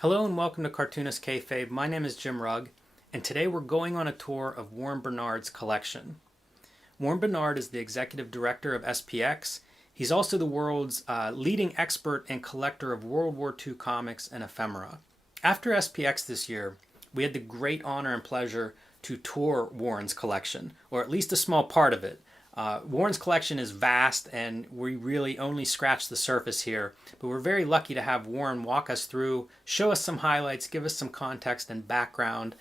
Hello and welcome to Cartoonist Kayfabe. My name is Jim Rugg, and today we're going on a tour of Warren Bernard's collection. Warren Bernard is the executive director of SPX. He's also the world's leading expert and collector of World War II comics and ephemera. After SPX this year, we had the great honor and pleasure to tour Warren's collection, or at least a small part of it. Warren's collection is vast, and we really only scratched the surface here, but we're very lucky to have Warren walk us through, show us some highlights, give us some context and background.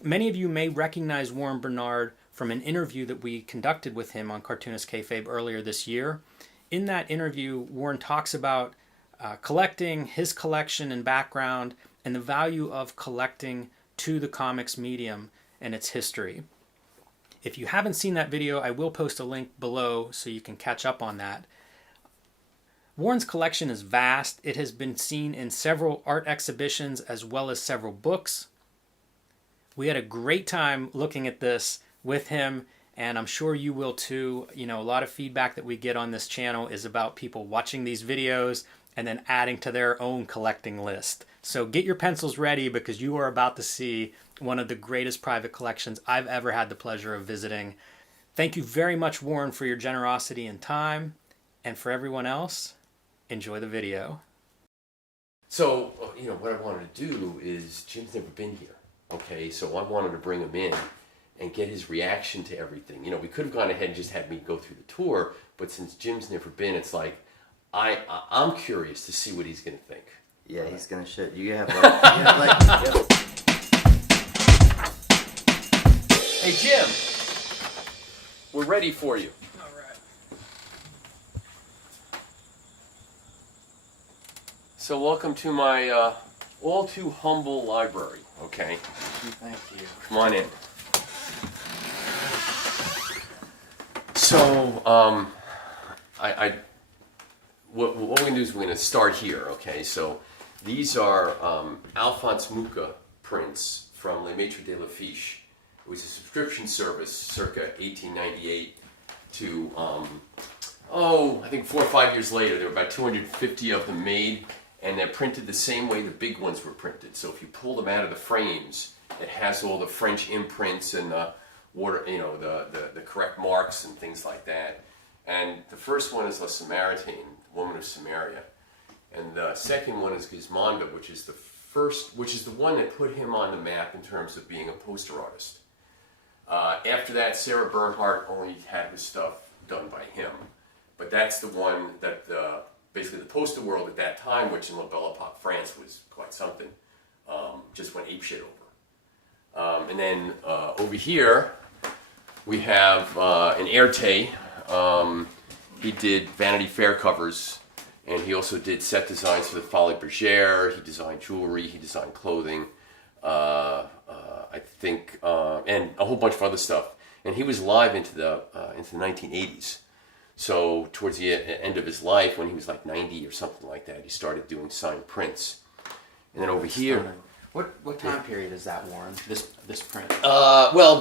Many of you may recognize Warren Bernard from an interview that we conducted with him on Cartoonist Kayfabe earlier this year. In that interview, Warren talks about collecting, his collection and background, and the value of collecting to the comics medium and its history. If you haven't seen that video, I will post a link below so you can catch up on that. Warren's collection is vast. It has been seen in several art exhibitions as well as several books. We had a great time looking at this with him, and I'm sure you will too. You know, a lot of feedback that we get on this channel is about people watching these videos and then adding to their own collecting list. So get your pencils ready because you are about to see one of the greatest private collections I've ever had the pleasure of visiting. Thank you very much, Warren, for your generosity and time. And for everyone else, enjoy the video. So, what I wanted to do is, Jim's never been here, okay? So I wanted to bring him in and get his reaction to everything. We could have gone ahead and just had me go through the tour, but since Jim's never been, it's like, I'm curious to see what he's going to think. Yeah, he's going to shit. You have yep. Hey, Jim, we're ready for you. All right. So welcome to my all too humble library, okay? Thank you. Come on in. So, what we're going to do is we're going to start here, okay? So these are Alphonse Mucha prints from Les Maîtres de l'Affiche. It was a subscription service circa 1898 to, I think 4 or 5 years later. There were about 250 of them made, and they're printed the same way the big ones were printed. So if you pull them out of the frames, it has all the French imprints and the correct marks and things like that. And the first one is La Samaritaine, the Woman of Samaria, and the second one is Gismonda, which is the one that put him on the map in terms of being a poster artist. After that, Sarah Bernhardt only had his stuff done by him, but that's the one that basically the poster world at that time, which in La Belle Époque, France, was quite something, just went apeshit over. And then over here we have an Erte. He did Vanity Fair covers, and he also did set designs for the Folies Bergère. He designed jewelry, he designed clothing, I think, and a whole bunch of other stuff. And he was alive into the 1980s. So towards the end of his life, when he was like 90 or something like that, he started doing signed prints. And then over here. What time period is that, Warren? This print? Well,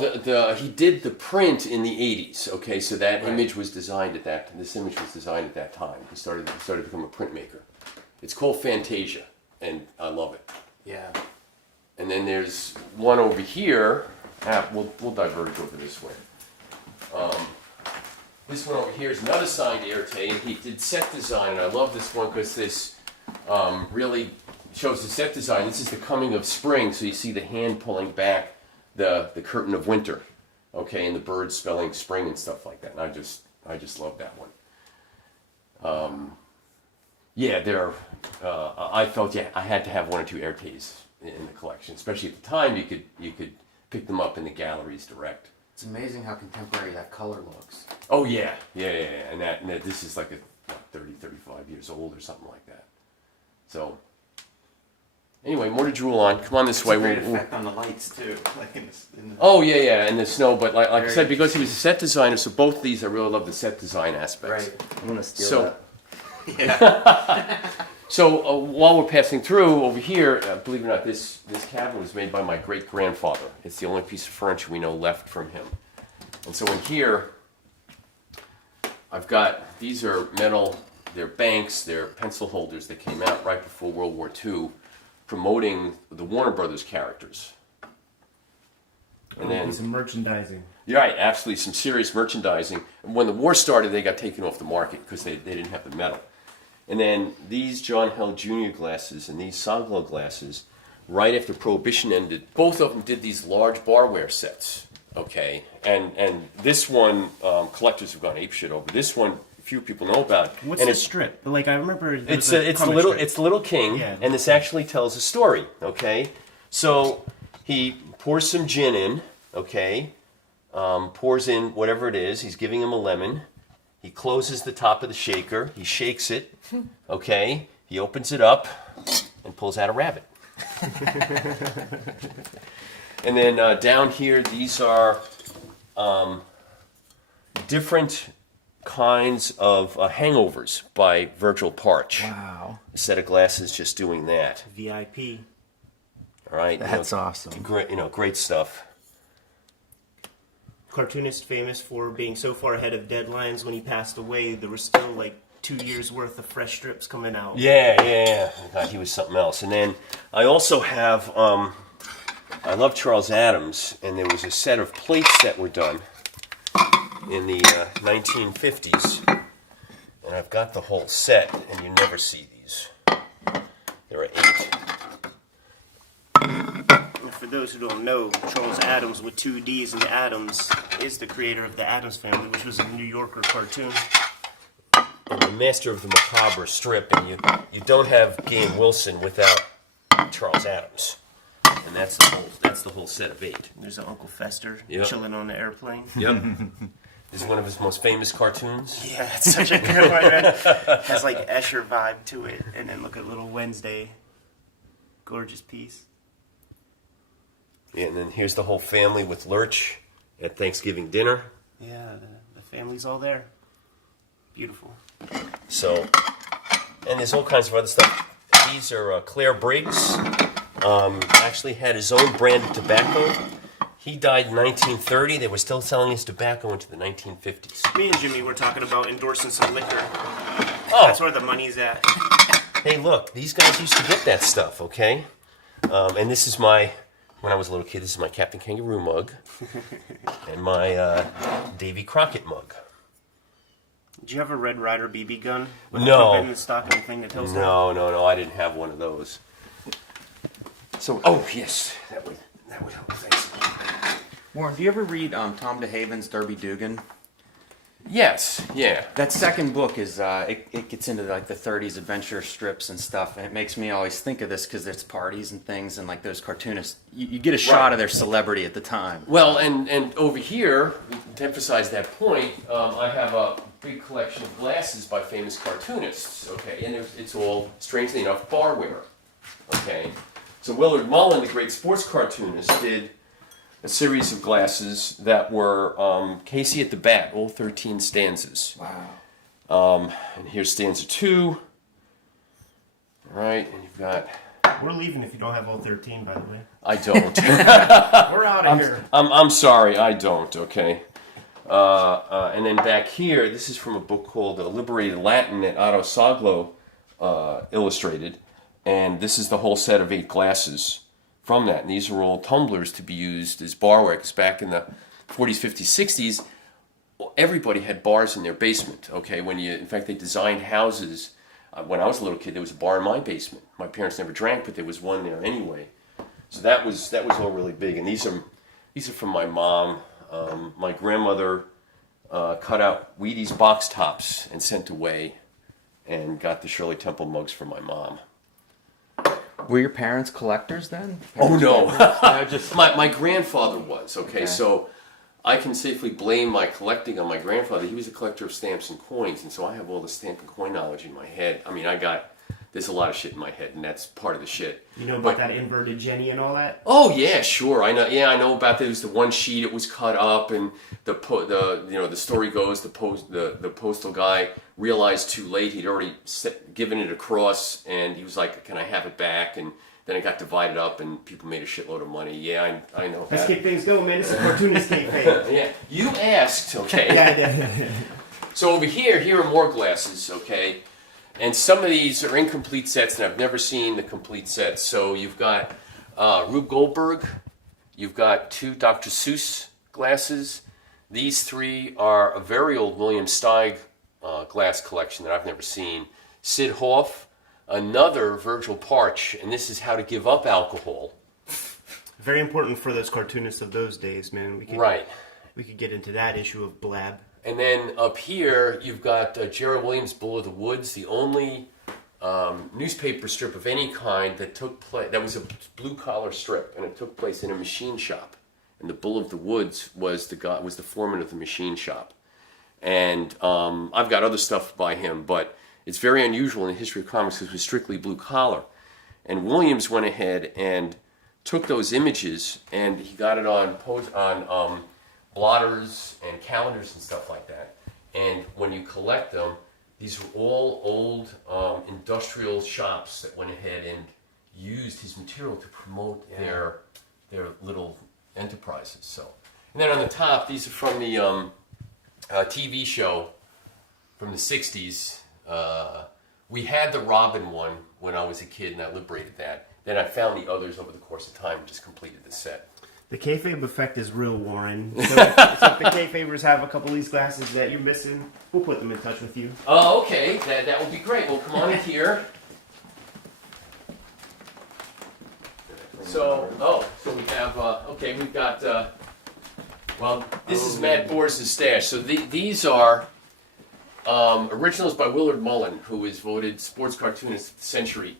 he did the print in the 80s. Okay, so that image was designed at that. This image was designed at that time. He started to become a printmaker. It's called Fantasia, and I love it. Yeah. And then there's one over here. We'll diverge over this way. This one over here is another signed Erte, and he did set design, and I love this one because this really shows the set design. This is the coming of spring, so you see the hand pulling back the curtain of winter, okay, and the birds spelling spring and stuff like that. And I just love that one. I felt I had to have one or two Ertes in the collection, especially at the time. You could pick them up in the galleries direct. It's amazing how contemporary that color looks. Oh yeah. And that this is like 35 years old or something like that. So. Anyway, more to drool on. Come on this way. It's a great effect on the lights too. Like Oh yeah, and the snow. But like I said, because he was a set designer, so both of these I really love the set design aspects. Right. I'm gonna steal that. Yeah. So while we're passing through over here, believe it or not, this cabinet was made by my great grandfather. It's the only piece of furniture we know left from him. And so in here, I've got, these are metal, they're banks, they're pencil holders that came out right before World War II. promoting the Warner Brothers characters. And then some merchandising. you're right, absolutely, some serious merchandising. And when the war started, they got taken off the market because they didn't have the metal. And then these John Held Jr. glasses and these Saglo glasses, right after Prohibition ended, both of them did these large barware sets. Okay, and this one, collectors have gone apeshit over. This one, few people know about. What's and the strip? Like I remember, it's the little king, yeah. And this actually tells a story. Okay, so he pours some gin in. Okay, pours in whatever it is. He's giving him a lemon. He closes the top of the shaker. He shakes it. Okay, he opens it up and pulls out a rabbit. And then down here, these are different kinds of hangovers by Virgil Parch. Wow. A set of glasses just doing that. VIP. All right. That's awesome. Great, great stuff. Cartoonist famous for being so far ahead of deadlines. When he passed away, there was still like 2 years worth of fresh strips coming out. Yeah. God, he was something else. And then I also have, I love Charles Adams, and there was a set of plates that were done in the 1950s. And I've got the whole set, and you never see these. There are 8. And for those who don't know, Charles Adams with 2 D's in Adams is the creator of the Addams Family, which was a New Yorker cartoon. And the master of the macabre strip, and you don't have Game Wilson without Charles Adams. And that's the whole set of 8. There's an Uncle Fester Yep. chilling on the airplane. Yep. This is one of his most famous cartoons. Yeah, it's such a good one, right? Has like Escher vibe to it. And then look at Little Wednesday. Gorgeous piece. Yeah, and then here's the whole family with Lurch at Thanksgiving dinner. Yeah, the family's all there. Beautiful. So, and there's all kinds of other stuff. These are Claire Briggs. Actually had his own brand of tobacco. He died in 1930. They were still selling his tobacco into the 1950s. Me and Jimmy were talking about endorsing some liquor. Oh, That's where the money's at. hey, look, these guys used to get that stuff, okay? And this is when I was a little kid, this is my Captain Kangaroo mug and my Davy Crockett mug. Did you have a Red Ryder BB gun? With No. a forbidden stocking thing that tells No, I didn't have one of those. So, oh, yes, that would help. Thanks. Warren, do you ever read Tom DeHaven's Derby Dugan? Yes, yeah. That second book is it gets into like the 30s adventure strips and stuff, and it makes me always think of this because there's parties and things, and like those cartoonists, you get a shot of their celebrity at the time. Well, and over here, to emphasize that point, I have a big collection of glasses by famous cartoonists, okay? And it's all, strangely enough, barware, okay? So Willard Mullen, the great sports cartoonist, did a series of glasses that were Casey at the Bat, all 13 stanzas. Wow. And here's stanza 2. All right, and you've got... We're leaving if you don't have all 13, by the way. I don't. We're out of here. I'm sorry, I don't, okay? And then back here, this is from a book called Liberated Latin that Otto Saglo illustrated. And this is the whole set of 8 glasses from that. And these are all tumblers to be used as barware. Because back in the 40s, 50s, 60s, everybody had bars in their basement, okay? In fact, they designed houses. When I was a little kid, there was a bar in my basement. My parents never drank, but there was one there anyway. So that was all really big. And these are from my mom. My grandmother cut out Wheaties box tops and sent away, and got the Shirley Temple mugs from my mom. Were your parents collectors then? Oh no, No, just my grandfather was, okay, Okay. so I can safely blame my collecting on my grandfather. He was a collector of stamps and coins, and so I have all the stamp and coin knowledge in my head. I mean, there's a lot of shit in my head, and that's part of the shit. You know about that inverted Jenny and all that? Oh yeah, sure. I know. Yeah, I know about that. It was the one sheet. It was cut up, and the story goes the postal guy realized too late he'd already given it across, and he was like, "Can I have it back?" And then it got divided up, and people made a shitload of money. Yeah, I know. Let's About keep things going, man. This is Cartoonist Kayfabe. Yeah, you asked. Okay. Yeah, I did. So over here are more glasses. Okay. And some of these are incomplete sets, and I've never seen the complete sets. So you've got Rube Goldberg, you've got 2 Dr. Seuss glasses. These 3 are a very old William Steig glass collection that I've never seen. Sid Hoff, another Virgil Parch, and this is How to Give Up Alcohol. Very important for those cartoonists of those days, man. Right. We could get into that issue of Blab. And then up here, you've got Gerald Williams' Bull of the Woods, the only newspaper strip of any kind that took place. That was a blue-collar strip, and it took place in a machine shop. And the Bull of the Woods was the foreman of the machine shop. And I've got other stuff by him, but it's very unusual in the history of comics because it was strictly blue-collar. And Williams went ahead and took those images, and he got it on blotters and calendars and stuff like that. And when you collect them, these were all old industrial shops that went ahead and used his material to promote their little enterprises. So, and then on the top, these are from the TV show from the 60s. We had the Robin one when I was a kid, and I liberated that. Then I found the others over the course of time and just completed the set. The Kayfabe effect is real, Warren. So if the Kayfabers have a couple of these glasses that you're missing, we'll put them in touch with you. Oh, okay. That would be great. Well, come on in here. So we have, we've got, this is Matt Boers' stash. So these are originals by Willard Mullen, who was voted Sports Cartoonist of the Century.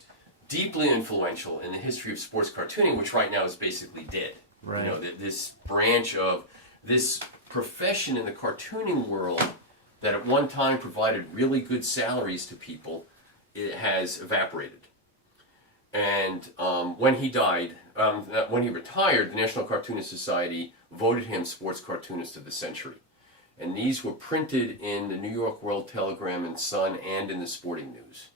Deeply influential in the history of sports cartooning, which right now is basically dead. Right. You know, this branch of this profession in the cartooning world that at one time provided really good salaries to people, it has evaporated. And when he died, when he retired, the National Cartoonist Society voted him Sports Cartoonist of the Century. And these were printed in the New York World Telegram and Sun and in the Sporting News.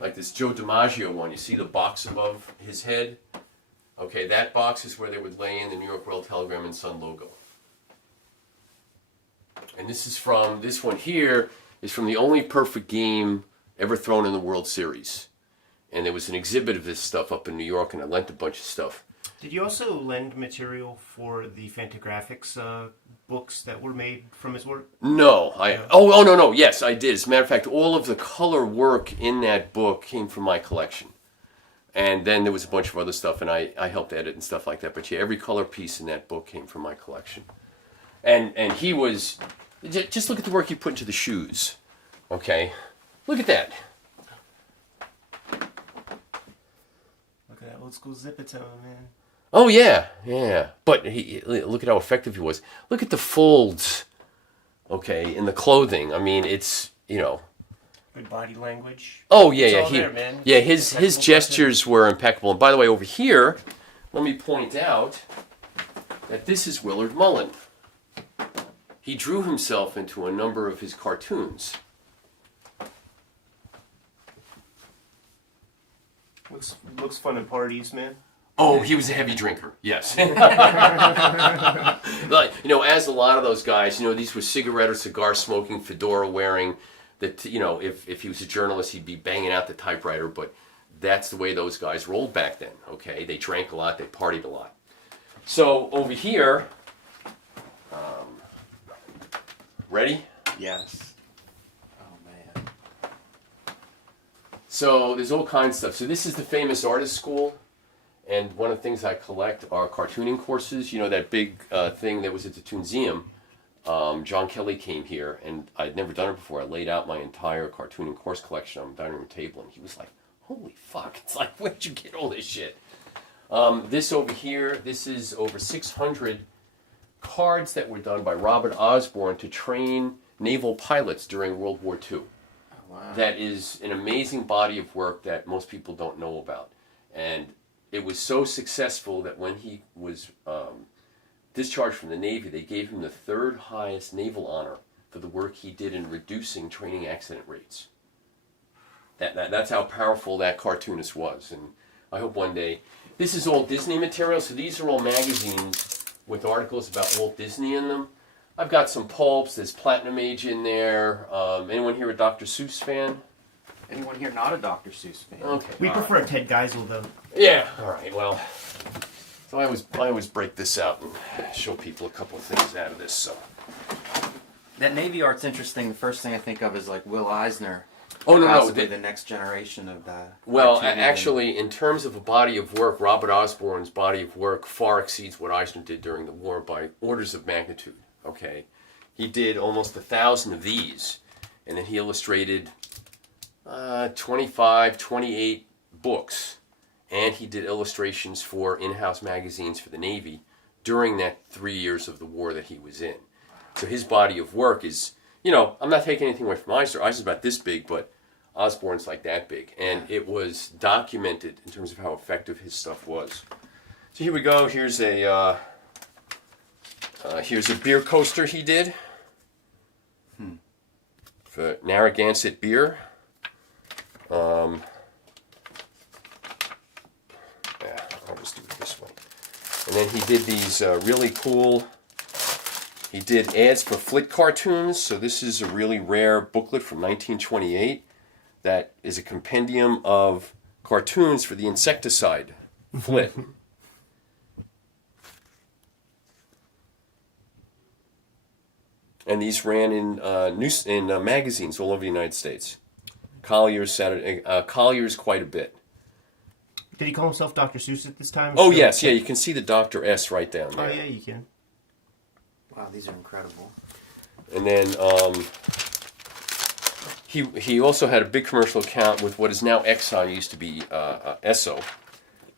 Like this Joe DiMaggio one, you see the box above his head? Okay, that box is where they would lay in the New York World Telegram and Sun logo. And this one here is from the only perfect game ever thrown in the World Series. And there was an exhibit of this stuff up in New York, and I lent a bunch of stuff. Did you also lend material for the Fantagraphics books that were made from his work? No. No. Yes, I did. As a matter of fact, all of the color work in that book came from my collection. And then there was a bunch of other stuff, and I helped edit and stuff like that. But yeah, every color piece in that book came from my collection. And he was... Just look at the work he put into the shoes. Okay? Look at that. Look at that old school Zipatone, man. Oh, yeah. But look at how effective he was. Look at the folds, okay, in the clothing. I mean, it's, you know... Good body language. Oh, yeah. It's all there, man. Yeah, his gestures were impeccable. And by the way, over here, let me point out that this is Willard Mullen. He drew himself into a number of his cartoons. Looks fun at parties, man. Oh, he was a heavy drinker, yes. Like, you know, as a lot of those guys, you know, these were cigarette or cigar smoking, fedora wearing, that, you know, if he was a journalist, he'd be banging out the typewriter, but that's the way those guys rolled back then, okay? They drank a lot, they partied a lot. So, over here, ready? Yes. Oh, man. So, there's all kinds of stuff. So, this is the famous artist school. And one of the things I collect are cartooning courses. You know, that big thing that was at the Toonseum. John Kelly came here, and I'd never done it before. I laid out my entire cartooning course collection on the dining room table, and he was like, holy fuck. It's like, where'd you get all this shit? This over here, this is over 600 cards that were done by Robert Osborne to train naval pilots during World War II. Oh, wow. That is an amazing body of work that most people don't know about. And it was so successful that when he was discharged from the Navy, they gave him the third highest naval honor for the work he did in reducing training accident rates. That's how powerful that cartoonist was. And I hope one day... This is all Disney material, so these are all magazines with articles about Walt Disney in them. I've got some pulps, there's Platinum Age in there. Anyone here a Dr. Seuss fan? Anyone here not a Dr. Seuss fan? Okay. We all prefer Ted Geisel though. Yeah. All right. Well, so I always break this out and show people a couple of things out of this. So. That Navy art's interesting. The first thing I think of is like Will Eisner. Oh no, possibly the next generation of that. Well, actually, in terms of a body of work, Robert Osborne's body of work far exceeds what Eisner did during the war by orders of magnitude. Okay, he did almost 1,000 of these, and then he illustrated 25, 28 books, and he did illustrations for in-house magazines for the Navy during that 3 years of the war that he was in. So his body of work is, I'm not taking anything away from Eisner. Eisner's about this big, but Osborne's like that big. And it was documented in terms of how effective his stuff was. So here we go. Here's a beer coaster he did for Narragansett beer. Yeah, I'll just do it this way. And then he did these really cool. He did ads for Flit cartoons. So this is a really rare booklet from 1928 that is a compendium of cartoons for the insecticide Flit. And these ran in magazines all over the United States. Collier's quite a bit. Did he call himself Dr. Seuss at this time? Oh yes, yeah. You can see the Dr. S right down there. Oh yeah, you can. Wow, these are incredible. And then he also had a big commercial account with what is now Exxon, used to be Esso.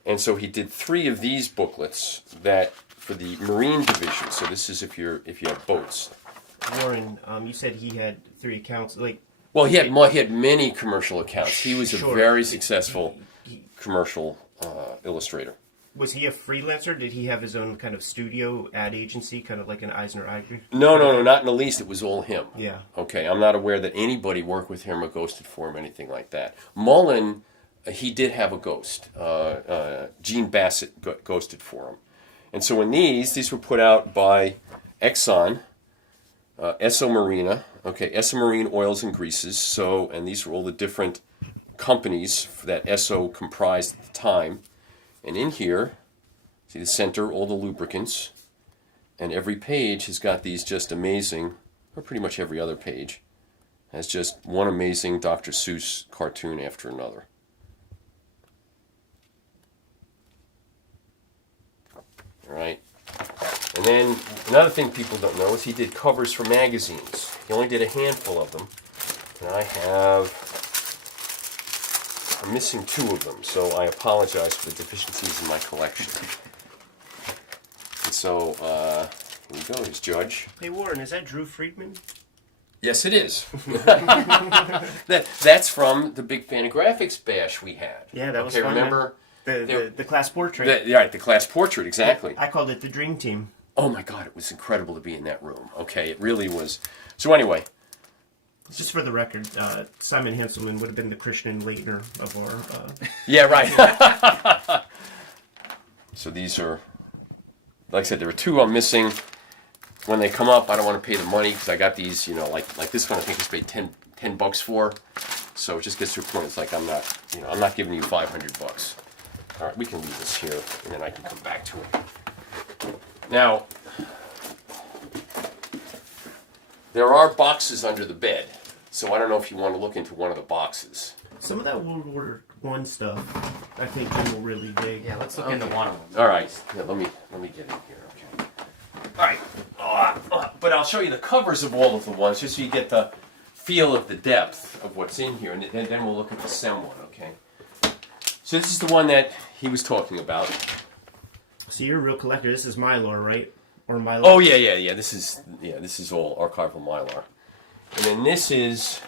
And so he did 3 of these booklets that for the Marine division. So this is if you have boats. Warren, you said he had 3 accounts. Well, he had many commercial accounts. He was a very successul commercial illustrator. Was he a freelancer? Did he have his own kind of studio ad agency, kind of like an Eisner Ivory? No, not in the least. It was all him. Yeah. Okay, I'm not aware that anybody worked with him or ghosted for him, anything like that. Mullen, he did have a ghost. Gene Bassett ghosted for him. And so in these were put out by Exxon, Esso Marina, Esso Marine Oils and Greases. So, and these were all the different companies that Esso comprised at the time. And in here, see the center, all the lubricants. And every page has got these just amazing, or pretty much every other page, has just one amazing Dr. Seuss cartoon after another. All right. And then another thing people don't know is he did covers for magazines. He only did a handful of them. And I'm missing 2 of them, so I apologize for the deficiencies in my collection. And so, here we go, here's Judge. Hey Warren, is that Drew Friedman? Yes, it is. That's from the Big Fantagraphics bash we had. Yeah, that was fun. Remember? The class portrait. Right, the class portrait, exactly. I called it the Dream Team. Oh my God, it was incredible to be in that room. Okay, it really was. So anyway. Just for the record, Simon Hanselman would have been the Christian Leitner of our... Yeah, right. So these are, like I said, there are 2 I'm missing. When they come up, I don't want to pay the money because I got these, like this one I think I paid $10 for. So it just gets to a point, it's like I'm not giving you $500. All right, we can leave this here and then I can come back to it. Now, there are boxes under the bed, so I don't know if you want to look into one of the boxes. Some of that World War I stuff, I think Jim will really dig. Yeah, let's look into one of them. All right, yeah, let me get in here. Okay. All right, but I'll show you the covers of all of the ones just so you get the feel of the depth of what's in here, and then we'll look at the SEM one. Okay. So this is the one that he was talking about. So you're a real collector. This is Mylar, right? Or Mylar? Oh yeah. This is all archival Mylar. And then this is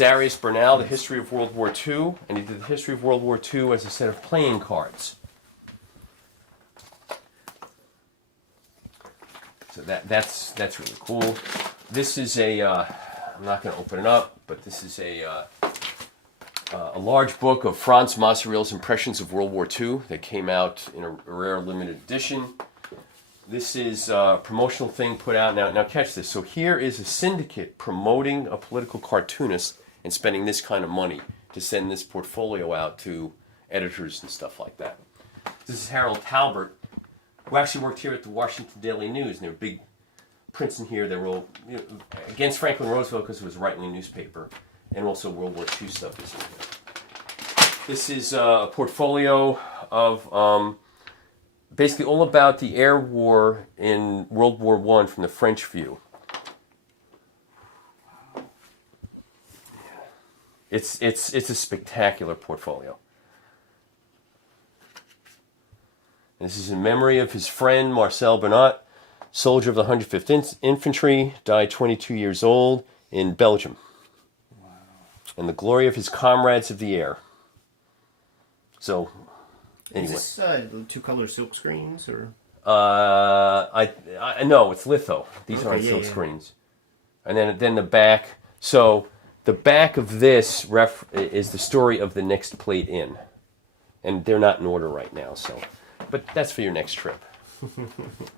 Arius Bernal, the history of World War II, and he did the history of World War II as a set of playing cards. So that's really cool. This is I'm not going to open it up, but this is a large book of Franz Maserel's impressions of World War II that came out in a rare limited edition. This is a promotional thing put out. Now catch this. So here is a syndicate promoting a political cartoonist and spending this kind of money to send this portfolio out to editors and stuff like that. This is Harold Talbert, who actually worked here at the Washington Daily News, and there were big prints in here that were all, against Franklin Roosevelt because it was a right-wing newspaper, and also World War II stuff is in here. This is a portfolio of basically all about the air war in World War I from the French view. It's a spectacular portfolio. And this is in memory of his friend Marcel Bernat, soldier of the 105th Infantry, died 22 years old in Belgium. Wow. And the glory of his comrades of the air. So, anyway. Is this two-color silk screens or? I no, it's litho. These aren't silk screens. And then the back. So the back of this is the story of the next plate in, and they're not in order right now. So, but that's for your next trip.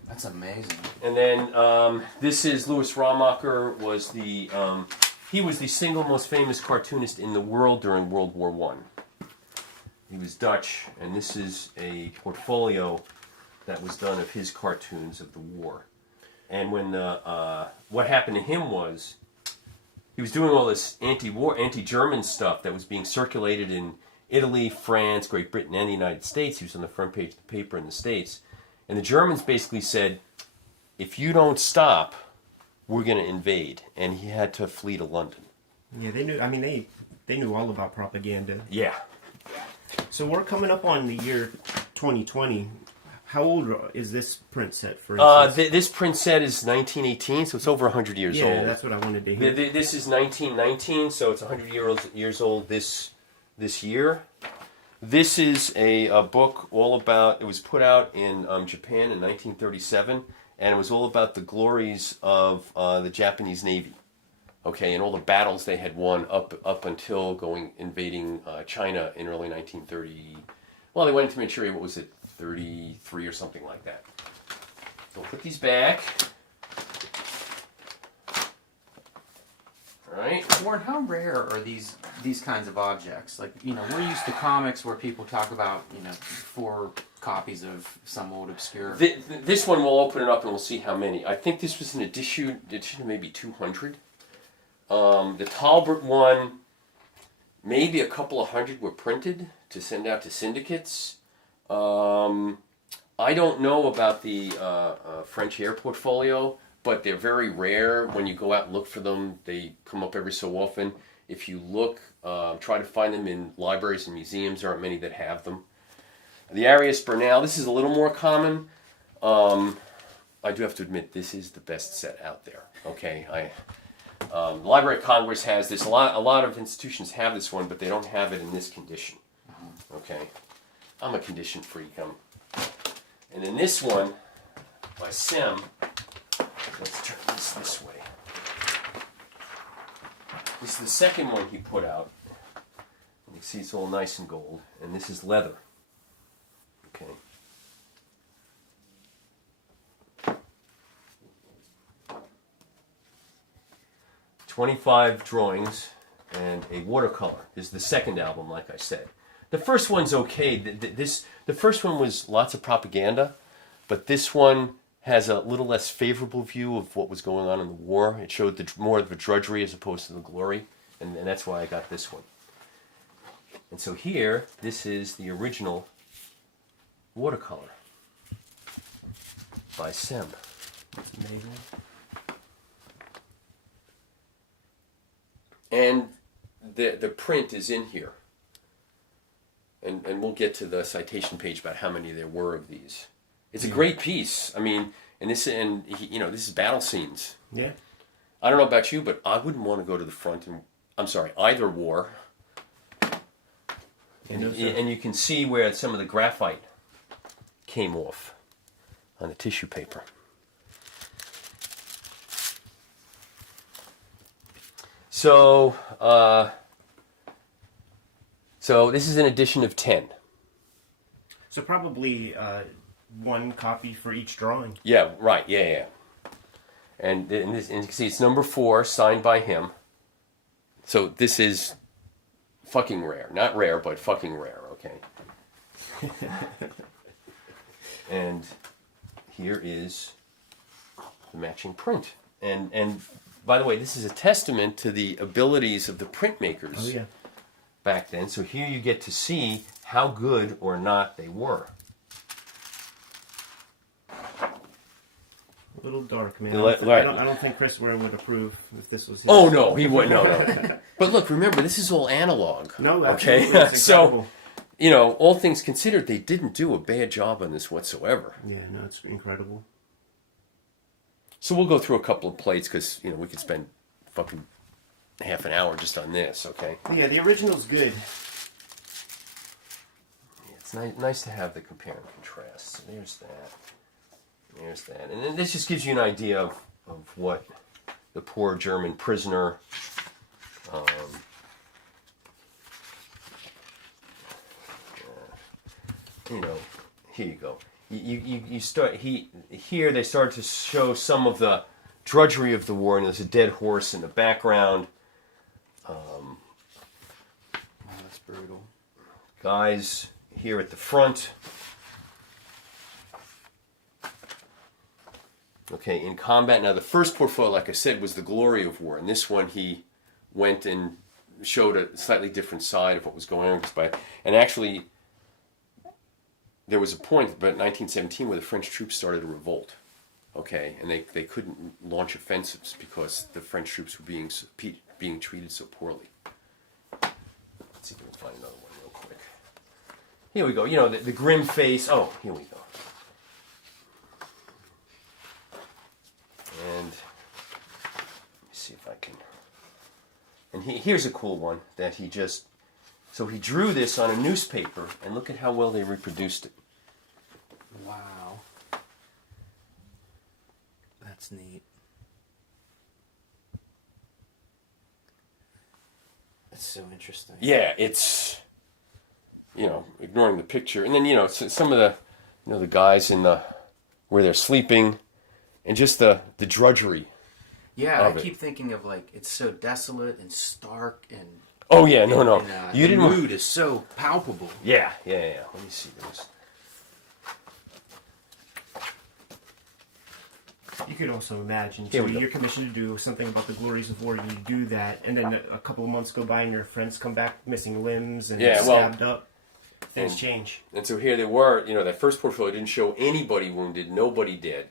That's amazing. And then this is Louis Ramacher. He was the single most famous cartoonist in the world during World War I. He was Dutch, and this is a portfolio that was done of his cartoons of the war. And when what happened to him was he was doing all this anti-war, anti-German stuff that was being circulated in Italy, France, Great Britain, and the United States. He was on the front page of the paper in the States. And the Germans basically said, if you don't stop, we're going to invade. And he had to flee to London. Yeah, they knew. I mean, they knew all about propaganda. Yeah. So we're coming up on the year 2020. How old is this print set, for instance? This print set is 1918, so it's over 100 years old. Yeah, that's what I wanted to hear. This is 1919, so it's 100 years old this year. This is a book all about, it was put out in Japan in 1937, and it was all about the glories of the Japanese Navy. Okay, and all the battles they had won up until invading China in early 1930. Well, they went into Manchuria, what was it, 33 or something like that. So we'll put these back. All right. Warren, how rare are these kinds of objects? Like, we're used to comics where people talk about, 4 copies of some old obscure. This one, we'll open it up and we'll see how many. I think this was an edition of maybe 200. The Talbert one, maybe a couple of hundred were printed to send out to syndicates. I don't know about the French Air portfolio, but they're very rare. When you go out and look for them, they come up every so often. If you look, try to find them in libraries and museums. There aren't many that have them. The Arias Bernal, this is a little more common. I do have to admit, this is the best set out there. Okay, the Library of Congress has this. A lot of institutions have this one, but they don't have it in this condition. Okay, I'm a condition freak. And then this one by Sem. Let's turn this way. This is the second one he put out. You can see it's all nice and gold, and this is leather. Okay. 25 drawings and a watercolor. This is the second album, like I said. The first one's okay. The first one was lots of propaganda, but this one has a little less favorable view of what was going on in the war. It showed more of the drudgery as opposed to the glory, and that's why I got this one. And so here, this is the original watercolor by Sem. That's amazing. And the print is in here. And we'll get to the citation page about how many there were of these. It's a great piece. I mean, this is battle scenes. Yeah. I don't know about you, but I wouldn't want to go to the front either war. And you can see where some of the graphite came off on the tissue paper. So this is an edition of 10. So probably one copy for each drawing. Yeah, right. Yeah. And you can see it's number 4, signed by him. So this is fucking rare. Not rare, but fucking rare, okay? And here is the matching print. And by the way, this is a testament to the abilities of the printmakers back then. So here you get to see how good or not they were. A little dark, man. Right. I don't think Chris Ware would approve if this was. Oh no, he wouldn't. No. But look, remember, this is all analog. No, okay. That's So, all things considered, they didn't do a bad job on this whatsoever. Yeah, no, it's incredible. So we'll go through a couple of plates because we could spend fucking half an hour just on this. Okay. Yeah, the original's good. Yeah, it's nice to have the compare and contrast. So there's that. There's that. And then this just gives you an idea of what the poor German prisoner here you go. You start here they start to show some of the drudgery of the war, and there's a dead horse in the background. Oh, that's brutal. Guys here at the front. Okay, in combat. Now, the first portfolio, like I said, was the glory of war. And this one, he went and showed a slightly different side of what was going on. And actually, there was a point about 1917 where the French troops started a revolt. Okay, and they couldn't launch offensives because the French troops were being treated so poorly. Let's see if we can find another one real quick. Here we go. The grim face. Oh, here we go. And let me see if I can. And here's a cool one that he just. So he drew this on a newspaper, and look at how well they reproduced it. Wow. That's neat. That's so interesting. Yeah, it's. Ignoring the picture, and then some of the, the guys in the where they're sleeping. And just the drudgery. Yeah, I keep thinking of it's so desolate and stark and. Oh yeah, no. And, the mood is so palpable. Yeah. Let me see this. You could also imagine, Here we go. you're commissioned to do something about the glories of war, you do that, and then a couple of months go by and your friends come back missing limbs and stabbed up. Things change. And so here they were, that first portfolio didn't show anybody wounded, nobody dead.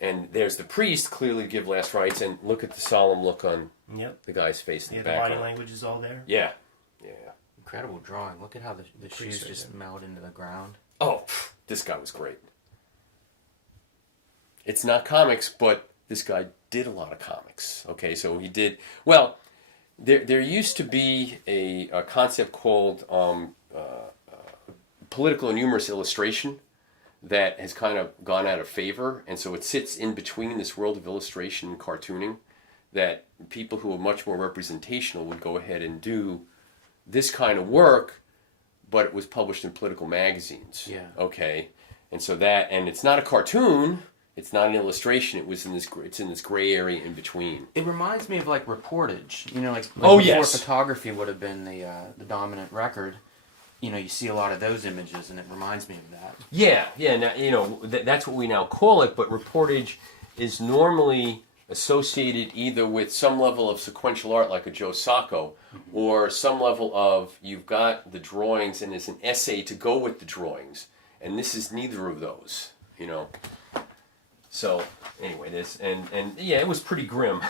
And there's the priest, clearly give last rites, and look at the solemn look on the guy's face in the background. The body language is all there. Yeah. Incredible drawing. Look at how the shoes just meld into the ground. Oh, this guy was great. It's not comics, but this guy did a lot of comics. Okay, so he did... Well, there used to be a concept called political and humorous illustration that has kind of gone out of favor, and so it sits in between this world of illustration and cartooning, that people who are much more representational would go ahead and do this kind of work, but it was published in political magazines. Yeah. Okay, and so and it's not a cartoon, it's not an illustration, it's in this gray area in between. It reminds me of reportage, oh, before yes. photography would have been the dominant record. You see a lot of those images, and it reminds me of that. Yeah. Now, that's what we now call it, but reportage is normally associated either with some level of sequential art, like a Joe Sacco, or some level of you've got the drawings and there's an essay to go with the drawings, and this is neither of those, So, anyway, it was pretty grim.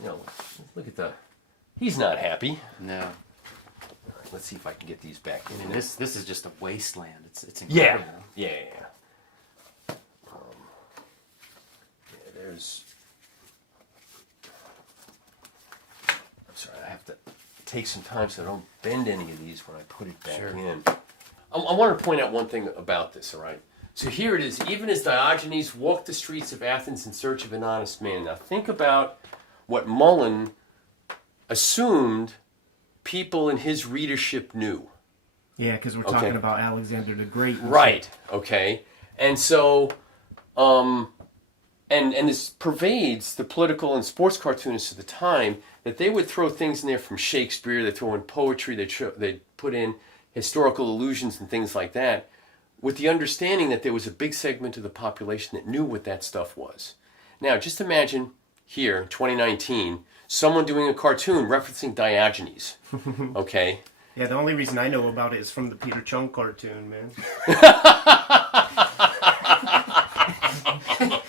Look at he's not happy. No. Let's see if I can get these back in. I mean, this is just a wasteland. It's incredible. Yeah. There's. I'm sorry, I have to take some time so I don't bend any of these when I put it back in. I want to point out one thing about this, all right? So here it is. Even as Diogenes walked the streets of Athens in search of an honest man. Now think about what Mullen assumed people in his readership knew. Yeah, because we're Okay. talking about Alexander the Great. Right. Okay. And so, and this pervades the political and sports cartoonists of the time, that they would throw things in there from Shakespeare. They throw in poetry. They'd put in historical allusions and things like that, with the understanding that there was a big segment of the population that knew what that stuff was. Now, just imagine here, 2019, someone doing a cartoon referencing Diogenes. Okay. Yeah, the only reason I know about it is from the Peter Chung cartoon, man.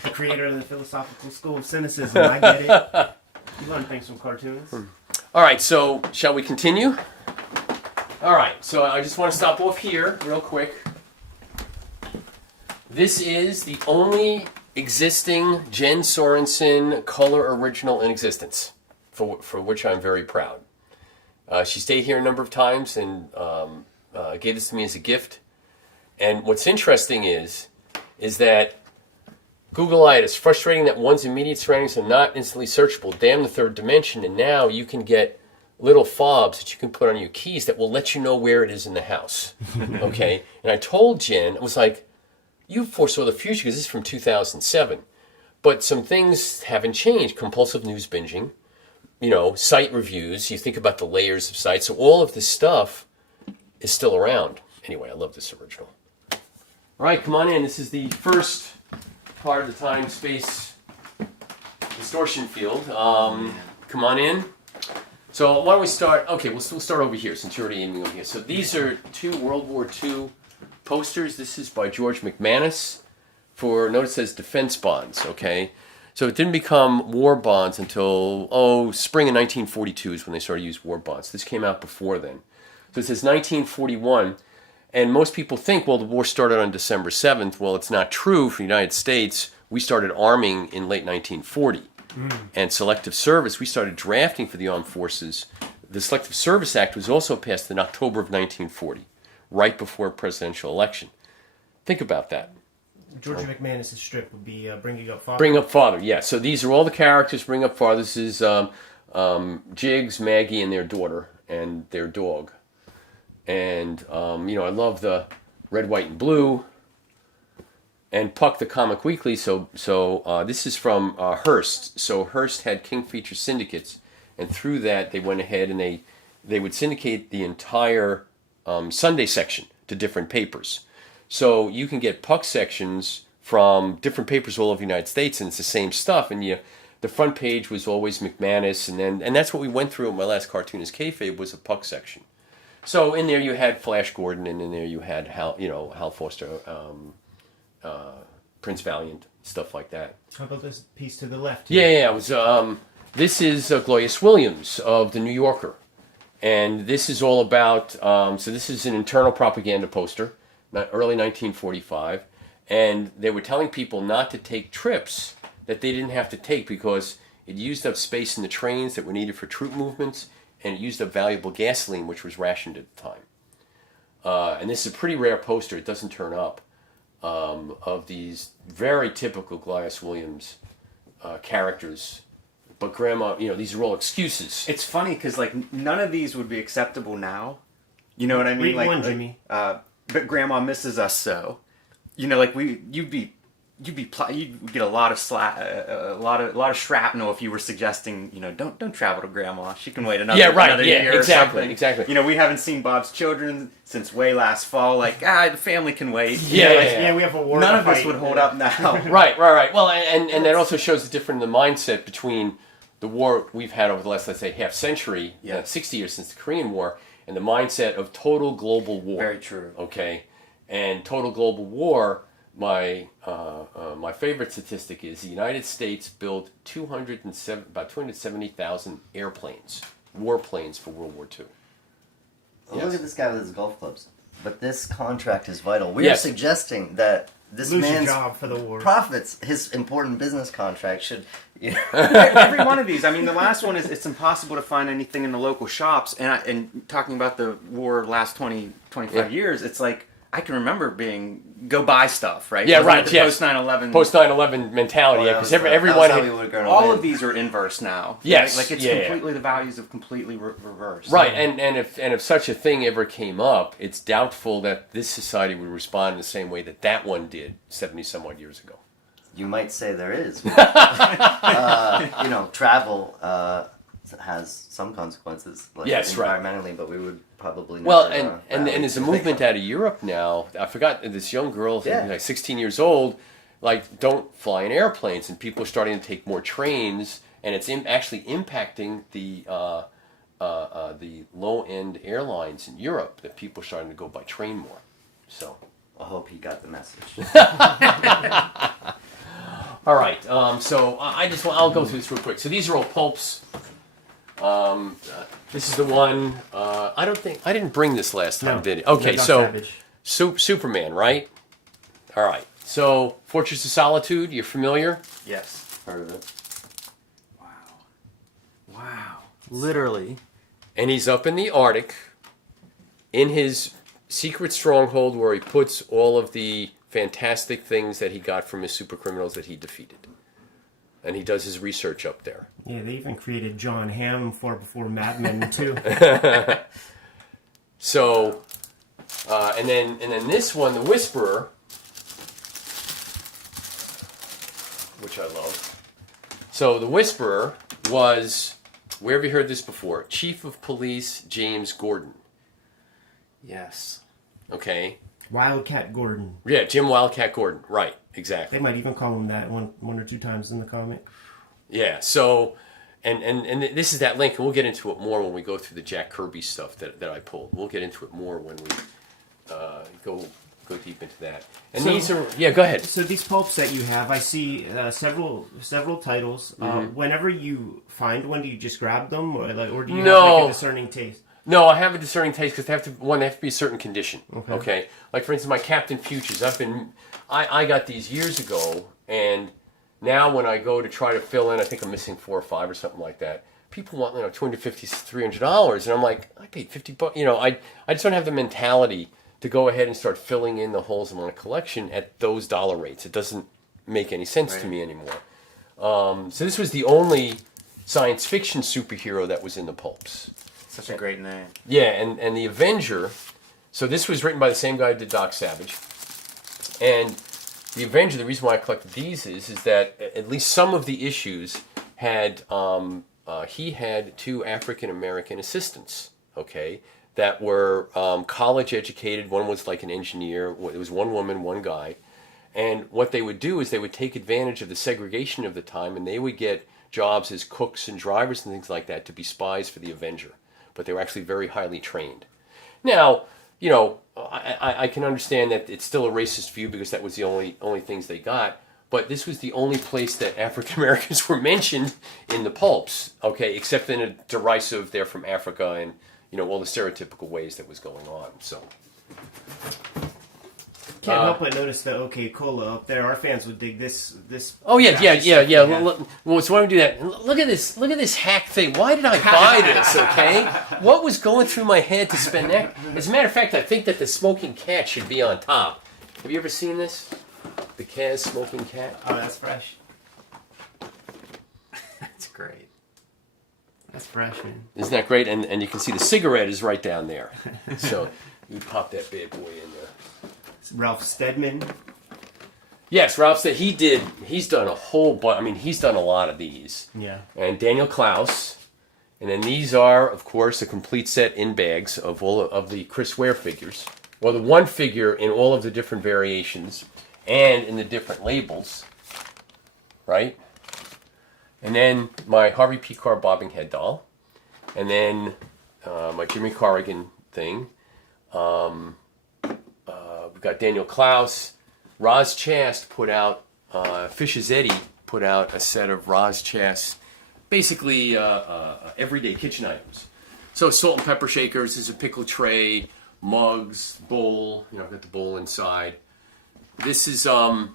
The creator of the philosophical school of cynicism. I get it. You learn things from cartoons. All right, so shall we continue? All right, so I just want to stop off here real quick. This is the only existing Jen Sorensen color original in existence, for which I'm very proud. She stayed here a number of times and gave this to me as a gift. And what's interesting is that Google-itis, frustrating that one's immediate surroundings are not instantly searchable. Damn the third dimension. And now you can get little fobs that you can put on your keys that will let you know where it is in the house. Okay? And I told Jen, I was like, you foresaw the future because this is from 2007. But some things haven't changed. Compulsive news binging, site reviews. You think about the layers of sites. So all of this stuff is still around. Anyway, I love this original. All right, come on in. This is the first part of the time-space distortion field. Come on in. So why don't we start? Okay, we'll start over here since you're already aiming over here. So these are 2 World War II posters. This is by George McManus for, notice it says defense bonds, okay? So it didn't become war bonds until, spring of 1942 is when they started to use war bonds. This came out before then. So it says 1941. And most people think, well, the war started on December 7th. Well, it's not true. For the United States, we started arming in late 1940. And selective service, we started drafting for the armed forces. The Selective Service Act was also passed in October of 1940, right before a presidential election. Think about that. George McManus' strip would be Bringing Up Father. Bring Up Father, yeah. So these are all the characters. Bring Up Father. This is Jiggs, Maggie, and their daughter, and their dog. And, I love the red, white, and blue. And Puck, the Comic Weekly. So this is from Hearst. So Hearst had Kingfisher syndicates. And through that, they went ahead and they would syndicate the entire Sunday section to different papers. So you can get Puck sections from different papers all over the United States, and it's the same stuff. And the front page was always McManus. And that's what we went through in my last Cartoonist Kayfabe was a Puck section. So in there you had Flash Gordon, and in there you had Hal Foster, Prince Valiant, stuff like that. How about this piece to the left? Yeah. It was. This is Gloyus Williams of the New Yorker, and this is all about. So this is an internal propaganda poster, early 1945, and they were telling people not to take trips that they didn't have to take because it used up space in the trains that were needed for troop movements, and it used up valuable gasoline, which was rationed at the time. And this is a pretty rare poster. It doesn't turn up. Of these very typical Gloyus Williams characters. But Grandma, these are all excuses. It's funny because none of these would be acceptable now. You know what I mean? Read one, Jimmy. But Grandma misses us so. You'd get a lot of a lot of shrapnel if you were suggesting, don't travel to Grandma. She can wait another year or something. Exactly. We haven't seen Bob's Children since way last fall. The family can wait. Yeah, we have a war. None of this would hold up now. Right. Well, and that also shows the difference in the mindset between the war we've had over the last, let's say, half century, 60 years since the Korean War, and the mindset of total global war. Very true. Okay, and total global war. My favorite statistic is the United States built about 270,000 airplanes, warplanes for World War II. Well, look at this guy with his golf clubs. But this contract is vital. We are suggesting that this Lose your man's job for the war. profits, his important business contract should... Every one of these. I mean, the last one is it's impossible to find anything in the local shops. And talking about the war last 20, 25 years, it's like I can remember go buy stuff, right? Yeah, Wasn't right. it the Yes. Post 9/11. Post 9/11 mentality, because everyone. All of these are inverse now. Yes, like it's completely the values have completely reversed. Right, and if such a thing ever came up, it's doubtful that this society would respond in the same way that one did 70 some odd years ago. You might say there is. Travel has some consequences, like environmentally, but we would probably never, and there's a movement out of Europe now. I forgot this young girl, like 16 years old, like don't fly in airplanes, and people are starting to take more trains, and it's actually impacting the low-end airlines in Europe, that people are starting to go by train more. So I hope he got the message. All right, so I'll go through this real quick. So these are all pulps. This is the one. I didn't bring this last time, did it? Okay, so Superman, right? All right. So Fortress of Solitude, you're familiar? Yes. Heard of it. Wow. Literally. And he's up in the Arctic, in his secret stronghold, where he puts all of the fantastic things that he got from his super criminals that he defeated. And he does his research up there. Yeah, they even created John Hamm before Mad Men too. So, and then this one, the Whisperer, which I love. So the Whisperer was, where have you heard this before? Chief of Police James Gordon. Yes. Okay. Wildcat Gordon. Yeah, Jim Wildcat Gordon. Right, exactly. They might even call him that one or two times in the comic. Yeah, so, and this is that link, and we'll get into it more when we go through the Jack Kirby stuff that I pulled. We'll get into it more when we go deep into that. And so, these are, go ahead. So these pulps that you have, I see several titles. Whenever you find one, do you just grab them, or do you have like a discerning taste? No, I have a discerning taste because they have to be a certain condition. Okay. Like for instance, my Captain Futures. I got these years ago, and now when I go to try to fill in, I think I'm missing 4 or 5 or something like that. People want $250, $300, and I'm like, I paid $50. I just don't have the mentality to go ahead and start filling in the holes in my collection at those dollar rates. It doesn't make any sense to me anymore. So this was the only science fiction superhero that was in the pulps. Such a great name. Yeah, and the Avenger. So this was written by the same guy who did Doc Savage. And the Avenger, the reason why I collected these is that at least some of the issues had, he had 2 African-American assistants, okay, that were college educated. One was like an engineer. It was one woman, one guy. And what they would do is they would take advantage of the segregation of the time, and they would get jobs as cooks and drivers and things like that to be spies for the Avenger. But they were actually very highly trained. Now, I can understand that it's still a racist view because that was the only things they got. But this was the only place that African Americans were mentioned in the pulps, okay, except in a derisive, they're from Africa, and all the stereotypical ways that was going on. So can't help but notice the OK Cola up there. Our fans would dig this. Oh yeah. Well, so why don't we do that? Look at this hack thing. Why did I buy this? Okay, what was going through my head to spend that? As a matter of fact, I think that the smoking cat should be on top. Have you ever seen this? The Kaz smoking cat. Oh, that's fresh. That's great. That's fresh, man. Isn't that great? And you can see the cigarette is right down there. So you pop that bad boy in there. Ralph Steadman. Yes, Ralph said he's done a whole bunch. He's done a lot of these. Yeah. And Daniel Klaus. And then these are, of course, a complete set in bags of all of the Chris Ware figures. Well, the one figure in all of the different variations and in the different labels. Right? And then my Harvey P. Carr bobbing head doll. And then my Jimmy Corrigan thing. We've got Daniel Klaus. Roz Chast put out, Fish's Eddie put out a set of Roz Chast, basically everyday kitchen items. So salt and pepper shakers, there's a pickle tray, mugs, bowl, I've got the bowl inside. This is Ron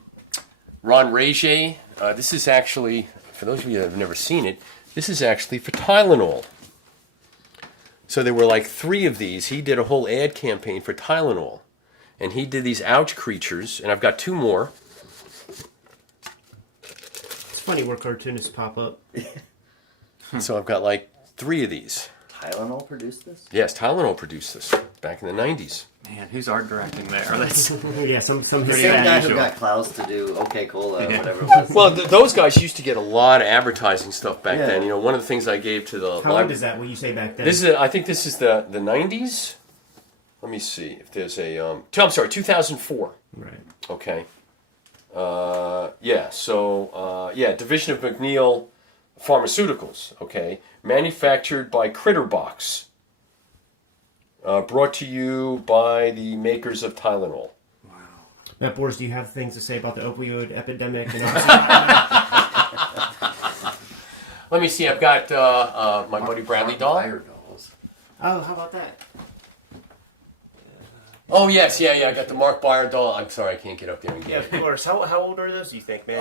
Reger. This is actually, for those of you that have never seen it, this is actually for Tylenol. So there were like 3 of these. He did a whole ad campaign for Tylenol. and he did these ouch creatures, and I've got 2 more. It's funny where cartoonists pop up. So I've got like 3 of these. Tylenol produced this? Yes, Tylenol produced this back in the 90s. Man, who's art directing there? That's Yeah, some The pretty same guy bad. who got Klaus to do OK Cola, whatever it was. Well, those guys used to get a lot of advertising stuff back Yeah. then. You know, one of the things I gave to the How old is that? What you say back then? This is, I think this is the 90s. Let me see if there's a. I'm sorry, 2004. Right. Okay. Yeah. So Division of McNeil Pharmaceuticals. Okay. Manufactured by Critterbox. Brought to you by the makers of Tylenol. Matt Bors, do you have things to say about the opioid epidemic? And Let me see. I've got my buddy Bradley doll. oh, how about that? Oh yes, yeah. I got the Mark Beyer doll. I'm sorry, I can't get up there and Yeah, get of course. How old are those, do you think, man?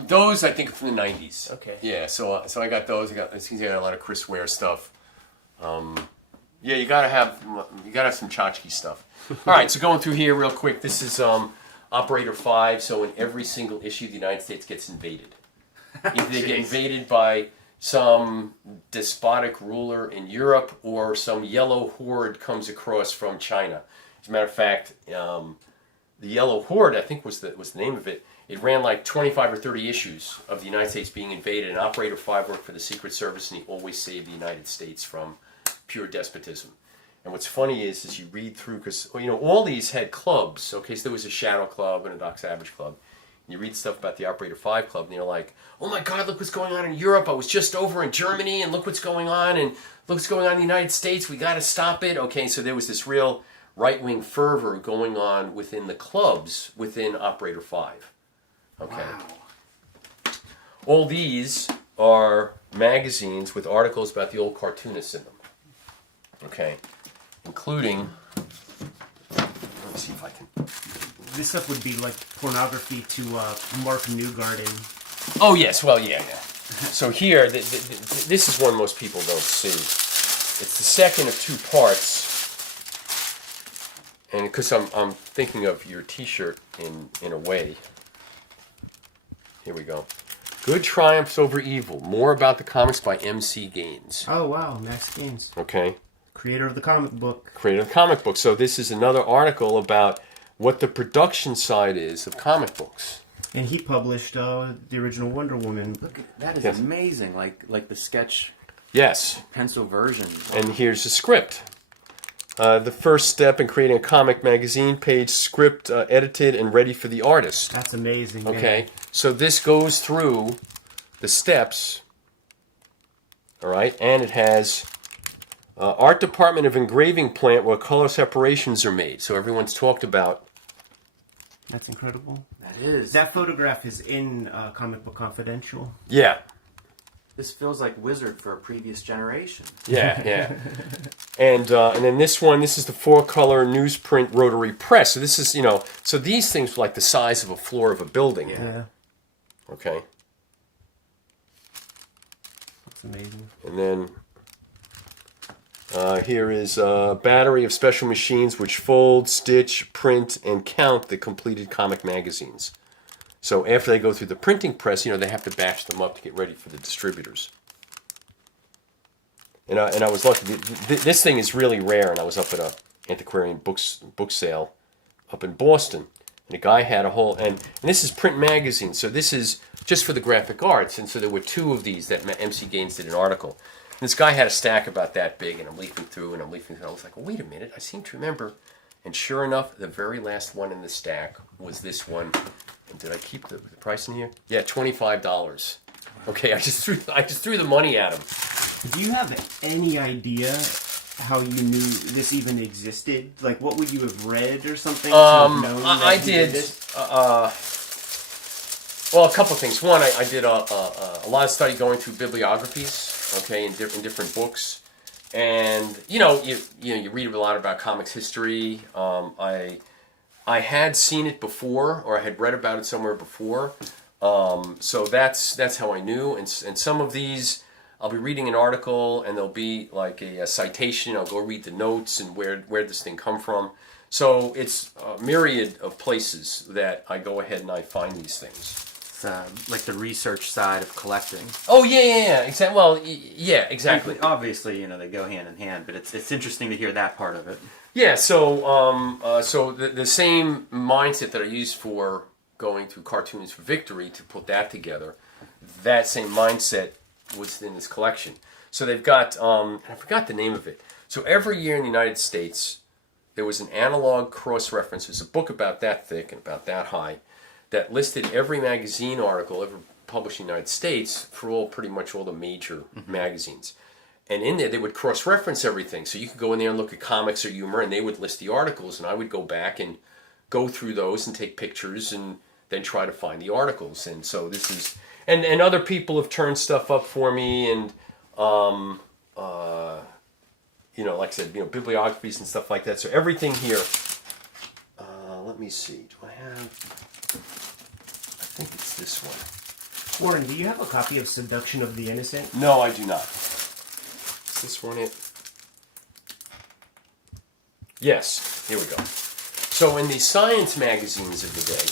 it. Those I think are from the 90s. Okay. Yeah, so I got those. It seems I got a lot of Chris Ware stuff. Yeah, you gotta have some tchotchke stuff. All right, so going through here real quick. This is Operator 5. So in every single issue, the United States gets invaded. Either they get invaded by some despotic ruler in Europe, or some yellow horde comes across from China. As a matter of fact, the Yellow Horde, I think was the name of it. It ran like 25 or 30 issues of the United States being invaded. And Operator 5 worked for the Secret Service, and he always saved the United States from pure despotism. And what's funny is you read through, because all these had clubs. Okay, so there was a Shadow Club and a Doc Savage Club. And you read stuff about the Operator 5 Club, and you're like, oh my God, look what's going on in Europe. I was just over in Germany, and look what's going on, and look what's going on in the United States. We got to stop it. Okay, so there was this real right-wing fervor going on within the clubs within Operator 5. Okay. Wow. All these are magazines with articles about the old cartoonists in them. Okay. Including, let me see if I can. This stuff would be like pornography to Mark Newgarden. Oh, yes. Well, yeah. So here, this is one most people don't see. It's the second of 2 parts. And because I'm thinking of your T-shirt in a way. Here we go. Good triumphs over evil. More about the comics by M.C. Gaines. Oh, wow. Max Gaines. Okay. Creator of the comic book. Creator of the comic book. So this is another article about what the production side is of comic books. And he published the original Wonder Woman. Look at that is Yes. amazing. Like the sketch Yes. pencil version. And here's the script. The first step in creating a comic magazine, page script edited and ready for the artist. That's amazing. Man. Okay, so this goes through the steps, all right, and it has art department of engraving plant where color separations are made. So everyone's talked about. That's incredible. That is. That photograph is in Comic Book Confidential. Yeah, This feels like Wizard for a previous generation. yeah. And then this one, this is the 4-color newsprint rotary press. So this is, so these things are like the size of a floor of a building. Yeah. Okay. That's amazing. And then here is a battery of special machines which fold, stitch, print, and count the completed comic magazines. So after they go through the printing press, they have to batch them up to get ready for the distributors. And I was lucky. This thing is really rare, and I was up at a antiquarian book sale up in Boston. And a guy had a whole, and this is print magazine, so this is just for the graphic arts. And so there were 2 of these that MC Gaines did an article. And this guy had a stack about that big, and I'm leafing through, and I was like, well, wait a minute, I seem to remember. And sure enough, the very last one in the stack was this one. And did I keep the price in here? Yeah, $25. Okay, I just threw the money at him. Do you have any idea how you knew this even existed? Like, what would you have read or something? To have known I that he did. this? Well, a couple of things. One, I did a lot of study going through bibliographies, okay, in different books, and you read a lot about comics history. I had seen it before, or I had read about it somewhere before, so that's how I knew. And some of these, I'll be reading an article and there'll be like a citation. I'll go read the notes and where this thing come from. So it's a myriad of places that I go ahead and I find these things. It's like the research side of collecting. Oh yeah, exactly. Well, yeah, exactly. Obviously, they go hand in hand, but it's interesting to hear that part of it. Yeah. So the same mindset that I used for going through Cartoonist for Victory to put that together, that same mindset was in this collection. So they've got I forgot the name of it. So every year in the United States, there was an analog cross-reference. There's a book about that thick and about that high that listed every magazine article ever published in the United States for pretty much all the major magazines. And in there, they would cross-reference everything. So you could go in there and look at comics or humor, and they would list the articles, and I would go back and go through those and take pictures and then try to find the articles. And so this is... And other people have turned stuff up for me, and, like I said, bibliographies and stuff like that. So everything here... let me see. Do I have... I think it's this one. Warren, do you have a copy of Seduction of the Innocent? No, I do not. Is this one it? Yes, here we go. So in the science magazines of the day...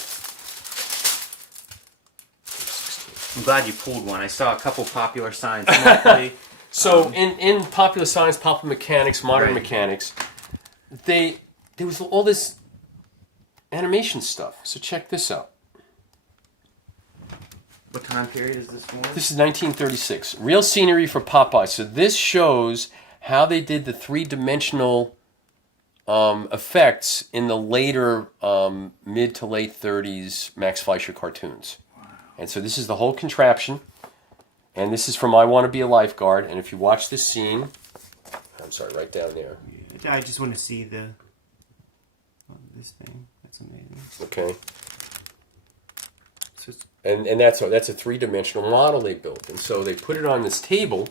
I'm glad you pulled one. I saw a couple Popular Science Monthly. So in Popular Science, Popular Mechanics, Modern Mechanics, there was all this animation stuff. So check this out. What time period is this for? This is 1936. Real scenery for Popeye. So this shows how they did the three-dimensional effects in the later mid to late 30s Max Fleischer cartoons. Wow. And so this is the whole contraption. And this is from I Want to Be a Lifeguard. And if you watch this scene... I'm sorry, right down there. I just want to see this thing. That's amazing. Okay. And that's a three-dimensional model they built. And so they put it on this table,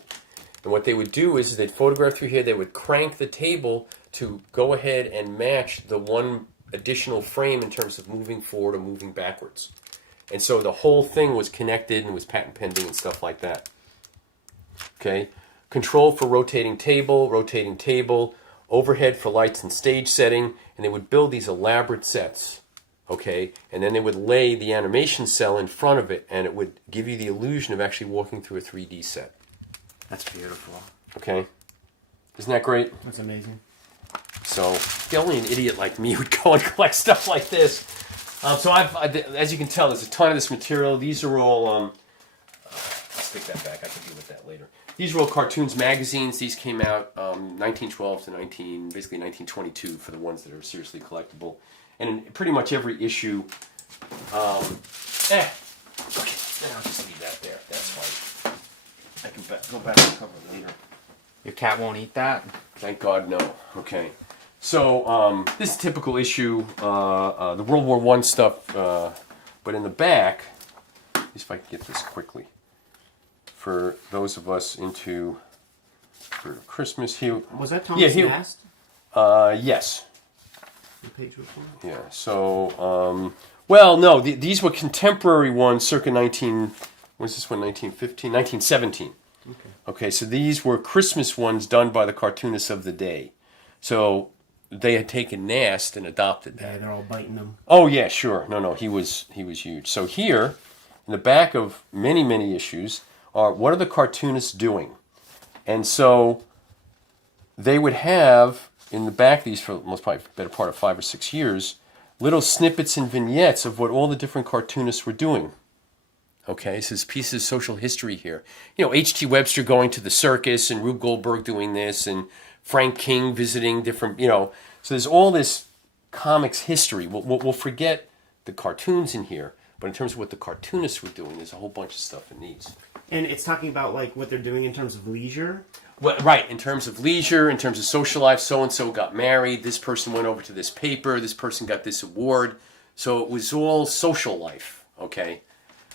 and what they would do is they'd photograph through here, they would crank the table to go ahead and match the one additional frame in terms of moving forward or moving backwards. And so the whole thing was connected and was patent pending and stuff like that. Okay? Control for rotating table, overhead for lights and stage setting, and they would build these elaborate sets. Okay, and then they would lay the animation cell in front of it, and it would give you the illusion of actually walking through a 3D set. That's beautiful. Okay, isn't that great? That's amazing. So, only an idiot like me would go and collect stuff like this. So as you can tell, there's a ton of this material. These are all, let's take that back, I can deal with that later. These are all cartoons magazines. These came out 1912 to basically 1922 for the ones that are seriously collectible. And in pretty much every issue, okay, then I'll just leave that there. That's fine. I can go back and cover it later. Your cat won't eat that? Thank God, no. Okay. So, this is a typical issue, the World War I stuff, but in the back, at least if I can get this quickly, for those of us into Christmas here. Was that Thomas Nast? Yes. The page before? Yeah, so, well, no, these were contemporary ones circa 1917. Okay, so these were Christmas ones done by the cartoonists of the day. So they had taken Nast and adopted that. Yeah, they're all biting them. Oh, yeah, sure. No, he was huge. So here, in the back of many, many issues, are what are the cartoonists doing? And so they would have... in the back of these for most probably better part of 5 or 6 years, little snippets and vignettes of what all the different cartoonists were doing. Okay, so there's pieces of social history here. H.G. Webster going to the circus, and Rube Goldberg doing this, and Frank King visiting different, so there's all this comics history. We'll forget the cartoons in here, but in terms of what the cartoonists were doing, there's a whole bunch of stuff in these. And it's talking about like what they're doing in terms of leisure? Well, right, in terms of leisure, in terms of social life, so-and-so got married, this person went over to this paper, this person got this award. So it was all social life, okay?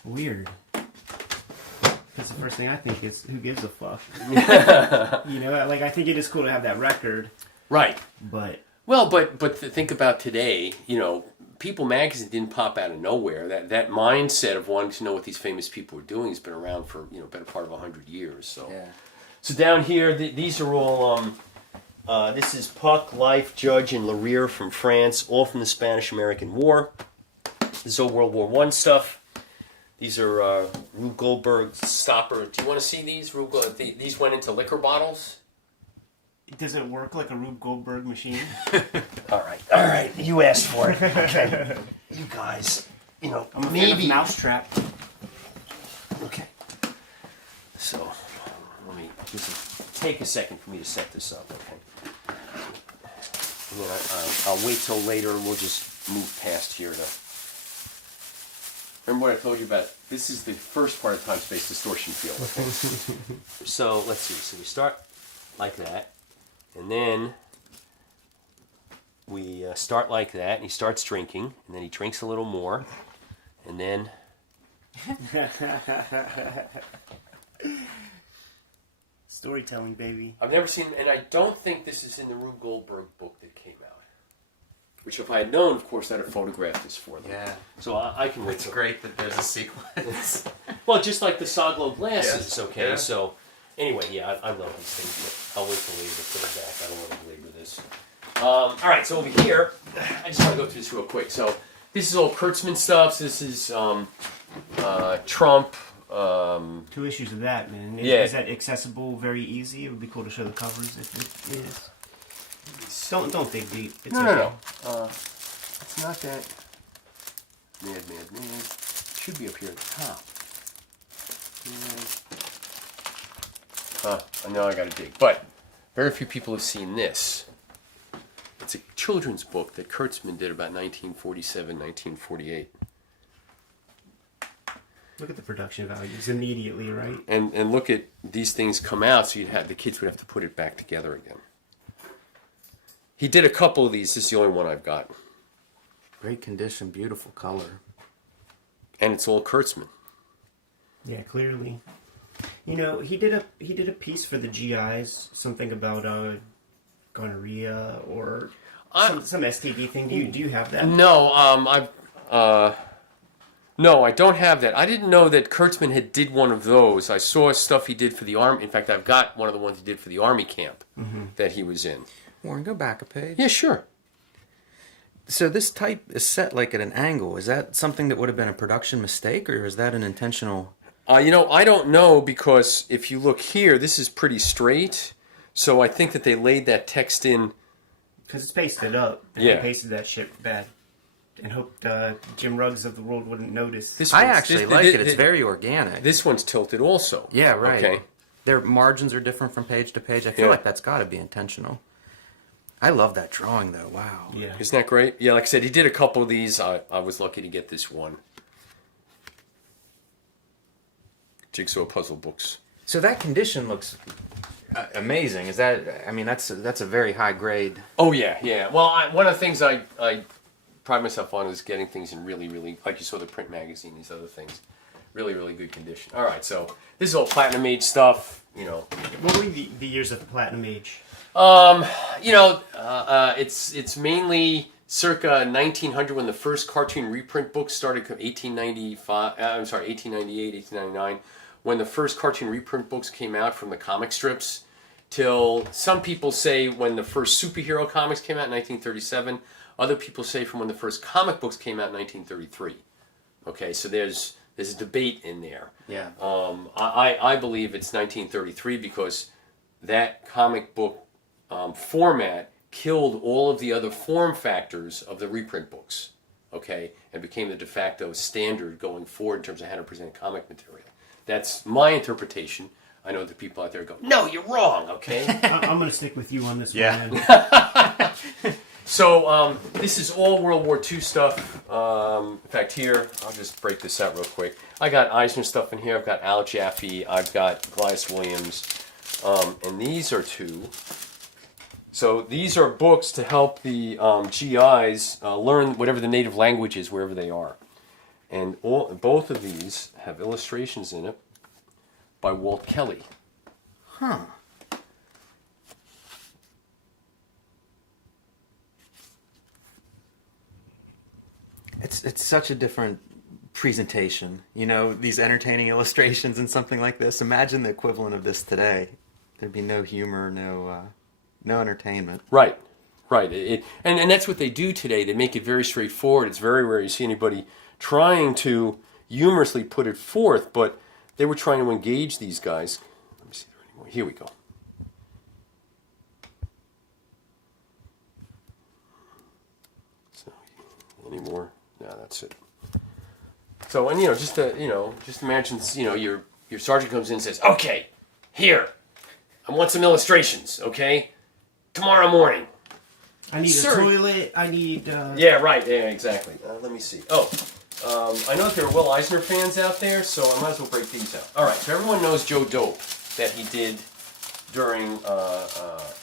Weird. Because the first thing I think is, who gives a fuck? I think it is cool to have that record. Right. But... Well, but think about today, People magazine didn't pop out of nowhere. That mindset of wanting to know what these famous people were doing has been around for better part of 100 years. So, so down here, these are all. This is Puck, Life, Judge, and Lereer from France, all from the Spanish-American War. This is all World War I stuff. These are Rube Goldberg's stopper. Do you want to see these? These went into liquor bottles. Does it work like a Rube Goldberg machine? All right. You asked for it. Okay. You guys, maybe mousetrap. Okay. So, take a second for me to set this up, okay? And then I'll wait till later, and we'll just move past here to. Remember what I told you about? This is the first part of time-space distortion field. Okay? So let's see. So we start like that, and then we start like that, and he starts drinking, and then he drinks a little more, and then. Storytelling, baby. I've never seen, and I don't think this is in the Rube Goldberg book that came out. Which, if I had known, of course, I'd have photographed this for them. Yeah. So I can wait. It's great that there's a sequence. Well, just like the Saglo glasses, Yes. okay? Yeah. So, anyway, I love these things, but I'll wait till later to put them back. I don't want to belabor this. All right, so over here, I just want to go through this real quick. So, this is all Kurtzman stuff. So this is Trump. 2 issues of that, man. Is that accessible very easy? It would be cool to show the covers if it is. Don't dig deep. It's No. It's not that. Mad. It should be up here at the top. I know I gotta dig. But very few people have seen this. It's a children's book that Kurtzman did about 1947, 1948. Look at the production values immediately, right? And look at these things come out, so the kids would have to put it back together again. He did a couple of these. This is the only one I've got. Great condition, beautiful color. And it's all Kurtzman. Yeah, clearly. He did a piece for the GIs, something about gonorrhea or some STD thing. Do you have that? No, no, I don't have that. I didn't know that Kurtzman did one of those. I saw stuff he did for the Army. In fact, I've got one of the ones he did for the Army camp that he was in. Warren, go back a page. Yeah, sure. So this type is set like at an angle. Is that something that would have been a production mistake, or is that an intentional? I don't know, because if you look here, this is pretty straight. So I think that they laid that text in. Because it's pasted up. And Yeah. they pasted that shit bad. And hoped Jim Ruggs of the world wouldn't notice. I actually like it. It's very organic. This one's tilted also. Yeah, right. Okay. Their margins are different from page to page. I feel like that's got to be intentional. I love that drawing, though. Wow. Yeah. Isn't that great? Yeah, like I said, he did a couple of these. I was lucky to get this one. Jigsaw puzzle books. So that condition looks amazing. Is that? I mean, that's a very high grade. Oh yeah. Well, one of the things I pride myself on is getting things in really, really, like you saw the print magazine, these other things, really, really good condition. All right, so this is all Platinum Age stuff. What were the years of the Platinum Age? It's mainly circa 1900 when the first cartoon reprint books started. 1895. I'm sorry, 1898, 1899, when the first cartoon reprint books came out from the comic strips, till some people say when the first superhero comics came out in 1937. Other people say from when the first comic books came out in 1933. Okay, so there's a debate in there. Yeah. I believe it's 1933 because that comic book format killed all of the other form factors of the reprint books, okay, and became the de facto standard going forward in terms of how to present comic material. That's my interpretation. I know the people out there go, no, you're wrong, okay? I'm going to stick with you on this one. So this is all World War II stuff. In fact, here, I'll just break this out real quick. I got Eisner stuff in here. I've got Al Jaffe. I've got Glyas Williams. And these are two. So these are books to help the GIs learn whatever the native language is wherever they are. And both of these have illustrations in it by Walt Kelly. Huh. It's such a different presentation. You know, these entertaining illustrations and something like this. Imagine the equivalent of this today. There'd be no humor, no entertainment. Right. And that's what they do today. They make it very straightforward. It's very rare you see anybody trying to humorously put it forth, but they were trying to engage these guys. Let me see if there are any more. Here we go. So, any more? No, that's it. So, and just imagine, your sergeant comes in and says, "Okay, here, I want some illustrations, okay? Tomorrow morning." I need a toilet. I need. Yeah, right. Yeah, exactly. Let me see. I know that there are Will Eisner fans out there, so I might as well break these out. All right. So everyone knows Joe Dope that he did during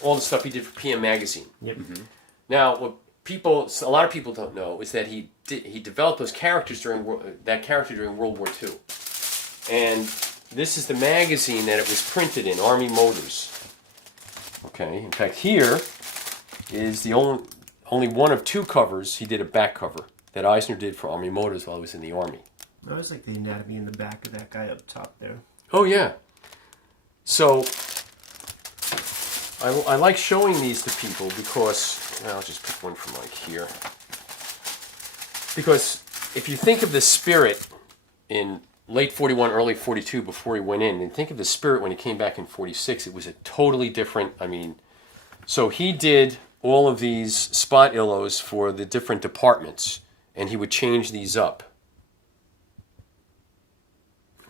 all the stuff he did for PM Magazine. Yep. Mm-hmm. Now, what a lot of people don't know is that he developed those characters during World War II, and this is the magazine that it was printed in, Army Motors. Okay. In fact, here is the only one of 2 covers. He did a back cover that Eisner did for Army Motors while he was in the Army. I always like the anatomy in the back of that guy up top there. Oh, yeah. So, I like showing these to people because, I'll just pick one from like here. Because if you think of the spirit in late 41, early 42 before he went in, and think of the spirit when he came back in 46, it was a totally different, so he did all of these spot illos for the different departments, and he would change these up.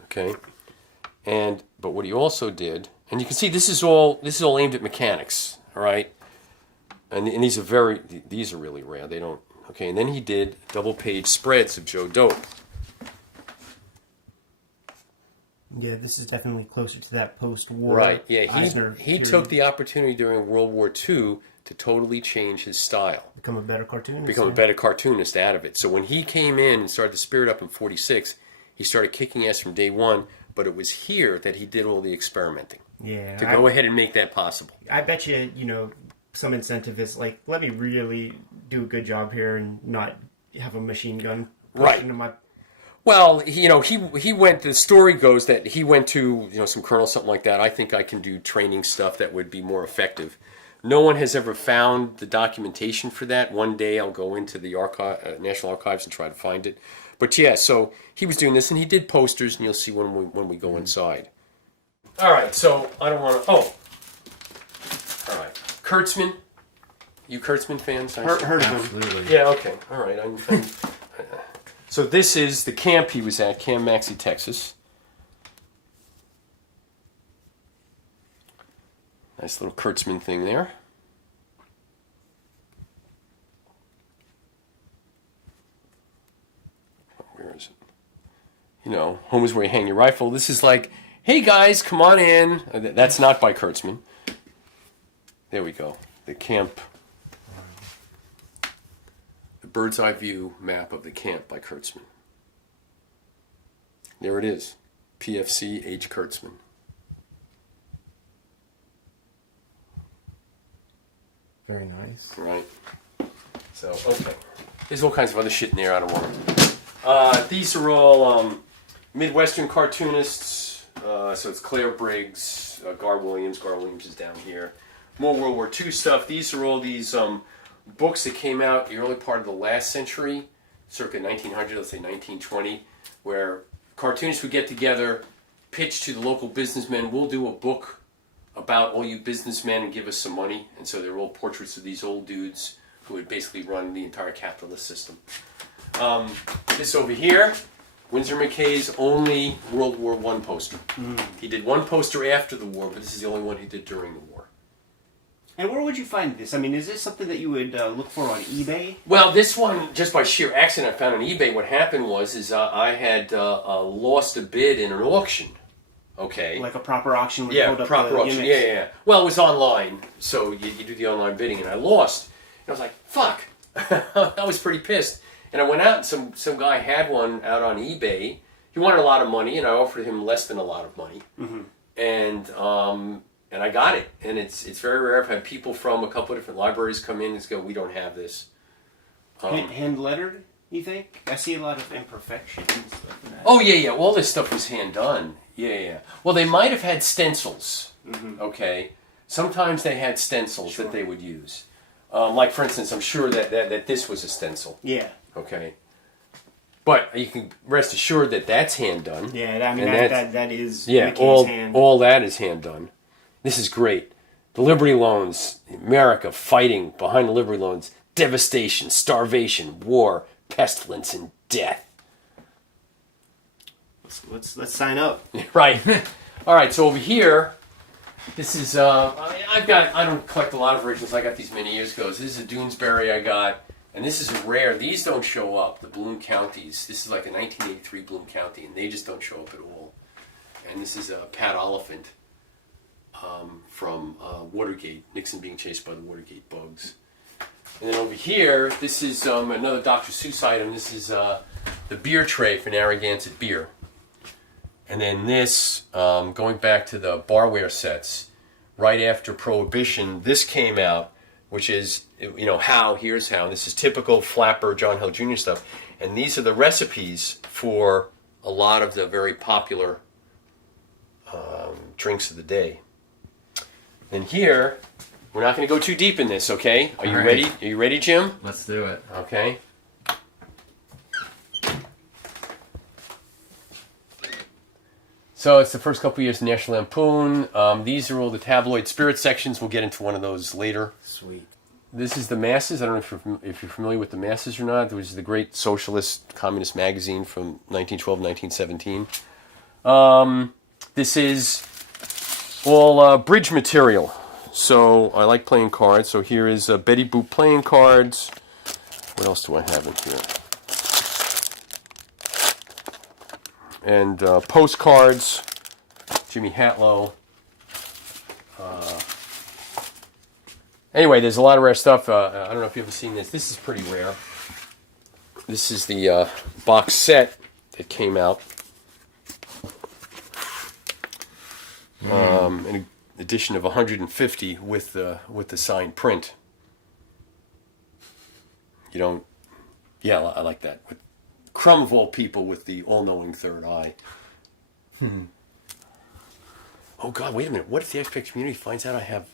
Okay? But what he also did, and you can see this is all aimed at mechanics, all right? And these are really rare. They don't, okay, and then he did double-page spreads of Joe Dope. Yeah, this is definitely closer to that post-war. Right, yeah, he period. took the opportunity during World War II to totally change his style. Become a better cartoonist. Become a better cartoonist out of it. So when he came in and started the Spirit up in 46, he started kicking ass from day one, but it was here that he did all the experimenting. Yeah. To go ahead and make that possible. I bet you, some incentive is like, let me really do a good job here and not have a machine gun pushed into my... Well, he went, the story goes that he went to, some colonel, something like that. I think I can do training stuff that would be more effective. No one has ever found the documentation for that. One day I'll go into the National Archives and try to find it. But yeah, so he was doing this, and he did posters, and you'll see when we go inside. All right, so I don't want to... Oh! All right. Kurtzman. You Kurtzman fans? Heard of him. Absolutely. Yeah, okay. All right. So this is the camp he was at, Camp Maxey, Texas. Nice little Kurtzman thing there. Where is it? Home is where you hang your rifle. This is like, hey guys, come on in. That's not by Kurtzman. There we go. The camp. The bird's eye view map of the camp by Kurtzman. There it is. PFC H. Kurtzman. Very nice. Right. So, okay. There's all kinds of other shit in there I don't want. These are all Midwestern cartoonists. So it's Claire Briggs, Gar Williams. Gar Williams is down here. More World War II stuff. These are all these books that came out the early part of the last century, circa 1900, let's say 1920, where cartoonists would get together, pitch to the local businessmen, we'll do a book about all you businessmen and give us some money. And so they're all portraits of these old dudes who would basically run the entire capitalist system. This over here, Winsor McKay's only World War I poster. He did one poster after the war, but this is the only one he did during the war. And where would you find this? Is this something that you would look for on eBay? Well, this one, just by sheer accident, I found on eBay. What happened was I had lost a bid in an auction. Okay. Like a proper auction? Where Yeah, you hold up proper the auction. units? Yeah. Well, it was online, so you do the online bidding, and I lost. And I was like, fuck. I was pretty pissed. And I went out, and some guy had one out on eBay. He wanted a lot of money, and I offered him less than a lot of money. Mm-hmm. And I got it. And it's very rare. I've had people from a couple of different libraries come in and go, we don't have this. Hand lettered? You think? I see a lot of imperfections. Like that. Oh, yeah. All this stuff was hand done. Yeah. Well, they might have had stencils. Okay. Sometimes they had stencils that they would use. Like, for instance, I'm sure that this was a stencil. Yeah. Okay. But you can rest assured that that's hand done. Yeah, I mean, that is McKay's hand. All that is hand done. This is great. The Liberty Loans, America fighting behind the Liberty Loans, devastation, starvation, war, pestilence, and death. Let's sign up. Right. All right. So over here, this is I don't collect a lot of originals. I got these many years ago. So this is a Doonesbury I got, and this is a rare. These don't show up. The Bloom Counties. This is like a 1983 Bloom County, and they just don't show up at all. And this is a Pat Oliphant from Watergate. Nixon being chased by the Watergate bugs. And then over here, this is another Dr. Seuss item. This is the beer tray for Narragansett beer. And then this, going back to the barware sets, right after Prohibition, this came out, which is, here's how. This is typical Flapper, John Hill Jr. stuff. And these are the recipes for a lot of the very popular drinks of the day. And here, we're not going to go too deep in this, okay? Are you ready? Are you ready, Jim? Let's do it. Okay. So it's the first couple years of National Lampoon. These are all the tabloid spirit sections. We'll get into one of those later. Sweet. This is the Masses. I don't know if you're familiar with the Masses or not. It was the great socialist communist magazine from 1912, 1917. This is all bridge material. So I like playing cards. So here is Betty Boop playing cards. What else do I have in here? And postcards. Jimmy Hatlow. Anyway, there's a lot of rare stuff. I don't know if you've ever seen this. This is pretty rare. This is the box set that came out. An edition of 150 with the signed print. You don't... Yeah, I like that. With Crumb of all people with the all-knowing third eye. Oh God! Wait a minute. What if the expat community finds out I have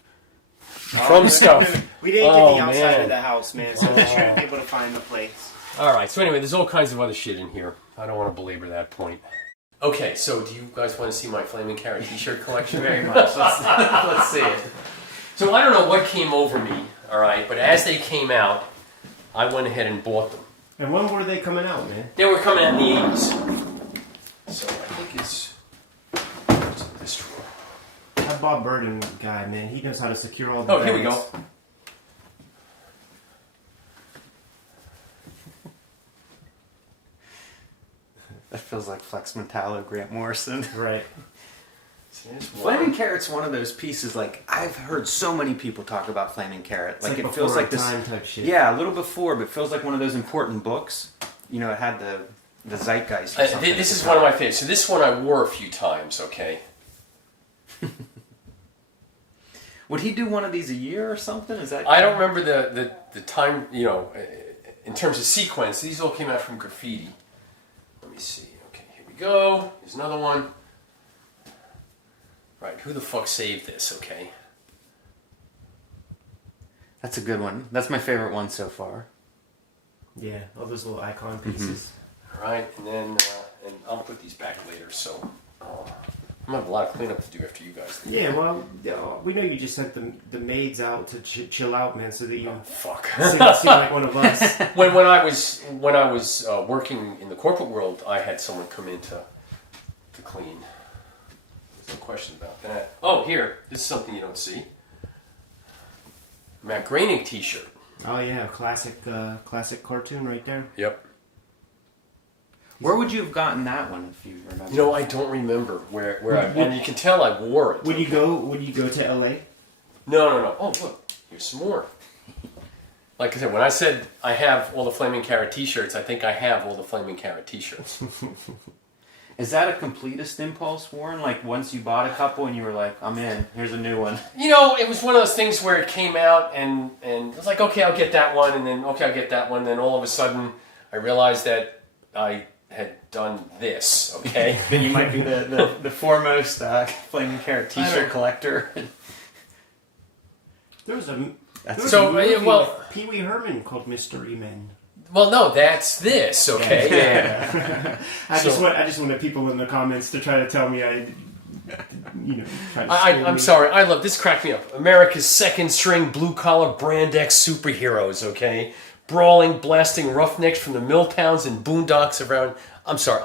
Crumb stuff? We didn't get the outside of the house, man, so we shouldn't be able to find the place. All right. So anyway, there's all kinds of other shit in here. I don't want to belabor that point. Okay. So do you guys want to see my Flaming Carrot T-shirt collection? Very much. Let's see it. So I don't know what came over me. All right, but as they came out, I went ahead and bought them. And when were they coming out, man? They were coming out in the 80s. So I think it's in this drawer. That Bob Burden guy, man, he knows how to secure all the Oh, here we go. That feels like Flex Mentallo, Grant Morrison. Right. Flaming Carrot's one of those pieces, like, I've heard so many people talk about Flaming Carrot. Like it feels like this time type shit. Yeah, a little before, but it feels like one of those important books. You know, it had the zeitgeist or something. This is one of my favorites. So this one I wore a few times, okay? Would he do one of these a year or something? Is that? I don't remember the time, in terms of sequence. These all came out from Graffiti. Let me see. Okay, here we go. Here's another one. Right, who the fuck saved this, okay? That's a good one. That's my favorite one so far. Yeah, all those little icon pieces. All right, and then and I'll put these back later, so I'm gonna have a lot of cleanup to do after you guys. Yeah, well, we know you just sent the maids out to chill out, man, so that you Fuck. seem like one of us. when I was working in the corporate world, I had someone come in to clean. There's no question about that. Oh, here, this is something you don't see. Matt Groening T-shirt. Oh yeah, classic cartoon right there. Yep. Where would you have gotten that one if you remember? I don't remember where and you can tell I wore it. Would you go to LA? No. Oh, look, here's some more. Like I said, when I said I have all the Flaming Carrot T-shirts, I think I have all the Flaming Carrot T-shirts. Is that a completist impulse, Warren? Like once you bought a couple and you were like, I'm in, here's a new one. It was one of those things where it came out and it was like, okay, I'll get that one, and then okay, I'll get that one, then all of a sudden I I realized that I had done this, okay? Then you might be the foremost Flaming Carrot T-shirt collector. There was a So, movie well- with Pee Wee Herman called Mystery Men. Well, no, that's this, okay? Yeah. I just wanted people in the comments to try to tell me try to I'm me. sorry, I love this. Cracked me up. America's second string blue collar brand X superheroes, okay? Brawling, blasting roughnecks from the mill towns and boondocks around. I'm sorry,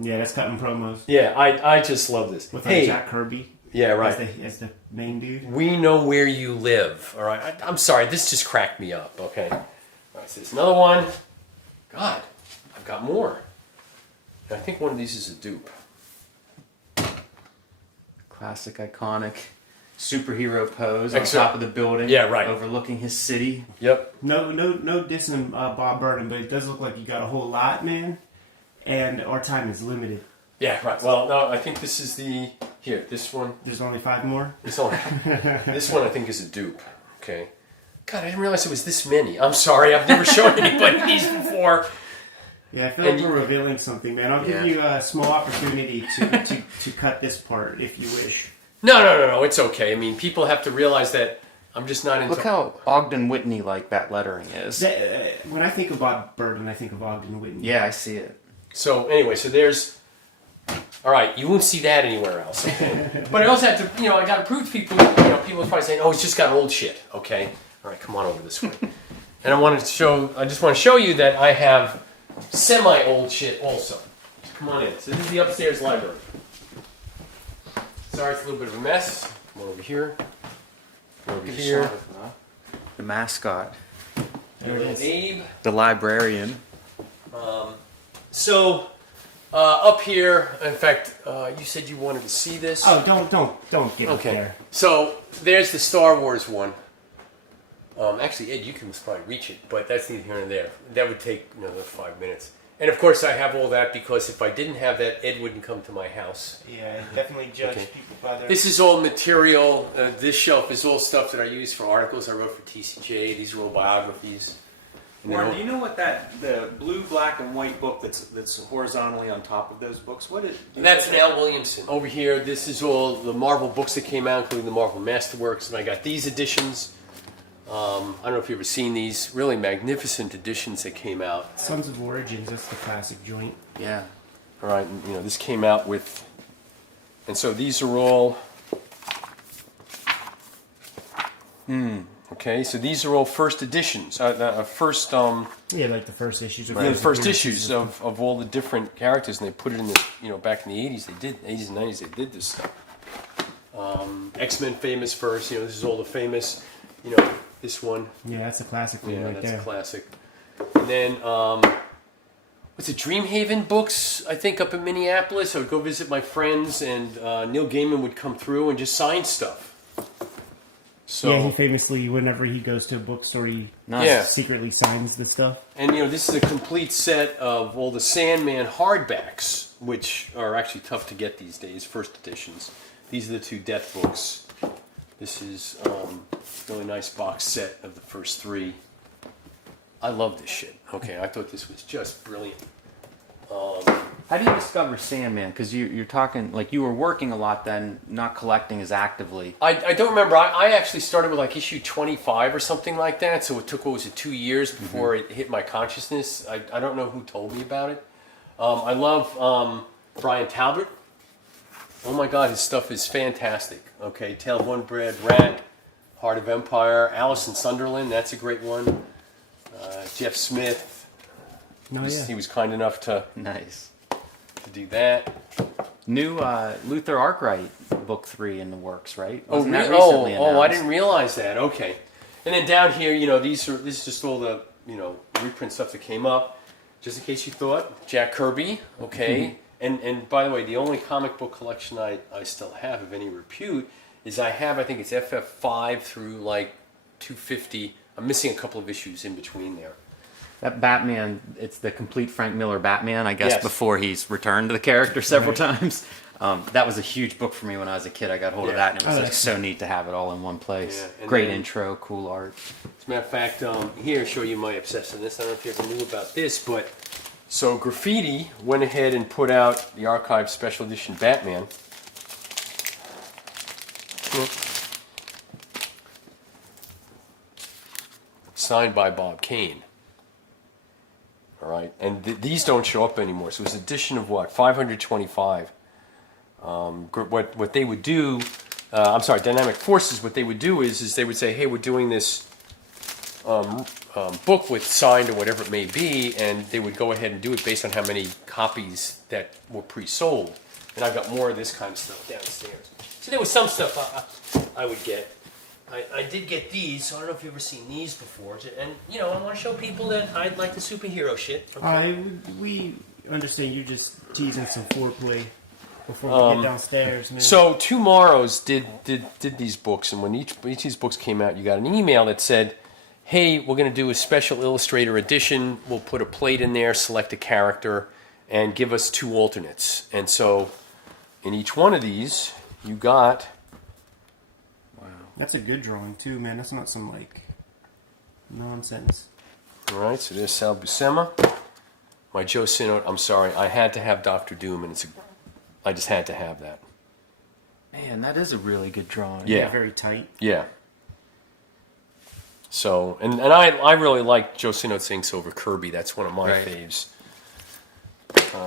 Yeah, that's cutting promos I just love this. with Hey, Jack Kirby yeah, right. as the main dude. We know where you live, all right? I'm sorry, this just cracked me up, okay? All right, so there's another one. God, I've got more. I think one of these is a dupe. Classic, iconic superhero pose Except- on top of the building. Yeah, right. Overlooking his city. Yep. No dissing Bob Burton, but it does look like you got a whole lot, man. And our time is limited. Yeah, right. Well, no, I think this is this one. There's only 5 more. This one I think is a dupe. Okay. God, I didn't realize it was this many. I'm sorry, I've never shown anybody these before. Yeah, I feel like we're revealing something, man. I'll give you a small opportunity to cut this part if you wish. No, it's okay. I mean, people have to realize that I'm just not into... Look how Ogden Whitney like that lettering is. When I think of Bob Burton, I think of Ogden Whitney. Yeah, I see it. So, anyway, so there's... All right, you won't see that anywhere else, okay? But I also have to, I got to prove to people, people are probably saying, oh, it's just got old shit, okay? All right, come on over this way. And I just want to show you that I have semi-old shit also. Come on in. So this is the upstairs library. Sorry, it's a little bit of a mess. Come on over here. Come over here. The mascot. There it is. Abe. The librarian. So, up here, in fact, you said you wanted to see this. Oh, don't get up Okay. there. So, there's the Star Wars one. Actually, Ed, you can probably reach it, but that's neither here nor there. That would take another 5 minutes. And of course, I have all that because if I didn't have that, Ed wouldn't come to my house. Yeah, definitely judge Okay. people by their... This is all material. This shelf is all stuff that I use for articles I wrote for TCJ. These are all biographies. And they're Warren, all- do you know what the blue, black, and white book that's horizontally on top of those books? What is? That's an Al Williamson. Over here, this is all the Marvel books that came out, including the Marvel Masterworks. And I got these editions. I don't know if you've ever seen these really magnificent editions that came out. Sons of Origins, that's the classic joint. Yeah. All right, and, this came out with, and so these are all. Okay, so these are all first editions. First. Yeah, like the first issues. Of The first issues of all the different characters, and they put it in the back in the 80s. They did 80s and 90s. They did this stuff. X-Men famous first. This is all the famous. This one. Yeah, that's a classic one right that's there. a classic. And then what's it? Dreamhaven Books. I think up in Minneapolis. I would go visit my friends, and Neil Gaiman would come through and just sign stuff. So Yeah, he famously, whenever he goes to a bookstore, he Yeah. secretly signs the stuff. And this is a complete set of all the Sandman hardbacks, which are actually tough to get these days, first editions. These are the 2 Death books. This is a really nice box set of the first 3. I love this shit. Okay, I thought this was just brilliant. How do you discover Sandman? Because you're talking, like you were working a lot then, not collecting as actively. I don't remember. I actually started with like issue 25 or something like that, so it took, 2 years before it hit my consciousness. I don't know who told me about it. I love Brian Talbot. Oh my God, his stuff is fantastic. Okay, Tale of One Bread, Rat, Heart of Empire, Alice in Sunderland, that's a great one. Jeff Smith, Oh, yeah. he was kind enough to Nice. do that. New Luther Arkwright book 3 in the works, right? Oh, Wasn't that really? recently I announced? didn't realize that. Okay. And then down here, this is just all the, reprint stuff that came up. Just in case you thought, Jack Kirby, okay. And by the way, the only comic book collection I still have of any repute is I think it's FF5 through like 250. I'm missing a couple of issues in between there. That Batman, it's the complete Frank Miller Batman, I guess, Yes. before he's returned to the character several times. That was a huge book for me when I was a kid. I got hold of Yeah. that, and it was Oh, like that's so neat to have it all in one place. Yeah, and Great then- intro, cool art. As a matter of fact, here, show you my obsession. I don't know if you ever knew about this, but So Graffiti went ahead and put out the Archive Special Edition Batman. Signed by Bob Kane. All right, and these don't show up anymore. So it was an edition of what, 525. What they would do, I'm sorry, Dynamic Forces. What they would do is they would say, hey, we're doing this book with signed or whatever it may be, and they would go ahead and do it based on how many copies that were pre-sold. And I've got more of this kind of stuff downstairs. So there was some stuff I would get. I did get these, so I don't know if you've ever seen these before. And, you know, I want to show people that I like the superhero shit. Okay? We understand you just teasing some foreplay before we get downstairs. Man. So Tomorrows did these books, and when each of these books came out, you got an email that said, hey, we're going to do a special Illustrator edition. We'll put a plate in there, select a character, and give us 2 alternates. And so in each one of these, you got... That's a good drawing too, man. That's not some like nonsense. All right, so there's Sal Buscema. My Joe Sinnoh. I'm sorry, I had to have Dr. Doom, and I just had to have that. Man, that is a really good drawing. Yeah. Very tight. Yeah. So, and I really like Joe Sinnoh's inks over Kirby. That's one of my faves.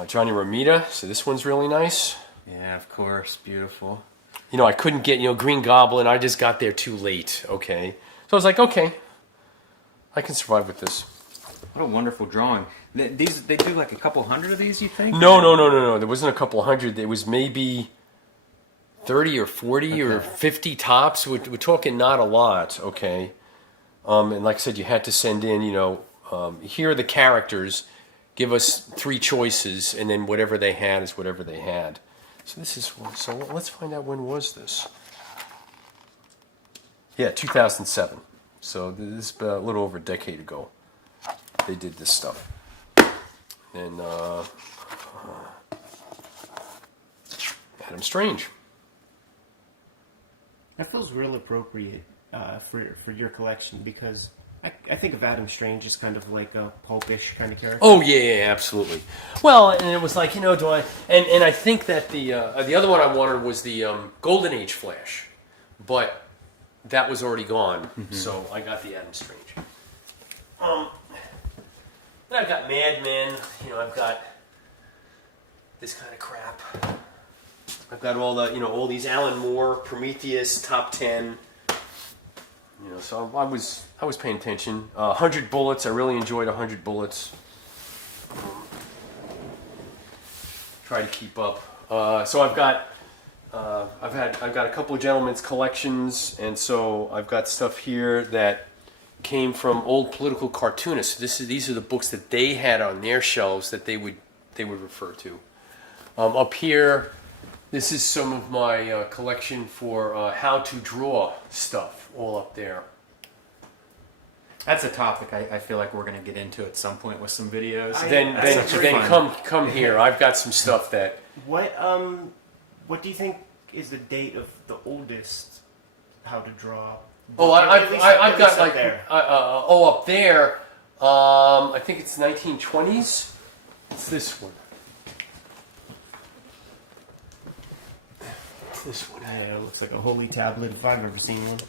Johnny Romita. So this one's really nice. Yeah, of course. Beautiful. You know, I couldn't get, Green Goblin. I just got there too late, okay? So I was like, okay, I can survive with this. What a wonderful drawing. They do like a couple hundred of these, you think? No. There wasn't a couple hundred. There was maybe 30 or 40 or 50 tops. We're talking not a lot, okay? And like I said, you had to send in, here are the characters. Give us 3 choices, and then whatever they had is whatever they had. So let's find out, when was this? Yeah, 2007. So this is a little over a decade ago. They did this stuff. And Adam Strange. That feels real appropriate for your collection, because I think of Adam Strange as kind of like a pulpish kind of character. Oh yeah, absolutely. Well, and it was like, do I? And I think that the other one I wanted was the Golden Age Flash, but that was already gone. Mm-hmm. So I got the Adam Strange. Then I've got Mad Men. I've got this kind of crap. I've got all the all these Alan Moore, Prometheus, top 10. So I was paying attention. 100 Bullets. I really enjoyed 100 Bullets. Try to keep up. So I've got a couple of gentlemen's collections, and so I've got stuff here that came from old political cartoonists. These are the books that they had on their shelves that they would refer to. Up here, this is some of my collection for how to draw stuff. All up there. That's a topic I feel like we're going to get into at some point with some videos. Then come here. I've got some stuff that. What do you think is the date of the oldest how to draw? Oh, I've got like there. Up there. I think it's 1920s. It's this one. This one. Yeah, it looks like a holy tablet if I've ever seen one.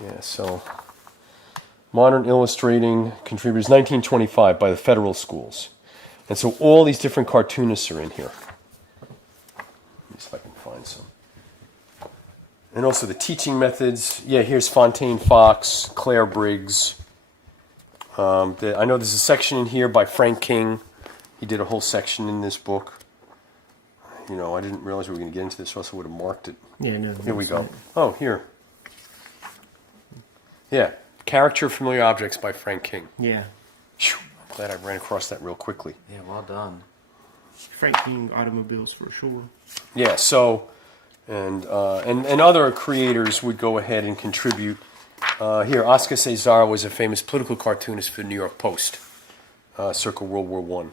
Yeah, so Modern Illustrating Contributors, 1925 by the Federal Schools. And so all these different cartoonists are in here. Let me see if I can find some. And also the teaching methods. Yeah, here's Fontaine Fox, Claire Briggs. I know there's a section in here by Frank King. He did a whole section in this book. I didn't realize we were going to get into this, or else I would have marked it. Yeah, no. Here we go. Oh, here. Yeah, Character Familiar Objects by Frank King. Yeah. Whew, I'm glad I ran across that real quickly. Yeah, well done. Frank King automobiles for sure. Yeah, so, and other creators would go ahead and contribute. Here, Oscar Cesar was a famous political cartoonist for the New York Post, circa World War I.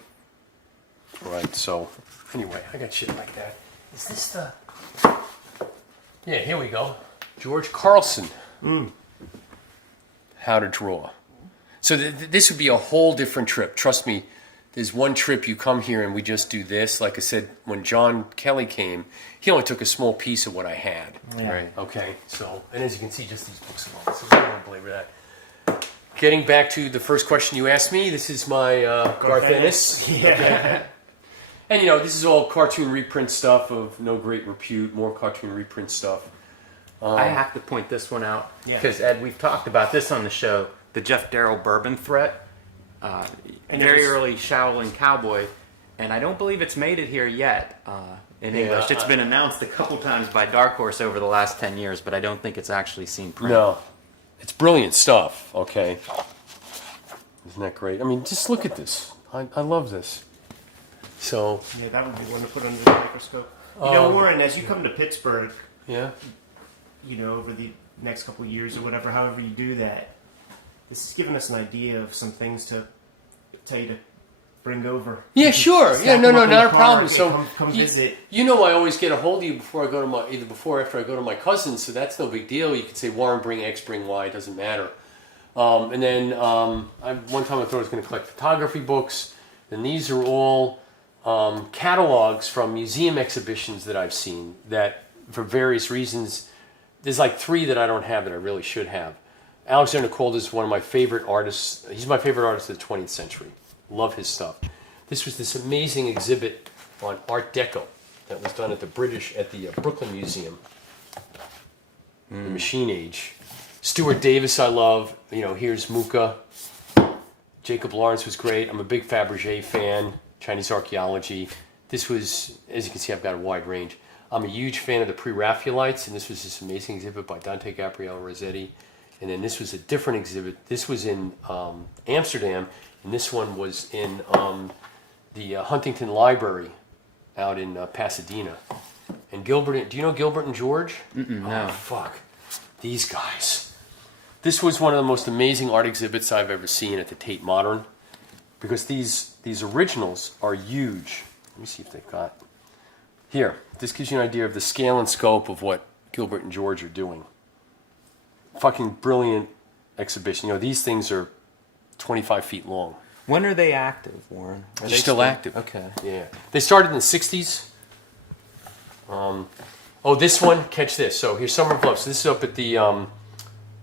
Right, so, anyway, I got shit like that. Is this the... Yeah, here we go. George Carlson. How to draw. So this would be a whole different trip. Trust me, there's one trip you come here and we just do this. Like I said, when John Kelly came, he only took a small piece of what I had. Yeah. Right. Okay, so, and as you can see, just these books alone, so I don't belabor that. Getting back to the first question you asked me, this is my Cartoonist. Yeah. Okay. And you know, this is all cartoon reprint stuff of no great repute, more cartoon reprint stuff. I have to point this one out Yeah. because Ed, we've talked about this on the show. The Jeff Darrell Bourbon Threat, very early Shaolin Cowboy, and I don't believe it's made it here yet in English. It's been announced a couple times by Dark Horse over the last 10 years, but I don't think it's actually seen print. No, it's brilliant stuff. Okay, isn't that great? I mean, just look at this. I love this. So Yeah, that would be one to put under the microscope. You know, Warren, as you come to Pittsburgh, yeah. you know, over the next couple of years or whatever, however you do that, this has given us an idea of some things to tell you to bring over. Yeah, sure. Stack Yeah, no, them no, up in not the a car, problem. yeah, So come visit. You know, I always get a hold of you before I go to my either before or after I go to my cousins, so that's no big deal. You could say Warren, bring X, bring Y, it doesn't matter. And then one time I thought I was going to collect photography books. Then these are all catalogs from museum exhibitions that I've seen that, for various reasons, there's like 3 that I don't have that I really should have. Alexander Calder is one of my favorite artists. He's my favorite artist of the 20th century. Love his stuff. This was this amazing exhibit on Art Deco that was done at the Brooklyn Museum. The Machine Age. Stuart Davis I love. You know, here's Mucha. Jacob Lawrence was great. I'm a big Fabergé fan. Chinese archaeology. This was, as you can see, I've got a wide range. I'm a huge fan of the Pre-Raphaelites, and this was this amazing exhibit by Dante Gabriele Rossetti. And then this was a different exhibit. This was in Amsterdam, and this one was in the Huntington Library out in Pasadena. And Gilbert, do you know Gilbert and George? No. Oh, fuck. These guys. This was one of the most amazing art exhibits I've ever seen at the Tate Modern, because these originals are huge. Let me see if they've got... Here, this gives you an idea of the scale and scope of what Gilbert and George are doing. Fucking brilliant exhibition. You know, these things are 25 feet long. When are they active, Warren? Are They're still active. Okay. Yeah. They started in the 60s. Oh, this one, catch this. So here's Summer of Love. So this is up at the... oh,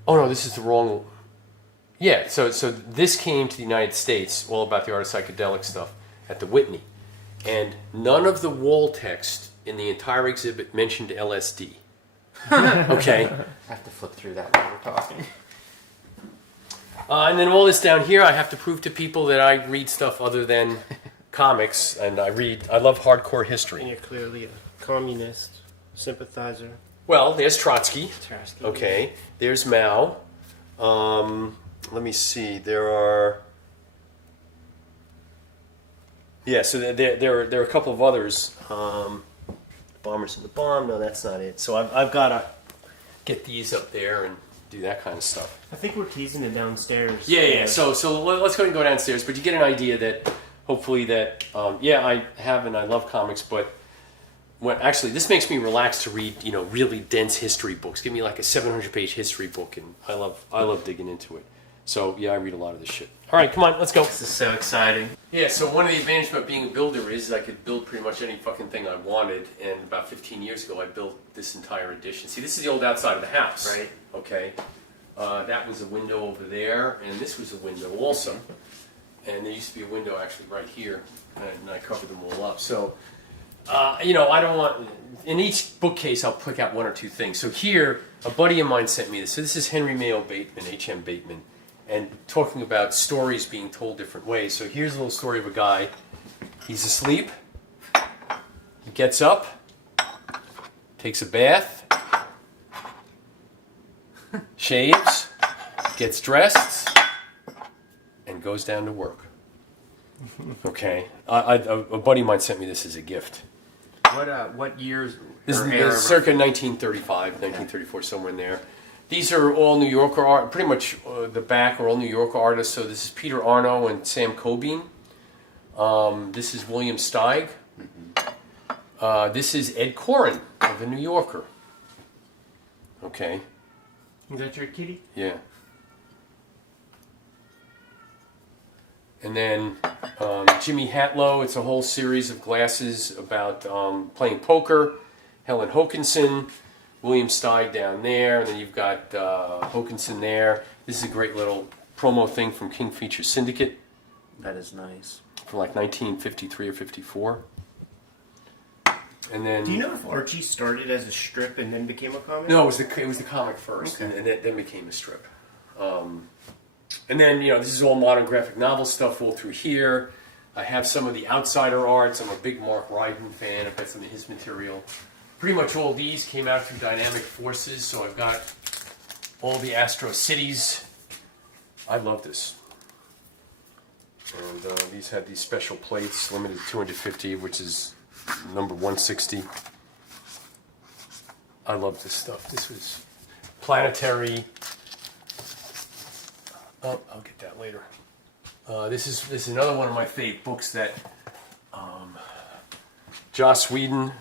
no, this is the wrong... Yeah, so this came to the United States, all about the art of psychedelic stuff, at the Whitney. And none of the wall text in the entire exhibit mentioned LSD. Okay? I have to flip through that while we're talking. And then all this down here, I have to prove to people that I read stuff other than comics, and I love hardcore And history. you're clearly a communist, sympathizer. Well, there's Trotsky. Trotsky. Okay. There's Mao. Let me see. There are... Yeah, so there are a couple of others. Bombers in the Bomb. No, that's not it. So I've got to get these up there and do that kind of stuff. I think we're teasing it downstairs. Yeah. So let's go ahead and go downstairs. But you get an idea that hopefully that I have and I love comics, but actually this makes me relax to read really dense history books. Give me like a 700-page history book, and I love digging into it. So yeah, I read a lot of this shit. All right, come on, let's go. This is so exciting. Yeah, so one of the advantages about being a builder is I could build pretty much any fucking thing I wanted, and about 15 years ago I built this entire edition. See, this is the old outside of the house. Right. Okay. That was a window over there, and this was a window also. And there used to be a window actually right here, and I covered them all up. So, I don't want... In each bookcase, I'll pick out one or two things. So here, a buddy of mine sent me this. So this is Henry Mayo Bateman, H.M. Bateman, and talking about stories being told different ways. So here's a little story of a guy. He's asleep. He gets up, takes a bath, shaves, gets dressed, and goes down to work. Okay. A buddy of mine sent me this as a gift. What years? This or is era- circa 1935, 1934, somewhere in there. These are all New Yorker art. Pretty much the back are all New Yorker artists. So this is Peter Arno and Sam Cobean. This is William Steig. This is Ed Koren of the New Yorker. Okay. Is that your kitty? Yeah. And then Jimmy Hatlow. It's a whole series of glasses about playing poker. Helen Hokinson, William Steig down there, and then you've got Hokinson there. This is a great little promo thing from King Feature Syndicate. That is nice. From like 1953 or 54. And then, do you know if Archie started as a strip and then became a comic? No, it was the comic first, Okay. and then became a strip. And then, this is all modern graphic novel stuff all through here. I have some of the Outsider arts. I'm a big Mark Ryden fan. I've got some of his material. Pretty much all these came out through Dynamic Forces, so I've got all the Astro Cities. I love this. And these have these special plates, limited to 250, which is number 160. I love this stuff. This was Planetary. Oh, I'll get that later. This is another one of my favorite books that Joss Whedon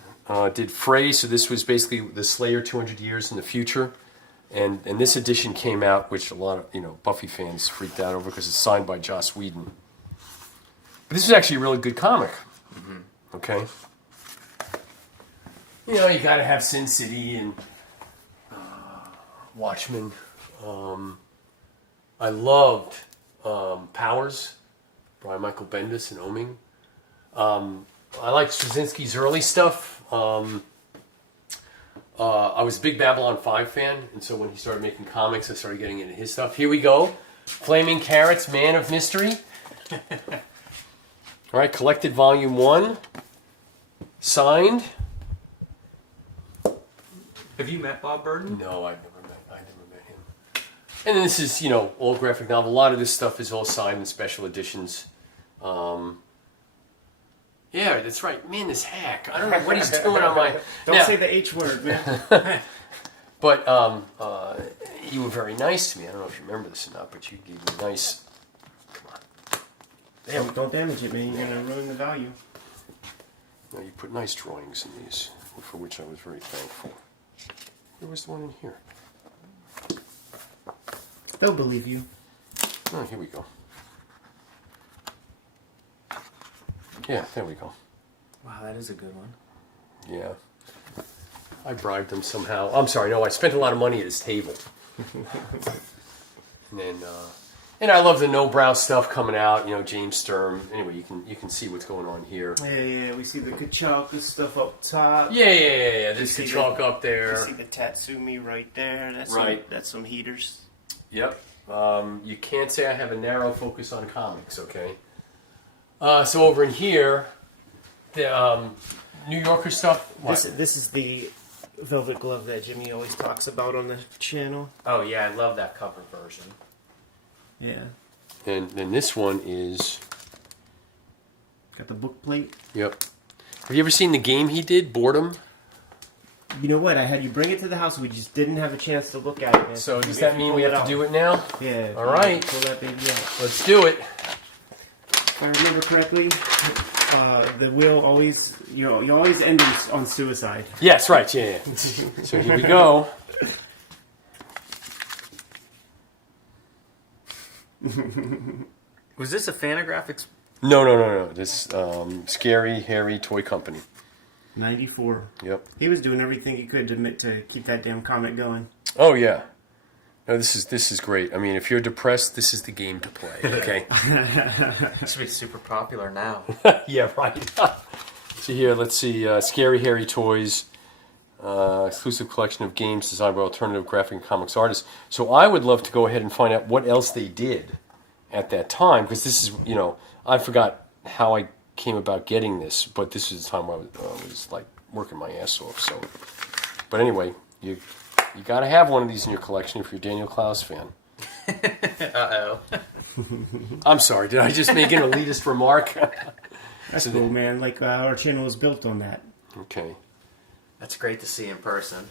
did Frey. So this was basically the Slayer 200 years in the future, and this edition came out, which a lot of Buffy fans freaked out over because it's signed by Joss Whedon. But this is actually a really good comic. Mm-hmm. Okay. You got to have Sin City and Watchmen. I loved Powers by Michael Bendis and Oeming. I like Straczynski's early stuff. I was a big Babylon 5 fan, and so when he started making comics, I started getting into his stuff. Here we go. Flaming Carrots, Man of Mystery. All right, collected volume 1. Signed. Have you met Bob Burden? No, I never met him. And then this is, all graphic novel. A lot of this stuff is all signed in special editions. Yeah, that's right. Man, this hack. I don't know what he's doing on my... Don't say the H word, man. But you were very nice to me. I don't know if you remember this or not, but you gave me a nice... Come on. Don't damage it, man. You're going to ruin the value. No, you put nice drawings in these, for which I was very thankful. Where was the one in here? They'll believe you. Oh, here we go. Yeah, there we go. Wow, that is a good one. Yeah. I bribed him somehow. I'm sorry, no, I spent a lot of money at his table. And then, and I love the no-brow stuff coming out, James Sturm. Anyway, you can see what's going on here. Yeah, we see the Kachaka stuff up top. Yeah. There's Kachuk up there. You see the Tatsumi right there. That's some heaters. Yep. You can't say I have a narrow focus on comics, okay? So over in here, the New Yorker stuff. This is the Velvet Glove that Jimmy always talks about on the channel. Oh yeah, I love that cover version. Yeah. And then this one is... Got the book plate. Yep. Have you ever seen the game he did, Boredom? You know what? I had you bring it to the house. We just didn't have a chance to look at it, man. So does that mean we have to do it now? Yeah. All right. Pull that baby out. Let's do it. If I remember correctly, the wheel always, you always end on suicide. Yes, right. Yeah. So here we go. Was this a Fantagraphics? No. This Scary Harry Toy Company. 94. Yep. He was doing everything he could to keep that damn comic going. Oh yeah. No, this is great. I mean, if you're depressed, this is the game to play. Okay. This would be super popular now. Yeah, right. So here, let's see. Scary Harry Toys, exclusive collection of games designed by alternative graphic and comics artists. So I would love to go ahead and find out what else they did at that time, because this is, I forgot how I came about getting this, but this is the time where I was like working my ass off. So, but anyway, you got to have one of these in your collection if you're a Daniel Klaus fan. Uh-oh. I'm sorry, did I just make an elitist remark? That's cool, man. Like, our channel is built on that. Okay. That's great to see in person.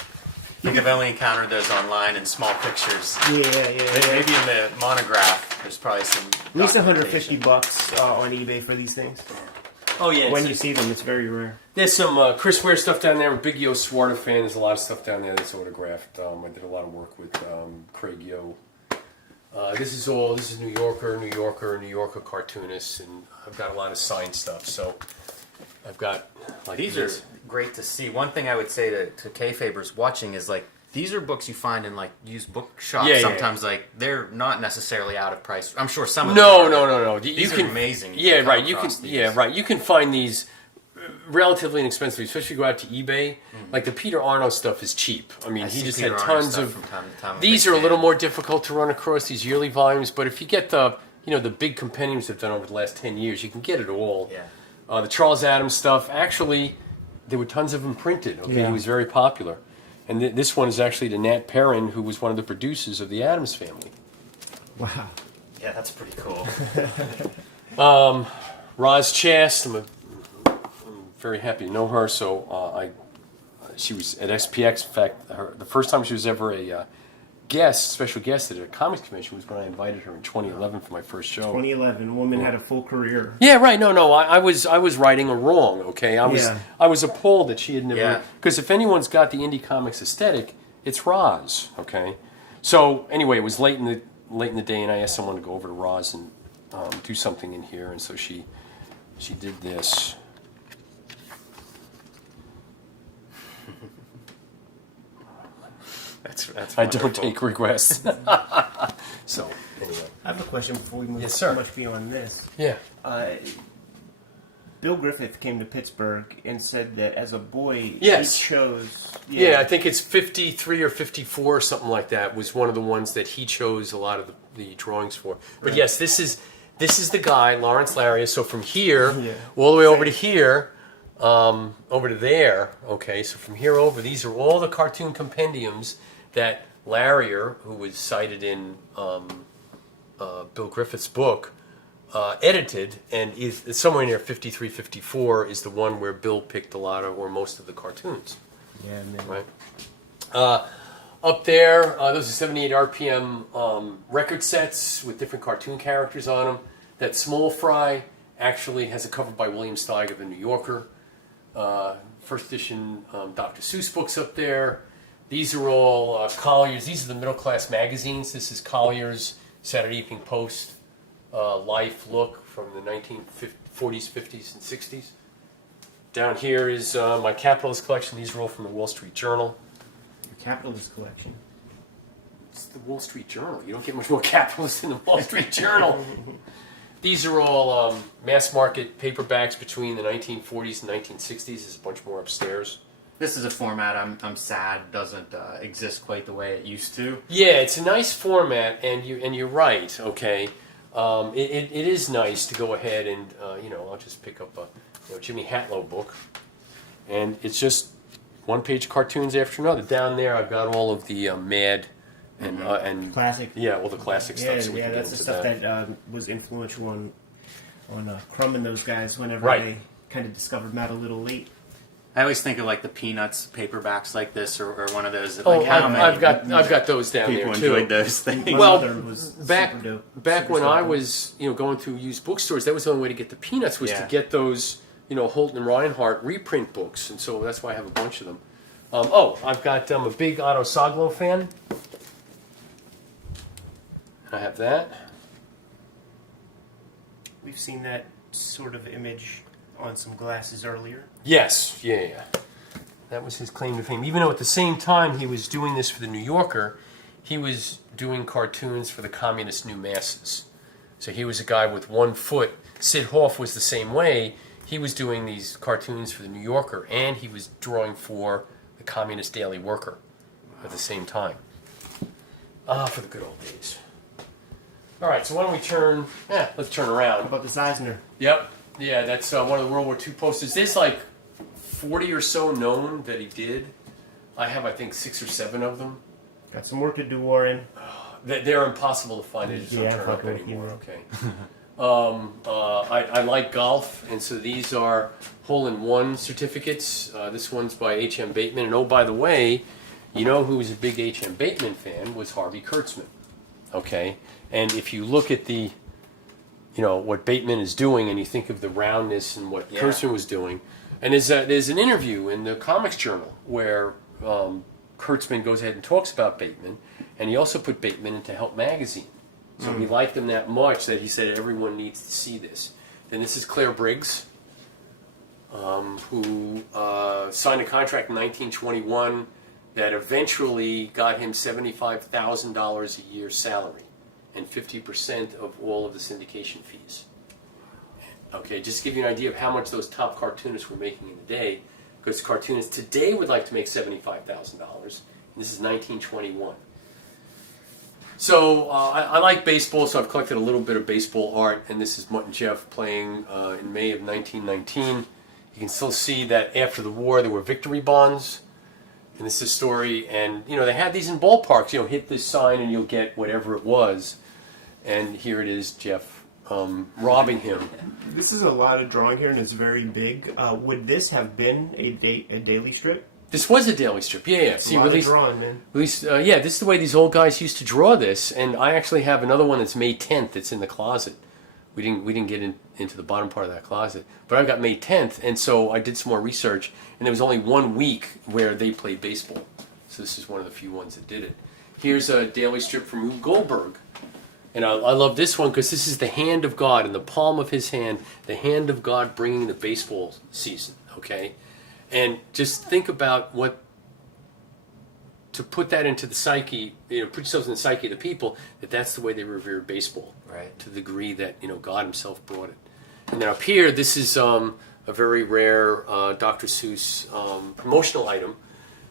I think I've only encountered those online in small pictures. Yeah. Maybe in the monograph, there's probably some. At least documentation. $150 on eBay for these things. Oh yeah. When you see them, it's very rare. There's some Chris Ware stuff down there. I'm a big Yo Swarta fan. There's a lot of stuff down there that's autographed. I did a lot of work with Craig Yo. This is New Yorker, New Yorker cartoonists, and I've got a lot of signed stuff. So I've got like These this. are great to see. One thing I would say to Kayfabers watching is like these are books you find in like used bookshops. Yeah, yeah, Sometimes like they're not necessarily out of price. I'm sure some of No. them are. These You are amazing. Yeah, come right. You can. across these. Yeah, right. You can find these relatively inexpensively, especially if you go out to eBay. Like the Peter Arno stuff is cheap. I mean, I he see just Peter had Arno tons stuff of. from time to time. I'm a These big are a little fan. more difficult to run across these yearly volumes, but if you get the the big compendiums they've done over the last 10 years, you can get it all. Yeah. The Charles Adams stuff, actually, there were tons of them printed. Okay, Yeah. he was very popular, and this one is actually to Nat Perrin, who was one of the producers of the Adams Family. Wow. Yeah, that's pretty cool. Roz Chast, I'm very happy to know her. So she was at SPX. In fact, the first time she was ever a special guest at a comics convention was when I invited her in 2011 for my first show. 2011, woman had a full career. Yeah, right. No. I was writing her wrong. Okay, I was appalled that she had never. Yeah. Because if anyone's got the indie comics aesthetic, it's Roz. Okay. So anyway, it was late in the day, and I asked someone to go over to Roz and do something in here, and so she did this. That's I don't wonderful. take requests. So anyway, I have a question before we move Yes, sir. too much beyond this. yeah. Bill Griffith came to Pittsburgh and said that as a boy, Yes. he chose. Yeah, I think it's 53 or 54 or something like that was one of the ones that he chose a lot of the drawings for. But Right. yes, this is the guy, Lawrence Larius. So from here Yeah. all the way over to here, over to there. Okay, so from here over, these are all the cartoon compendiums that Larrier, who was cited in Bill Griffith's book, edited, and is somewhere in there. 53, 54 is the one where Bill picked a lot of or most of the cartoons. Yeah, man. Right. Up there, those are 78 RPM record sets with different cartoon characters on them. That Small Fry actually has a cover by William Steig of the New Yorker. First edition Dr. Seuss books up there. These are all Collier's. These are the middle class magazines. This is Collier's Saturday Evening Post Life look from the 1940s, 50s, and 60s. Down here is my Capitalist collection. These are all from the Wall Street Journal. Your capitalist collection. It's the Wall Street Journal. You don't get much more capitalist than the Wall Street Journal. These are all mass market paperbacks between the 1940s and 1960s. There's a bunch more upstairs. This is a format I'm sad doesn't exist quite the way it used to. Yeah, it's a nice format, and you're right. Okay, it is nice to go ahead and I'll just pick up a Jimmy Hatlow book, and it's just one-page cartoons after another. Down there, I've got all of the Mad and Classic. yeah, all the classic Yeah, stuff. So we can that's get the into stuff that was influential on Crumb and those guys whenever Right. they kind of discovered Matt a little late. I always think of like the Peanuts paperbacks like this, or one of those. Oh, Like how many I've got those down people there too. enjoyed those things. My Well, mother was back super dope. back Super when I dope. was going through used bookstores, that was the only way to get the Peanuts was to Yeah. get those Holton and Reinhardt reprint books, and so that's why I have a bunch of them. I've got a big Otto Saglo fan. I have that. We've seen that sort of image on some glasses earlier. Yes, yeah. That was his claim to fame. Even though at the same time he was doing this for the New Yorker, he was doing cartoons for the Communist New Masses. So he was a guy with one foot. Sid Hoff was the same way. He was doing these cartoons for the New Yorker, and he was drawing for the Communist Daily Worker at the same time. For the good old days. All right, so why don't we let's turn How around. about this Eisner? Yep. Yeah, that's one of the World War II posters. There's like 40 or so known that he did. I have, I think, 6 or 7 of them. Got some work to do, Warren. They're impossible to find. They just don't Yeah, turn up fucking with you, anymore. man. Okay. I like golf, and so these are hole-in-one certificates. This one's by H.M. Bateman. And oh, by the way, who was a big H.M. Bateman fan was Harvey Kurtzman. Okay? And if you look at the what Bateman is doing, and you think of the roundness and what Kurtzman was doing, and there's an interview in the Comics Journal where Kurtzman goes ahead and talks about Bateman, and he also put Bateman into Help Magazine. So he liked them that much that he said everyone needs to see this. Then this is Claire Briggs, who signed a contract in 1921 that eventually got him $75,000 a year salary and 50% of all of the syndication fees. Okay, just to give you an idea of how much those top cartoonists were making in the day, because cartoonists today would like to make $75,000. This is 1921. So I like baseball, so I've collected a little bit of baseball art, and this is Mutt and Jeff playing in May of 1919. You can still see that after the war there were victory bonds, and this is a story, and you know they had these in ballparks. You know, hit this sign and you'll get whatever it was, and here it is, Jeff robbing him. This is a lot of drawing here, and it's very big. Would this have been a daily strip? This was a daily strip, yeah. See, a lot of drawing, man. Yeah, this is the way these old guys used to draw this, and I actually have another one that's May 10th. That's in the closet. We didn't get into the bottom part of that closet, but I've got May 10th, and so I did some more research, and there was only 1 week where they played baseball. So this is one of the few ones that did it. Here's a daily strip from Rube Goldberg, and I love this one because this is the hand of God in the palm of His hand, the hand of God bringing the baseball season. Okay. And just think about to put that into the psyche, put yourselves in the psyche of the people, that's the way they revered baseball. Right. To the degree that, God Himself brought it. And then up here, this is a very rare Dr. Seuss promotional item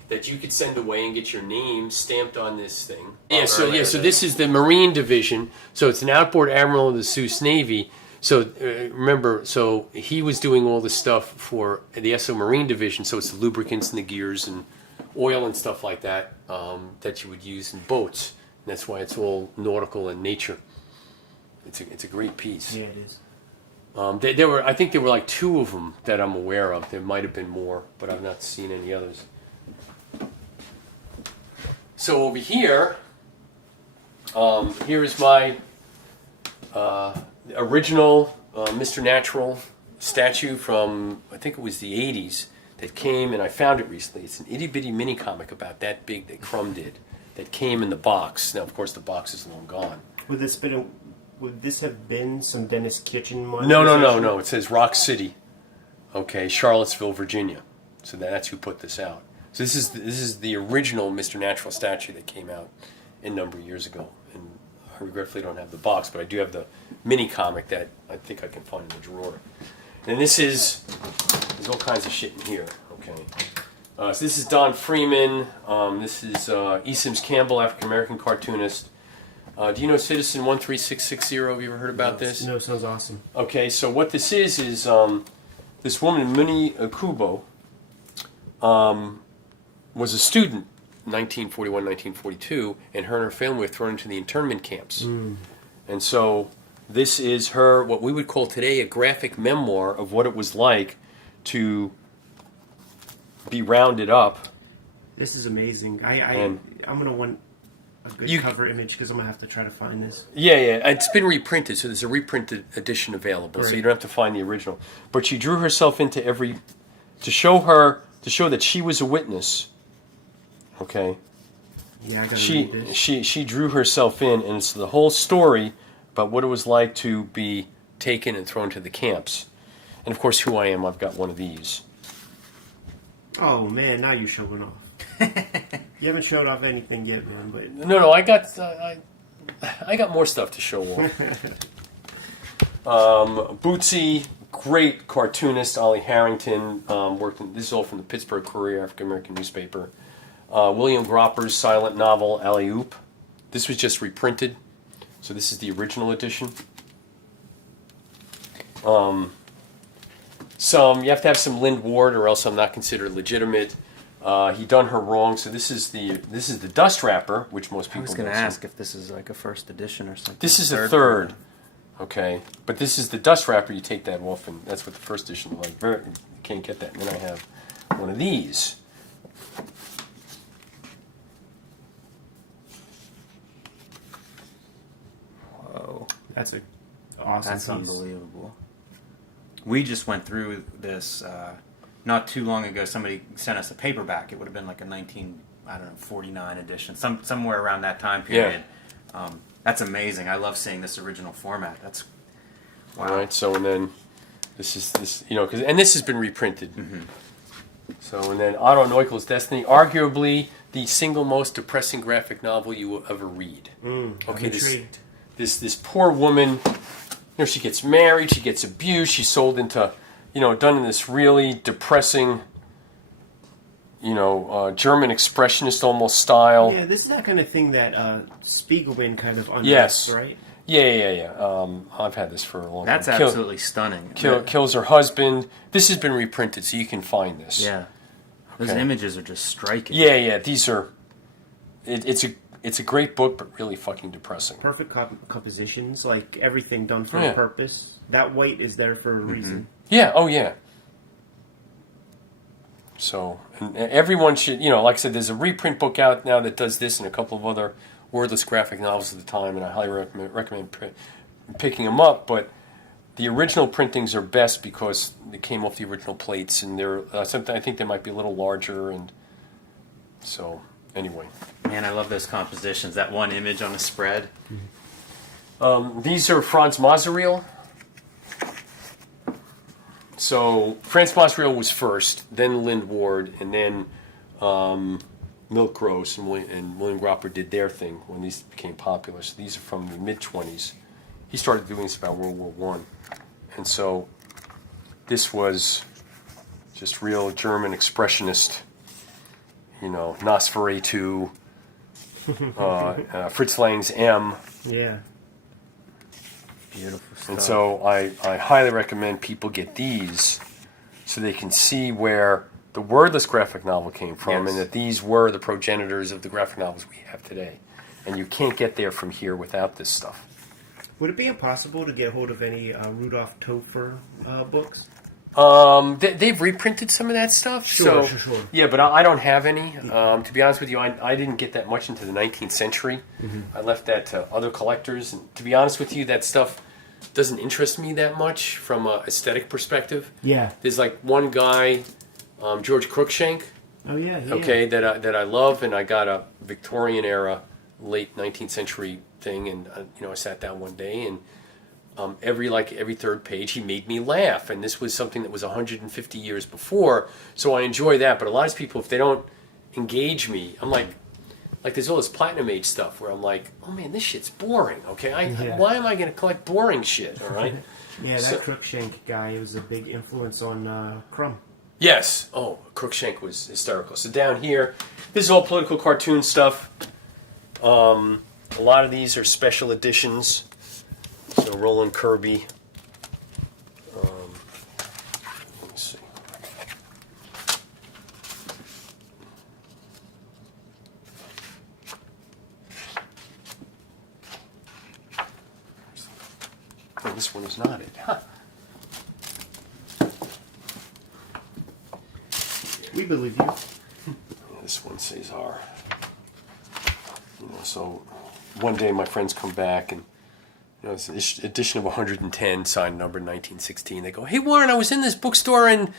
that you could send away and get your name stamped on this thing. So this is the Marine Division. So it's an outboard admiral of the Seuss Navy. So remember, so he was doing all this stuff for the SO Marine Division, so it's the lubricants and the gears and oil and stuff like that that you would use in boats. And that's why it's all nautical in nature. It's a great piece. Yeah, it is. I think there were like 2 of them that I'm aware of. There might have been more, but I've not seen any others. So over here, here is my original Mr. Natural statue from, I think it was the 80s, that came, and I found it recently. It's an itty-bitty mini-comic about that big that Crumb did, that came in the box. Now, of course, the box is long gone. Would this have been some Dennis Kitchen money? No. It says Rock City, okay, Charlottesville, Virginia. So that's who put this out. So this is the original Mr. Natural statue that came out a number of years ago. And I regretfully don't have the box, but I do have the mini comic that I think I can find in the drawer. And there's all kinds of shit in here. Okay. So this is Don Freeman. This is E. Sims Campbell, African American cartoonist. Do you know Citizen 13660? Have you ever heard about this? No, sounds awesome. Okay, so what this is this woman, Minnie Kubo, was a student 1941, 1942, and her family were thrown into the internment camps. And so this is her, what we would call today a graphic memoir of what it was like to be rounded up. This is amazing. I'm going to want a good cover image because I'm going to have to try to find this. Yeah, it's been reprinted, so there's a reprinted edition available, so you don't have to find the original. But she drew herself into to show that she was a witness. Okay. Yeah, I got to read this. She drew herself in, and it's the whole story about what it was like to be taken and thrown to the camps. And of course, who I am, I've got one of these. Oh man, now you're showing off. You haven't showed off anything yet, man. But No, I got more stuff to show off. Bootsy, great cartoonist, Ollie Harrington, this is all from the Pittsburgh Courier, African American newspaper. William Gropper's silent novel, Alley Oop. This was just reprinted, so this is the original edition. You have to have some Lind Ward, or else I'm not considered legitimate. He done her wrong, so this is the Dust Wrapper, which most people. I was going to ask if this is like a first edition or something. This is a third. Okay, but this is the Dust Wrapper. You take that off, and that's what the first edition was like. You can't get that. And then I have one of these. Whoa, that's an awesome that's piece. Unbelievable. We just went through this not too long ago. Somebody sent us a paperback. It would have been like a 49 edition, somewhere around that time period. That's amazing. I love seeing this original format. That's wow. All right. So and then this is and this has been reprinted. Mm-hmm. So and then Otto Neukel's Destiny, arguably the single most depressing graphic novel you will ever read. Okay, this poor woman, she gets married, she gets abused, she's sold into, done in this really depressing, German expressionist almost style. Yeah, this is that kind of thing that Spiegelman kind of unearthed, Yes. right? Yeah. I've had this for a long That's time. absolutely stunning. Kills her husband. This has been reprinted, so you can find this. Yeah. Those Okay. images are just striking. Yeah. These are. It's a great book, but really fucking depressing. Perfect compositions, like everything done for Yeah. a purpose. That white is there for a reason. Yeah. Oh yeah. So and everyone should, like I said, there's a reprint book out now that does this and a couple of other wordless graphic novels at the time, and I highly recommend picking them up. But the original printings are best because they came off the original plates, and they're I think they might be a little larger, and so anyway. Man, I love those compositions. That one image on a spread. These are Franz Mazariel. So Franz Mazariel was first, then Lind Ward, and then Milk Gross and William Gropper did their thing when these became popular. So these are from the mid-20s. He started doing this about World War One, and so this was just real German expressionist, Nosferatu, Fritz Lang's M. Yeah. Beautiful stuff. And so I highly recommend people get these so they can see where the wordless graphic novel came from, Yes. and that these were the progenitors of the graphic novels we have today. And you can't get there from here without this stuff. Would it be impossible to get hold of any Rudolf Topher books? They've reprinted some of that stuff. Sure. Yeah, but I don't have any. To be honest with you, I didn't get that much into the 19th century. I left that to other collectors. And to be honest with you, that stuff doesn't interest me that much from an aesthetic perspective. Yeah. There's like one guy, George Cruikshank, Oh, yeah. okay, that I love, and I got a Victorian era, late 19th century thing, and I sat down one day and every third page he made me laugh, and this was something that was 150 years before, so I enjoy that. But a lot of people, if they don't engage me, I'm like there's all this Platinum Age stuff where I'm like, oh man, this shit's boring. Okay, why am I going to collect boring shit? All right. Yeah, that Cruikshank guy was a big influence on Crumb. Yes. Oh, Cruikshank was hysterical. So down here, this is all political cartoon stuff. A lot of these are special editions. So Roland Kirby. Let me see. Oh, this one is not it. Huh. We believe you. This one says R. So one day my friends come back and it's an edition of 110, signed number 1916. They go, "Hey Warren, I was in this bookstore in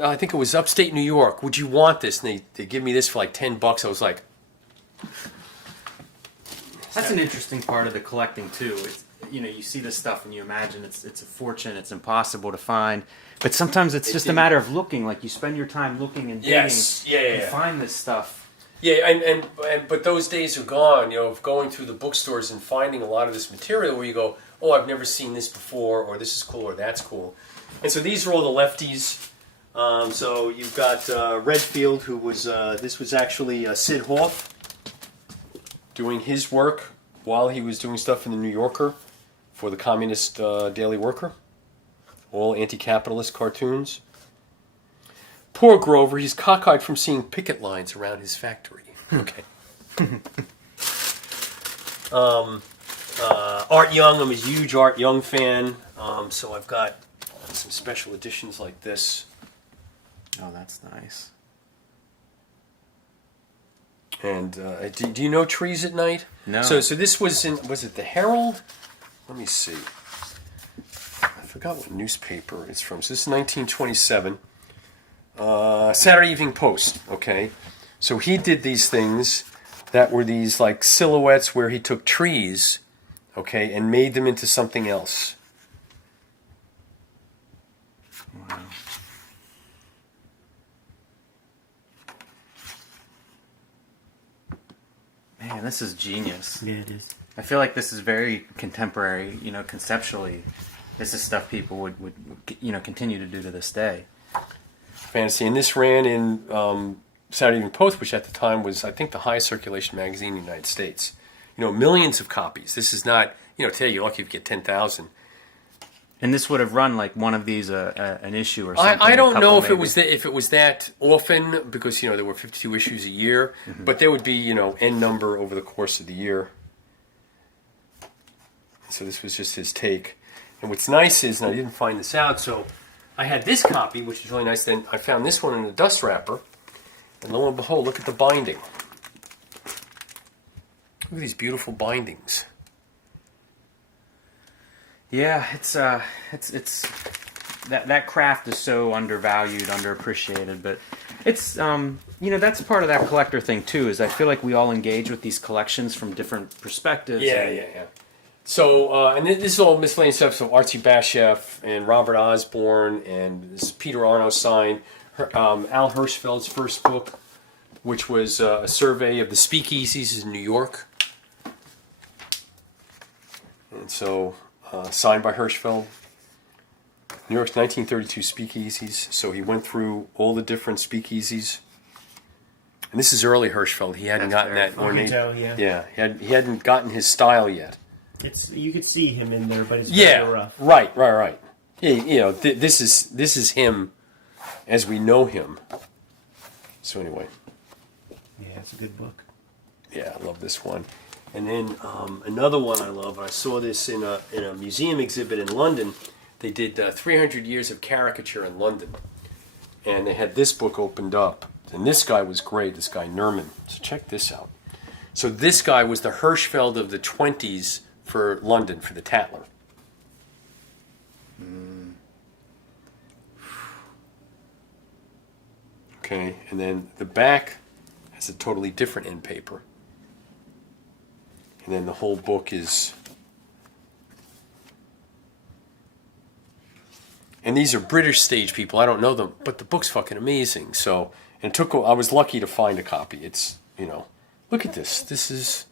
I think it was upstate New York. Would you want this?" And they give me this for like $10. I was like, That's an interesting part of the collecting too. It's, you see this stuff and you imagine it's a fortune, it's impossible to find. But sometimes it's just a matter of looking. Like you spend your time looking and digging, Yes, yeah. and find this stuff. Yeah, but those days are gone, of going through the bookstores and finding a lot of this material where you go, oh, I've never seen this before, or this is cool, or that's cool. And so these are all the lefties. So you've got Redfield, who was, this was actually Sid Hoff doing his work while he was doing stuff in the New Yorker for the Communist Daily Worker. All anti-capitalist cartoons. Poor Grover, he's cockeyed from seeing picket lines around his factory. Okay. Art Young, I'm a huge Art Young fan. So I've got some special editions like this. Oh, that's nice. And do you know Trees at Night? No. So this was it the Herald? Let me see. I forgot what newspaper it's from. So this is 1927. Saturday Evening Post, okay? So he did these things that were these like silhouettes where he took trees, okay, and made them into something else. Wow. Man, this is genius. Yeah, it is. I feel like this is very contemporary, you know, conceptually. This is stuff people would you know, continue to do to this day. Fantasy. And this ran in Saturday Evening Post, which at the time was, I think, the highest circulation magazine in the United States. You know, millions of copies. This is not, you know, today you're lucky if you get 10,000. And this would have run like one of these an issue or something. I don't know if maybe. it was that often, because, you know, there were 52 issues a year, but there would be, you know, N number over the course of the year. So this was just his take. And what's nice is, and I didn't find this out, so I had this copy, which is really nice. Then I found this one in a dust wrapper, and lo and behold, look at the binding. Look at these beautiful bindings. Yeah, it's that craft is so undervalued, underappreciated, but it's you know, that's part of that collector thing too. Is I feel like we all engage with these collections from different perspectives. Yeah. So, and this is all miscellaneous stuff. So Archie Bashef and Robert Osborne and this Peter Arno signed Al Hirschfeld's first book, which was a survey of the speakeasies in New York. And so, signed by Hirschfeld. New York's 1932 speakeasies. So he went through all the different speakeasies. And this is early Hirschfeld. He hadn't gotten that ornate. Yeah, he hadn't gotten his style yet. You could see him in there, but it's very rough. Right. Yeah, you know, this is him as we know him. So anyway. Yeah, it's a good book. Yeah, I love this one. And then another one I love. I saw this in a museum exhibit in London. They did 300 years of caricature in London, and they had this book opened up. And this guy was great. This guy Nerman. So check this out. So this guy was the Hirschfeld of the 20s. For London, for the Tatler. Okay, and then the back has a totally different end paper. And then the whole book is... And these are British stage people, I don't know them, but the book's fucking amazing. So, and I was lucky to find a copy. It's, you know, look at this. This is...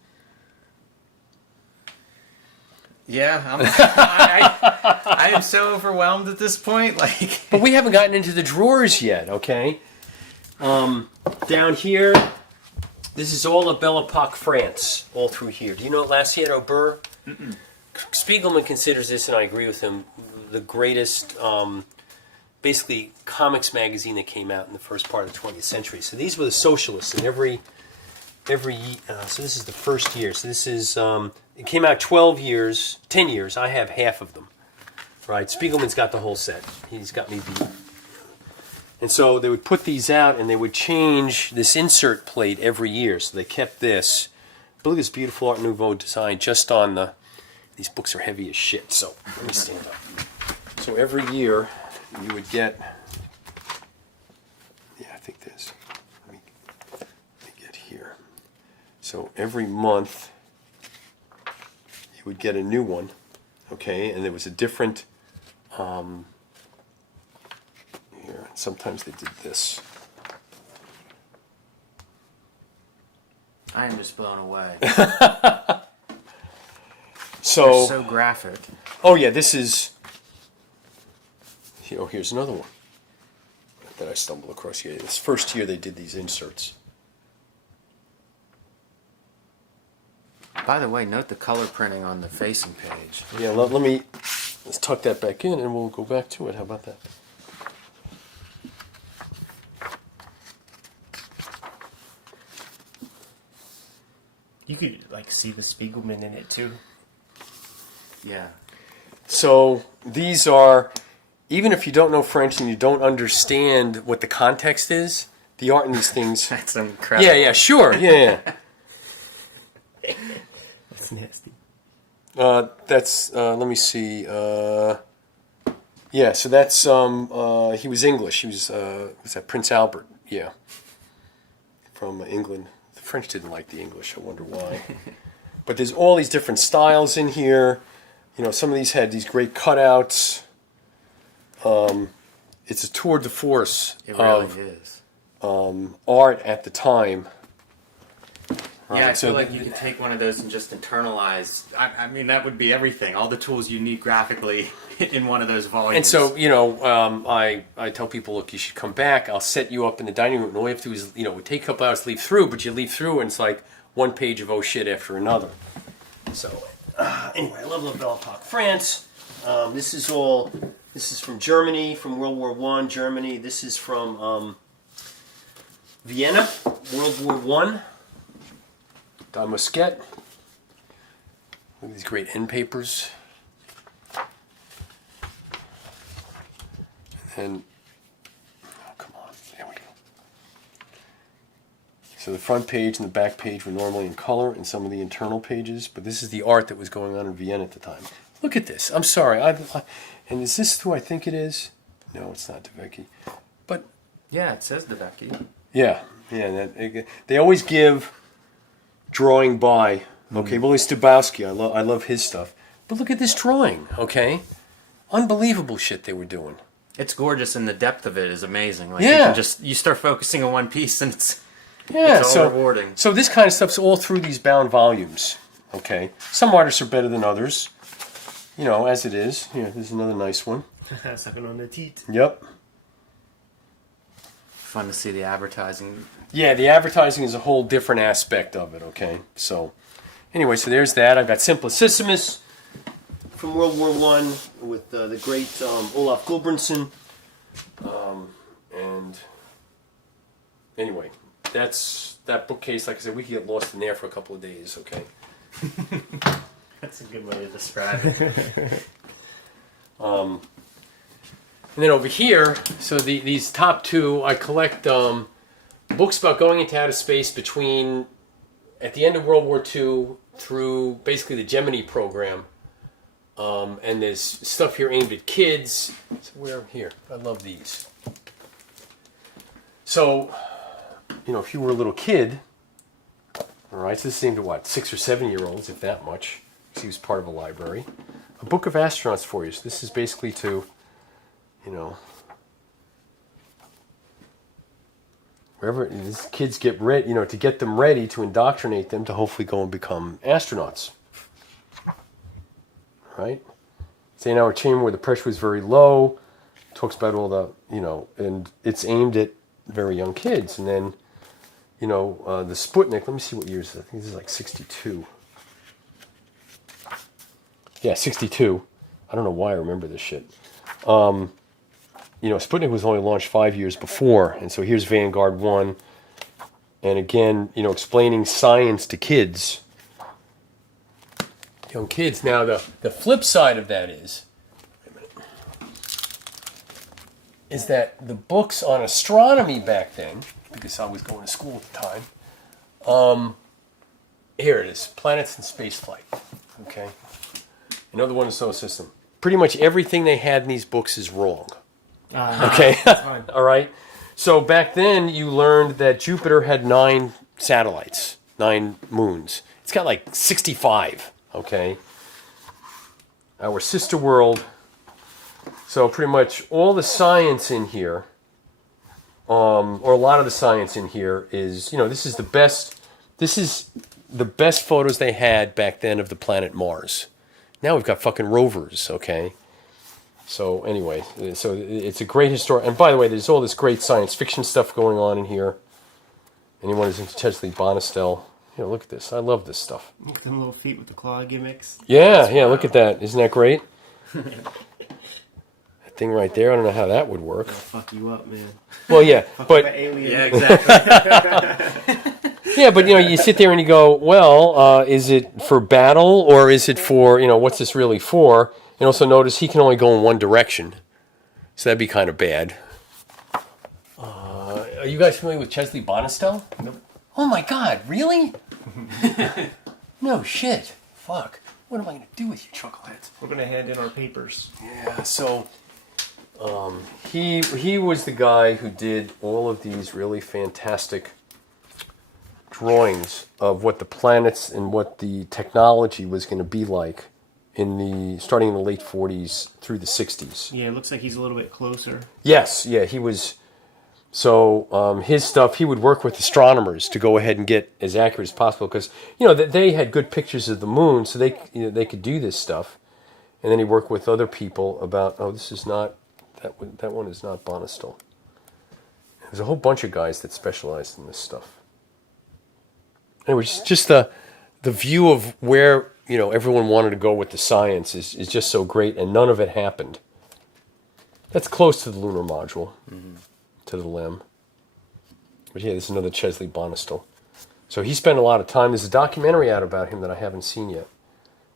Yeah, I am so overwhelmed at this point. Like, but we haven't gotten into the drawers yet. Okay, down here, this is all of Belle Epoque France, all through here. Do you know L'Assiette Aubert? Spiegelman considers this, and I agree with him, the greatest, basically, comics magazine that came out in the first part of the 20th century. So these were the socialists, and every so this is the first year. So this is it came out 10 years. I have half of them. Right, Spiegelman's got the whole set. He's got me beat. And so they would put these out, and they would change this insert plate every year. So they kept this. But look at this beautiful Art Nouveau design just on the... These books are heavy as shit, so let me stand up. So every year, you would get... Yeah, I think this. Let me get here. So every month, you would get a new one. Okay, and there was a different... here, sometimes they did this. I am just blown away. So, so graphic. Oh yeah, this is... Oh, here's another one that I stumbled across here. This first year they did these inserts. By the way, note the color printing on the facing page. Yeah, let's tuck that back in and we'll go back to it. How about that? You could like see the Spiegelman in it too. Yeah. So these are, even if you don't know French and you don't understand what the context is, the art in these things... That's incredible. Yeah, sure, yeah. That's nasty. Let me see, yeah, so that's, he was English, he was that Prince Albert, yeah, from England, French didn't like the English. I wonder why. But there's all these different styles in here. You know, some of these had these great cutouts. It's a tour de force It really of is. art at the time. Yeah, I so feel like you could take one of those and just internalize. I mean, that would be everything. All the tools you need graphically in one of those volumes. And so, you know, I tell people, look, you should come back. I'll set you up in the dining room. And all you have to do is, you know, we take a couple hours to leaf through, but you leaf through and it's like one page of oh shit after another. So, anyway, I love La Belle Epoque, France. This is from Germany, from World War I, Germany. This is from Vienna, World War I. Don Musquet. Look at these great end papers. And, oh, come on, there we go. So the front page and the back page were normally in color and some of the internal pages, but this is the art that was going on in Vienna at the time. Look at this. I'm sorry. And is this who I think it is? No, it's not DeVecchi. But, yeah, it says DeVecchi. yeah. They always give drawing by. Okay, Willie Stubowski. I love his stuff. But look at this drawing, okay? Unbelievable shit they were doing. It's gorgeous, and the depth of it is amazing. Like Yeah. you start focusing on one piece, and it's Yeah, all rewarding. So this kind of stuff's all through these bound volumes, okay? Some artists are better than others, you know, as it is. Here, there's another nice one. Sucking on the teat. Yep. Fun to see the advertising. Yeah, the advertising is a whole different aspect of it, okay? So, anyway, so there's that. I've got Simplicissimus from World War I with the great Olaf Gulbrandsen. And anyway, that's that bookcase. Like I said, we could get lost in there for a couple of days, okay? That's a good way to describe it. And then over here, so these top two, I collect books about going into outer space between at the end of World War II through basically the Gemini program. And there's stuff here aimed at kids. So where here? I love these. So, you know, if you were a little kid, all right, so this is aimed at what, 6 or 7 year olds, if that much. Because he was part of a library. A book of astronauts for you. So this is basically to, you know, wherever these kids get ready, you know, to get them ready to indoctrinate them to hopefully go and become astronauts. Right? Say in our chamber where the pressure was very low, talks about all the, you know, and it's aimed at very young kids. And then, you know, the Sputnik, let me see what years, I think this is like 62. Yeah, 62. I don't know why I remember this shit. You know, Sputnik was only launched 5 years before, and so here's Vanguard 1. And again, you know, explaining science to kids. Young kids. Now, the flip side of that is that the books on astronomy back then, because I was going to school at the time, here it is, Planets and Spaceflight. Okay? Another one in the solar system. Pretty much everything they had in these books is wrong. Okay? All right? So back then, you learned that Jupiter had 9 satellites, 9 moons. It's got like 65. Okay, our sister world. So pretty much all the science in here, or a lot of the science in here is, you know, this is the best photos they had back then of the planet Mars. Now we've got fucking rovers, okay? So anyway, so it's a great historic, and by the way, there's all this great science fiction stuff going on in here. Anyone who's into Chesley Bonestell, you know, look at this. I love this stuff. Look at them little feet with the claw gimmicks. Yeah, yeah, look at that. Isn't that great? That thing right there, I don't know how that would work. It'll fuck you up, man. Well, yeah, but Yeah, exactly. yeah, but you know, you sit there and you go, well, is it for battle or is it for, you know, what's this really for? And also notice he can only go in one direction, so that'd be kind of bad. Are you guys familiar with Chesley Bonestell? Nope. Oh my God, really? No shit. Fuck. What am I gonna do with you, chuckleheads? We're gonna hand in our papers. Yeah. So, he was the guy who did all of these really fantastic drawings of what the planets and what the technology was going to be like starting in the late 40s through the 60s. Yeah, it looks like he's a little bit closer. Yes, yeah, he was. So his stuff, he would work with astronomers to go ahead and get as accurate as possible because they had good pictures of the moon, so they could do this stuff. And then he worked with other people about this is not that one is not Bonistel. There's a whole bunch of guys that specialized in this stuff. Anyway, just the view of where everyone wanted to go with the science is just so great, and none of it happened. That's close to the lunar module, to the limb. But yeah, this is another Chesley Bonistel. So he spent a lot of time. There's a documentary out about him that I haven't seen yet.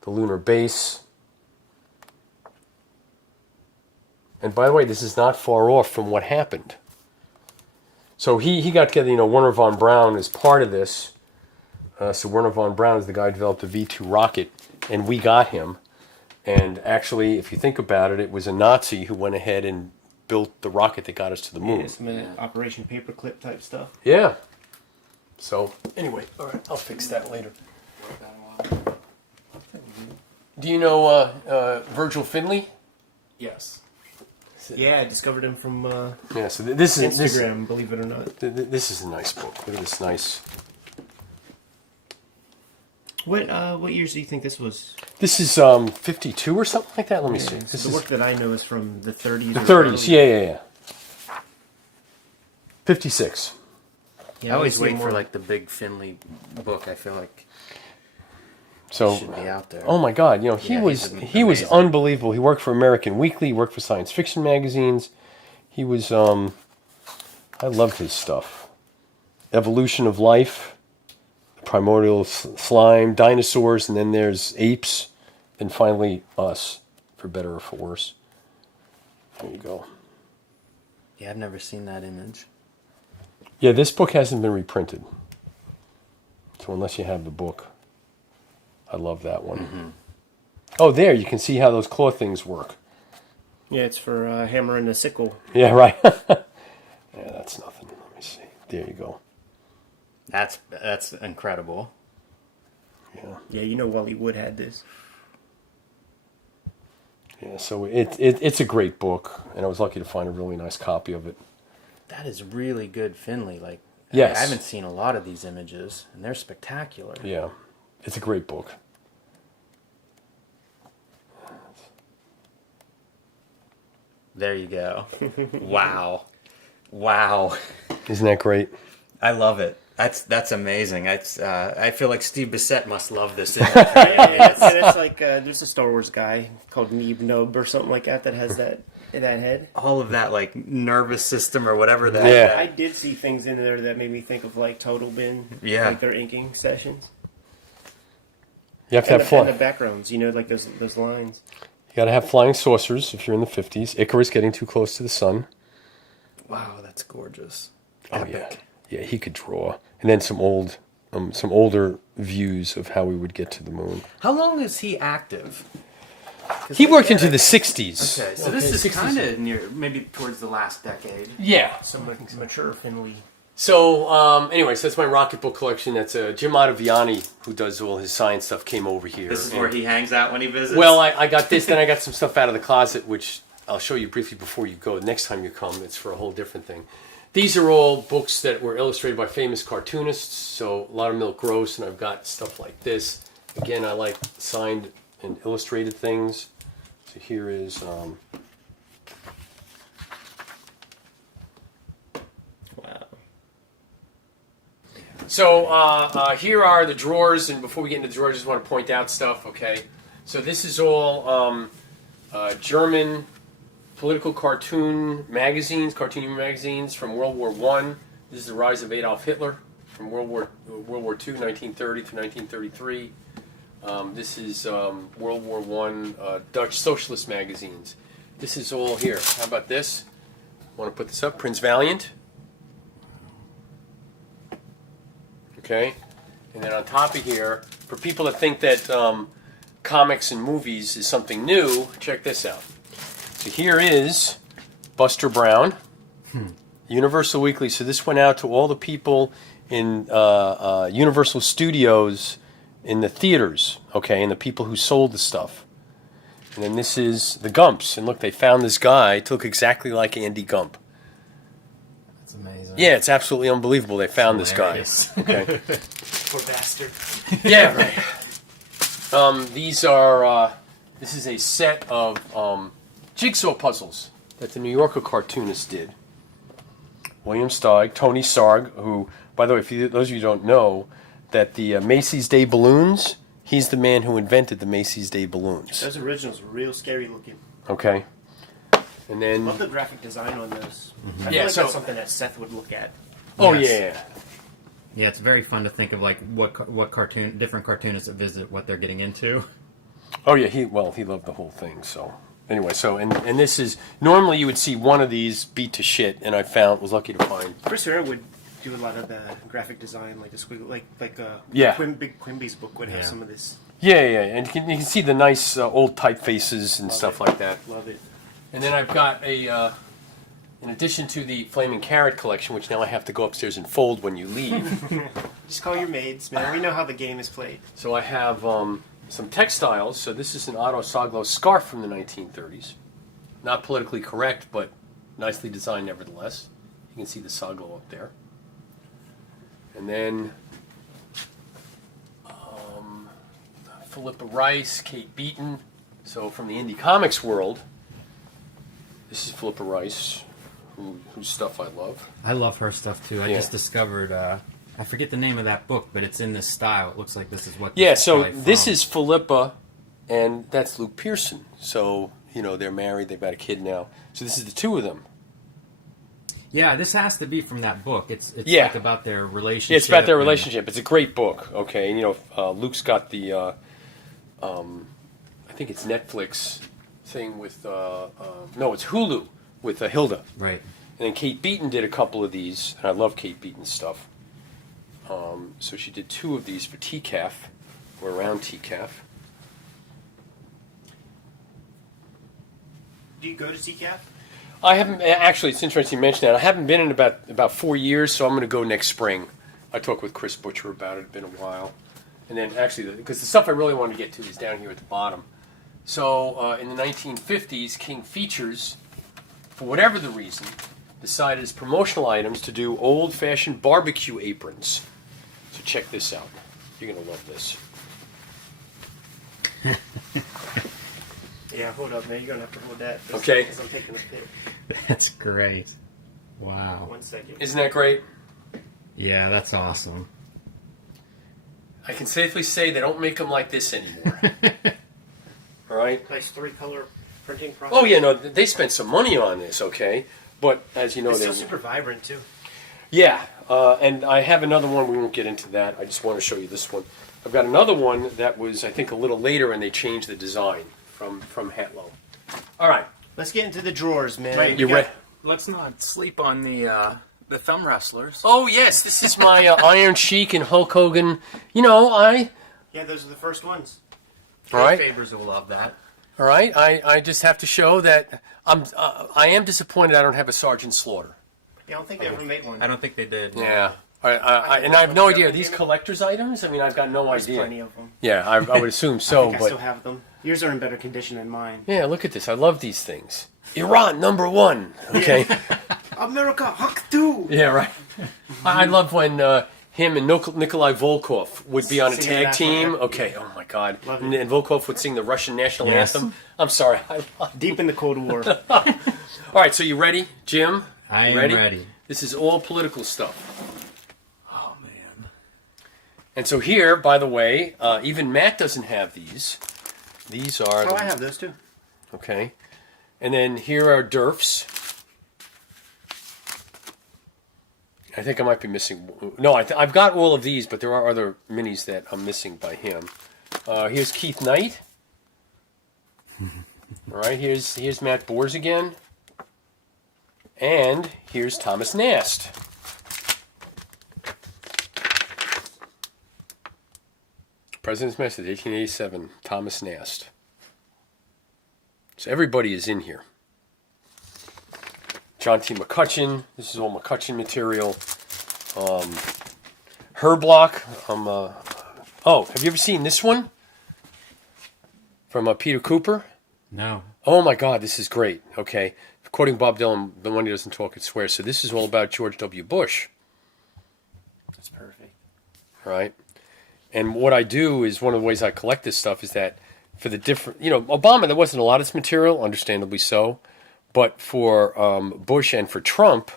The lunar base. And by the way, this is not far off from what happened. So he got together, Werner von Braun is part of this. So Werner von Braun is the guy who developed the V2 rocket, and we got him. And actually, if you think about it, it was a Nazi who went ahead and built the rocket that got us to the moon. Yeah, some Operation Paperclip type stuff. Yeah. So, anyway, all right, I'll fix that later. Do you know Virgil Finley? Yes. Yeah, I discovered him from Yeah, so this is Instagram, believe it or not. This is a nice book. Look at this nice. What years do you think this was? This is 52 or something like that. Let me see. So This the is work that I know is from the 30s. the or 30s. early. Yeah. 56. I always see wait more. for like the big Finley book. I feel like So, it should be out there. oh my God, he Yeah, was he's he was amazing. unbelievable. He worked for American Weekly. He worked for science fiction magazines. He was I loved his stuff. Evolution of life, primordial slime, dinosaurs, and then there's apes, and finally us, for better or for worse. There you go. Yeah, I've never seen that image. Yeah, this book hasn't been reprinted. So unless you have the book, I love that one. Mm-hmm. Oh, there, you can see how those claw things work. Yeah, it's for hammer and a sickle. Yeah, right. Yeah, that's nothing. Let me see. There you go. That's incredible. Yeah. Yeah, Wally Wood had this. Yeah, so it's a great book, and I was lucky to find a really nice copy of it. That is really good Finley. Like, Yes. I haven't seen a lot of these images, and they're spectacular. Yeah, it's a great book. There you go. Wow. Isn't that great? I love it. That's amazing. I feel like Steve Bissett must love this image. And it's like there's a Star Wars guy called Neeb Nub or something like that has that head. All of that, like, nervous system or whatever that. Yeah. I did see things in there that made me think of like Total Bin, Yeah. like their inking sessions, You have to and have the fun. backgrounds. Like those lines. You got to have flying saucers if you're in the 50s. Icarus getting too close to the sun. Wow, that's gorgeous. Oh Epic. yeah, he could draw. And then some older views of how we would get to the moon. How long is he active? He worked into the 60s. Okay, so this is 60s. kind of near, maybe towards the last decade. Yeah. Some mature Finley. So, anyways, that's my rocket book collection. That's Jim Ottaviani, who does all his science stuff, came over here. This is where he hangs out when he visits? Well, I got this, then I got some stuff out of the closet, which I'll show you briefly before you go. Next time you come, it's for a whole different thing. These are all books that were illustrated by famous cartoonists, so a lot of Milk Gross, and I've got stuff like this. Again, I like signed and illustrated things. So here is... Wow. So here are the drawers, and before we get into the drawers, I just want to point out stuff, okay? So this is all German political cartoon magazines from World War I. This is the rise of Adolf Hitler from World War II, 1930 to 1933. This is World War I Dutch socialist magazines. This is all here. How about this? I want to put this up. Prince Valiant. Okay, and then on top of here, for people that think that comics and movies is something new, check this out. So here is Buster Brown. Universal Weekly. So this went out to all the people in Universal Studios in the theaters, okay, and the people who sold the stuff. And then this is the Gumps. And look, they found this guy to look exactly like Andy Gump. That's amazing. Yeah, it's absolutely unbelievable they found this guy. Okay. Poor bastard. Yeah, right. These are, this is a set of jigsaw puzzles that the New Yorker cartoonist did. William Steig, Tony Sarg, who, by the way, those of you who don't know, that the Macy's Day Balloons, he's the man who invented the Macy's Day Balloons. Those originals were real scary looking. Okay. And then... Love the graphic design on those. I feel Yeah, like so- that's something that Seth would look at. Oh, Yes. yeah. Yeah, it's very fun to think of like what different cartoonists that visit what they're getting into. Oh, yeah, he loved the whole thing, so... Anyway, so, and this is... Normally you would see one of these beat to shit, and was lucky to find... Chris Herrera would do a lot of the graphic design, like the squiggle, like Yeah. Big Quimby's book would have Yeah. some of this. Yeah, and you can see the nice old typefaces and Love stuff it. like that. Love it. And then I've got a, in addition to the Flaming Carrot collection, which now I have to go upstairs and fold when you leave. Just call your maids, man. We know how the game is played. So I have some textiles. So this is an Otto Saglo scarf from the 1930s. Not politically correct, but nicely designed nevertheless. You can see the Saglo up there. And then Philippa Rice, Kate Beaton. So from the indie comics world, this is Philippa Rice, whose stuff I love. I love her stuff too. I Yeah. just discovered I forget the name of that book, but it's in this style. It looks like this is what. Yeah, this is so probably this from. is Philippa, and that's Luke Pearson. So, they're married, they've got a kid now. So this is the two of them. Yeah, this has to be from that book. It's Yeah. like about their relationship. Yeah, it's about their and- relationship. It's a great book, okay? And, Luke's got the, I think it's Netflix thing with, no, it's Hulu with Hilda. Right. And then Kate Beaton did a couple of these, and I love Kate Beaton's stuff. So she did two of these for TCAF, or around TCAF. Do you go to CCAF? I haven't, actually, it's interesting you mention that. I haven't been in about 4 years, so I'm going to go next spring. I talked with Chris Butcher about it. It's been a while. And then, actually, because the stuff I really want to get to is down here at the bottom. So, in the 1950s, King Features, for whatever the reason, decided as promotional items to do old-fashioned barbecue aprons. So check this out. You're going to love this. Yeah, hold up, man. You're gonna have to hold that. Okay. Because I'm taking a pic. That's great. Wow. 1 second. Isn't that great? Yeah, that's awesome. I can safely say they don't make them like this anymore. All right? Nice 3-color printing process. Oh, yeah, no, they spent some money on this, okay? But, as you know, It's they... still super vibrant, too. Yeah, and I have another one. We won't get into that. I just want to show you this one. I've got another one that was, I think, a little later, and they changed the design from Hatlow. All right. Let's get into the drawers, man. Wait, You ready? Let's not sleep on the thumb wrestlers. Oh, yes, this is my Iron Sheik and Hulk Hogan. Yeah, those are the first ones. All right. Favors will love that. All right, I just have to show that I am disappointed I don't have a Sergeant Slaughter. Yeah, I don't think they ever made one. I don't think they did. Yeah. And I have no idea. Are these collector's items? I mean, I've got no There's idea. plenty of them. Yeah, I would assume I so, think I but... still have them. Yours are in better condition than mine. Yeah, look at this. I love these things. Iran, #1. Okay. America, Huck 2! Yeah, right. I love when him and Nikolai Volkov would be on a Singing tag that team. one. Okay, oh my God. Love And it. Volkov would sing the Russian national Yes. anthem. I'm sorry. I love... Deep in the Cold War. All right, so you ready, Jim? I am ready? ready. This is all political stuff. Oh man. And so here, by the way, even Matt doesn't have these. These are... Oh, I have those too. Okay. And then here are Durfs. I think I might be missing... No, I've got all of these, but there are other minis that I'm missing by him. Here's Keith Knight. All right, here's Matt Boers again. And here's Thomas Nast. President's Message, 1887, Thomas Nast. So everybody is in here. John T. McCutcheon. This is all McCutcheon material. Her block. Have you ever seen this one? From Peter Cooper? No. Oh my God, this is great. Okay. Quoting Bob Dylan, the one who doesn't talk and swear. So this is all about George W. Bush. That's perfect. Right? And what I do is, one of the ways I collect this stuff is that for the different, Obama, there wasn't a lot of this material, understandably so. But for Bush and for Trump,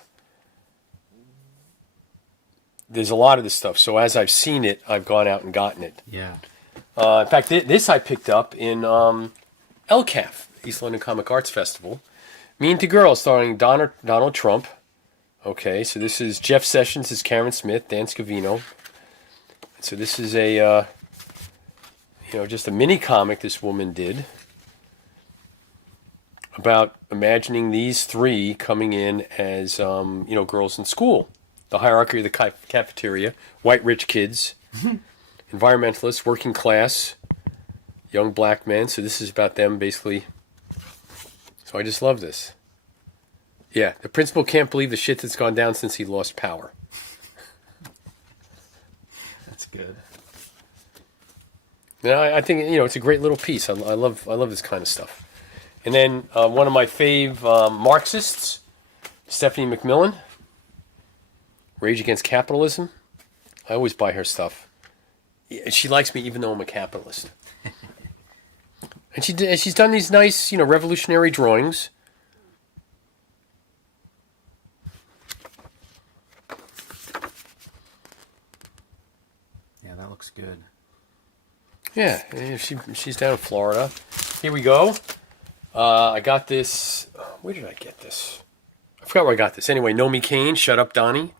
there's a lot of this stuff. So as I've seen it, I've gone out and gotten it. Yeah. In fact, this I picked up in LCAF, East London Comic Arts Festival. Mean to Girls, starring Donald Trump. Okay, so this is Jeff Sessions as Karen Smith, Dan Scavino. So this is a, just a mini comic this woman did about imagining these three coming in as, girls in school. The hierarchy of the cafeteria, white rich kids, environmentalists, working class, young black men. So this is about them, basically. So I just love this. Yeah, the principal can't believe the shit that's gone down since he lost power. That's good. Yeah, I think it's a great little piece. I love this kind of stuff. And then one of my fave Marxists, Stephanie McMillan, Rage Against Capitalism. I always buy her stuff. She likes me even though I'm a capitalist. And she's done these nice, revolutionary drawings. Yeah, that looks good. Yeah, she's down in Florida. Here we go. I got this. Where did I get this? I forgot where I got this. Anyway, Nomi Kane, Shut Up Donnie.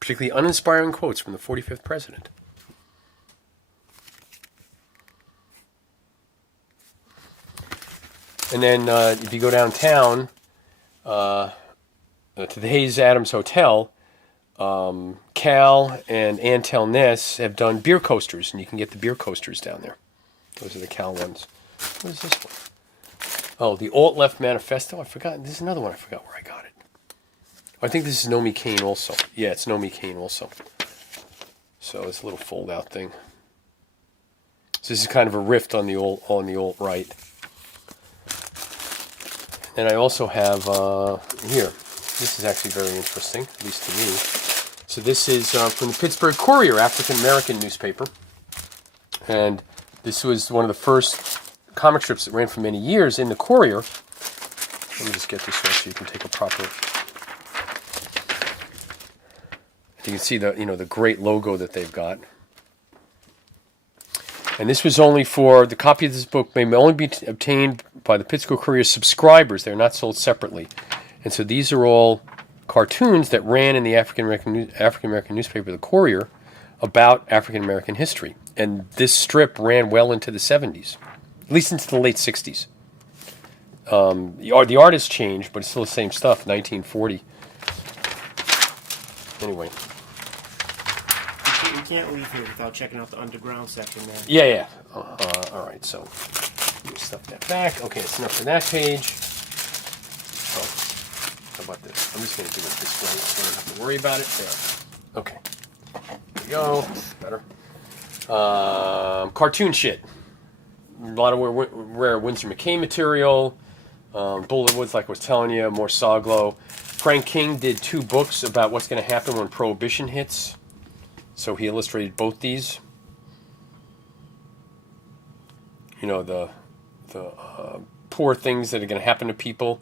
Particularly uninspiring quotes from the 45th president. And then if you go downtown to the Hayes Adams Hotel, Cal and Antel Ness have done beer coasters, and you can get the beer coasters down there. Those are the Cal ones. What is this one? Oh, the Alt-Left Manifesto. I forgot. This is another one. I forgot where I got it. I think this is Nomi Kane also. Yeah, it's Nomi Kane also. So it's a little fold-out thing. So this is kind of a riff on the alt-right. And I also have here. This is actually very interesting, at least to me. So this is from the Pittsburgh Courier, African-American newspaper. And this was one of the first comic strips that ran for many years in the Courier. Let me just get this off so you can take a proper... You can see the great logo that they've got. And this was only for... The copy of this book may only be obtained by the Pittsburgh Courier subscribers. They're not sold separately. And so these are all cartoons that ran in the African-American newspaper, the Courier, about African-American history. And this strip ran well into the 70s, at least into the late 60s. The art has changed, but it's still the same stuff, 1940. Anyway. You can't leave here without checking out the underground section there. Yeah. All right, so let me stuff that back. Okay, it's enough for that page. Oh, how about this? I'm just going to do it this way so I don't have to worry about it. There. Okay. There we go. Better. Cartoon shit. A lot of rare Winsor McCay material. Bullet Woods, like I was telling you, more Soglo. Frank King did 2 books about what's going to happen when Prohibition hits. So he illustrated both these. The poor things that are going to happen to people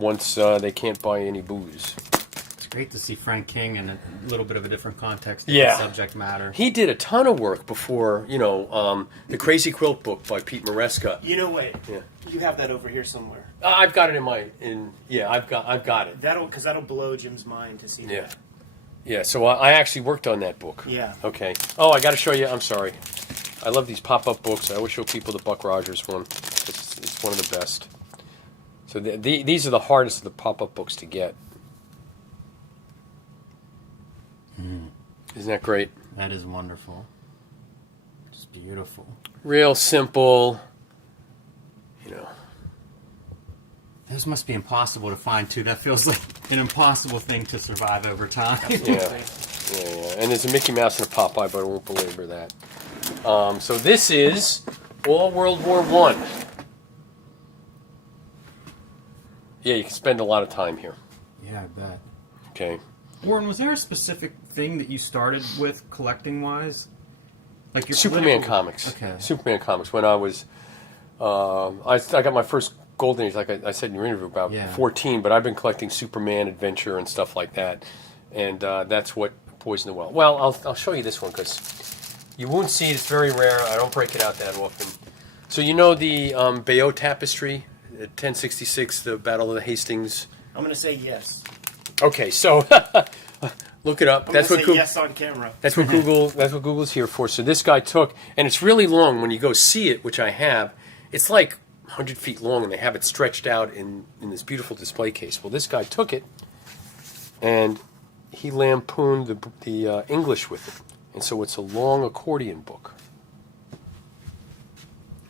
once they can't buy any booze. It's great to see Frank King in a little bit of a different context. Yeah. Subject matter. He did a ton of work before, the Crazy Quilt book by Pete Maresca. Wait. Yeah. You have that over here somewhere. I've got it I've got it. That'll blow Jim's mind to see that. Yeah, so I actually worked on that book. Yeah. Okay. Oh, I got to show you. I'm sorry. I love these pop-up books. I always show people the Buck Rogers one. It's one of the best. So these are the hardest of the pop-up books to get. Isn't that great? That is wonderful. Just beautiful. Real simple. Those must be impossible to find too. That feels like an impossible thing to survive over time. Yeah. And there's a Mickey Mouse and a Popeye, but I won't belabor that. So this is all World War I. Yeah, you can spend a lot of time here. Yeah, I bet. Okay. Warren, was there a specific thing that you started with collecting-wise? Like your Superman political... comics. Okay. Superman comics. When I was, I got my first golden age, like I said in your interview, about 14. But I've been collecting Superman adventure and stuff like that, and that's what poisoned the well. Well, I'll show you this one because you won't see it. It's very rare. I don't break it out that often. So you know the Bayeux Tapestry, 1066, the Battle of the Hastings. I'm going to say yes. Okay, so look it up. I'm that's going what to say yes on camera. That's what Google. That's what Google's here for. So this guy took, and it's really long. When you go see it, which I have, it's like 100 feet long, and they have it stretched out in this beautiful display case. Well, this guy took it, and he lampooned the English with it, and so it's a long accordion book.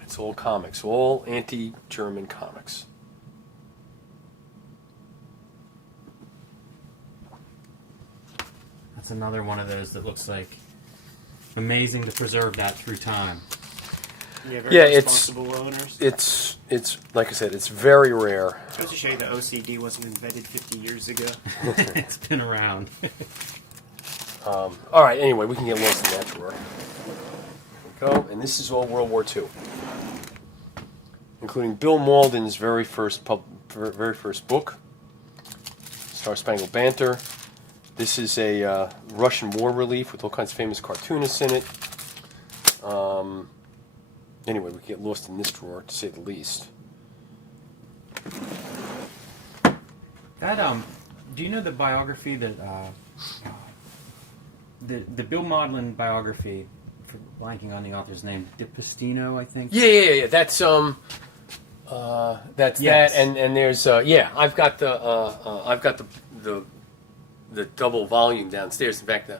It's all comics, all anti-German comics. That's another one of those that looks like amazing to preserve that through time. Yeah, responsible owners. It's like I said, it's very rare. It goes to show you that OCD wasn't invented 50 years ago. It's been around. All right. Anyway, we can get lost in that drawer. There we go. And this is all World War II, including Bill Malden's very first book, Star Spangled Banter. This is a Russian war relief with all kinds of famous cartoonists in it. Anyway, we can get lost in this drawer, to say the least. That do you know the biography that the Bill Maudlin biography? For blanking on the author's name, DePastino, I think. Yeah. That's Yes. that, and there's I've got the double volume downstairs. In fact,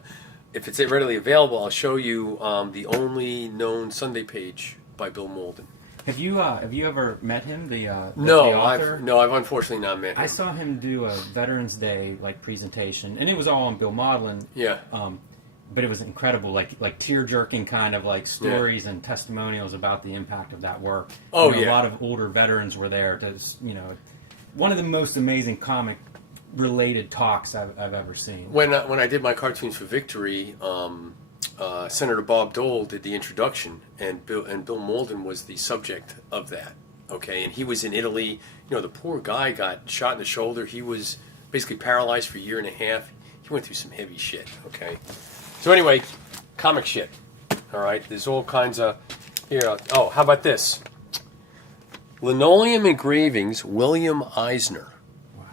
if it's readily available, I'll show you the only known Sunday page by Bill Malden. Have you ever met him? The No, author? I've unfortunately not met him. I saw him do a Veterans Day presentation, and it was all on Bill Maudlin. Yeah. But it was incredible, like tear-jerking kind of stories and testimonials about the impact of that work. Oh, A lot of older veterans were there to, one of the most amazing comic-related talks I've ever seen. When I did my Cartoons for Victory, Senator Bob Dole did the introduction, and Bill Malden was the subject of that. Okay, and he was in Italy. The poor guy got shot in the shoulder. He was basically paralyzed for a year and a half. He went through some heavy shit. Okay, so anyway, comic shit. All right, there's all kinds of here. Oh, how about this? Linoleum engravings, William Eisner. Wow.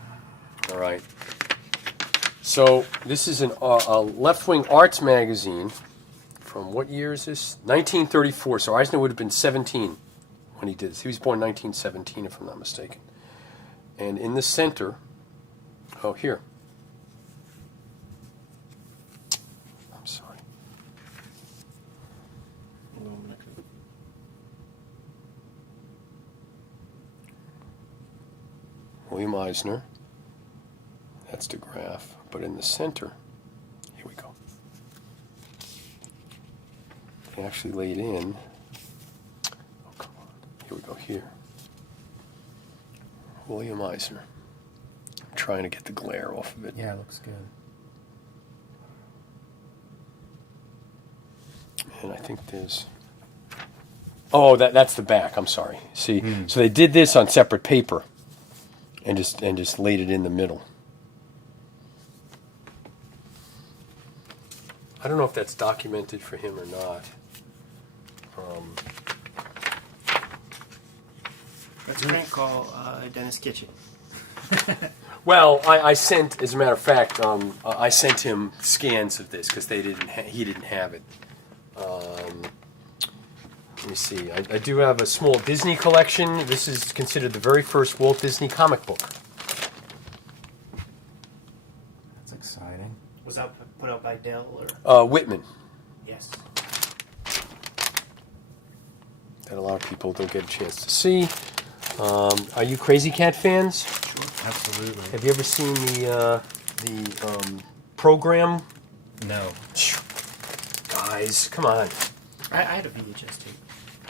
All right. So this is a left-wing arts magazine. From what year is this? 1934. So Eisner would have been 17 when he did this. He was born in 1917, if I'm not mistaken. And in the center, here. I'm sorry. William Eisner. That's the graph. But in the center, here we go. He actually laid in. Oh, come on. Here we go, here. William Eisner. I'm trying to get the glare off of it. Yeah, it looks good. And I think there's... Oh, that's the back. I'm sorry. See, so they did this on separate paper and just laid it in the middle. I don't know if that's documented for him or not. That's a prank call, Dennis Kitchen. Well, I sent, as a matter of fact, I sent him scans of this because he didn't have it. Let me see. I do have a small Disney collection. This is considered the very first Walt Disney comic book. That's exciting. Was that put out by Dell or? Whitman. Yes. That a lot of people don't get a chance to see. Are you Crazy Cat fans? Absolutely. Have you ever seen the program? No. Guys, come on. I had a VHS tape.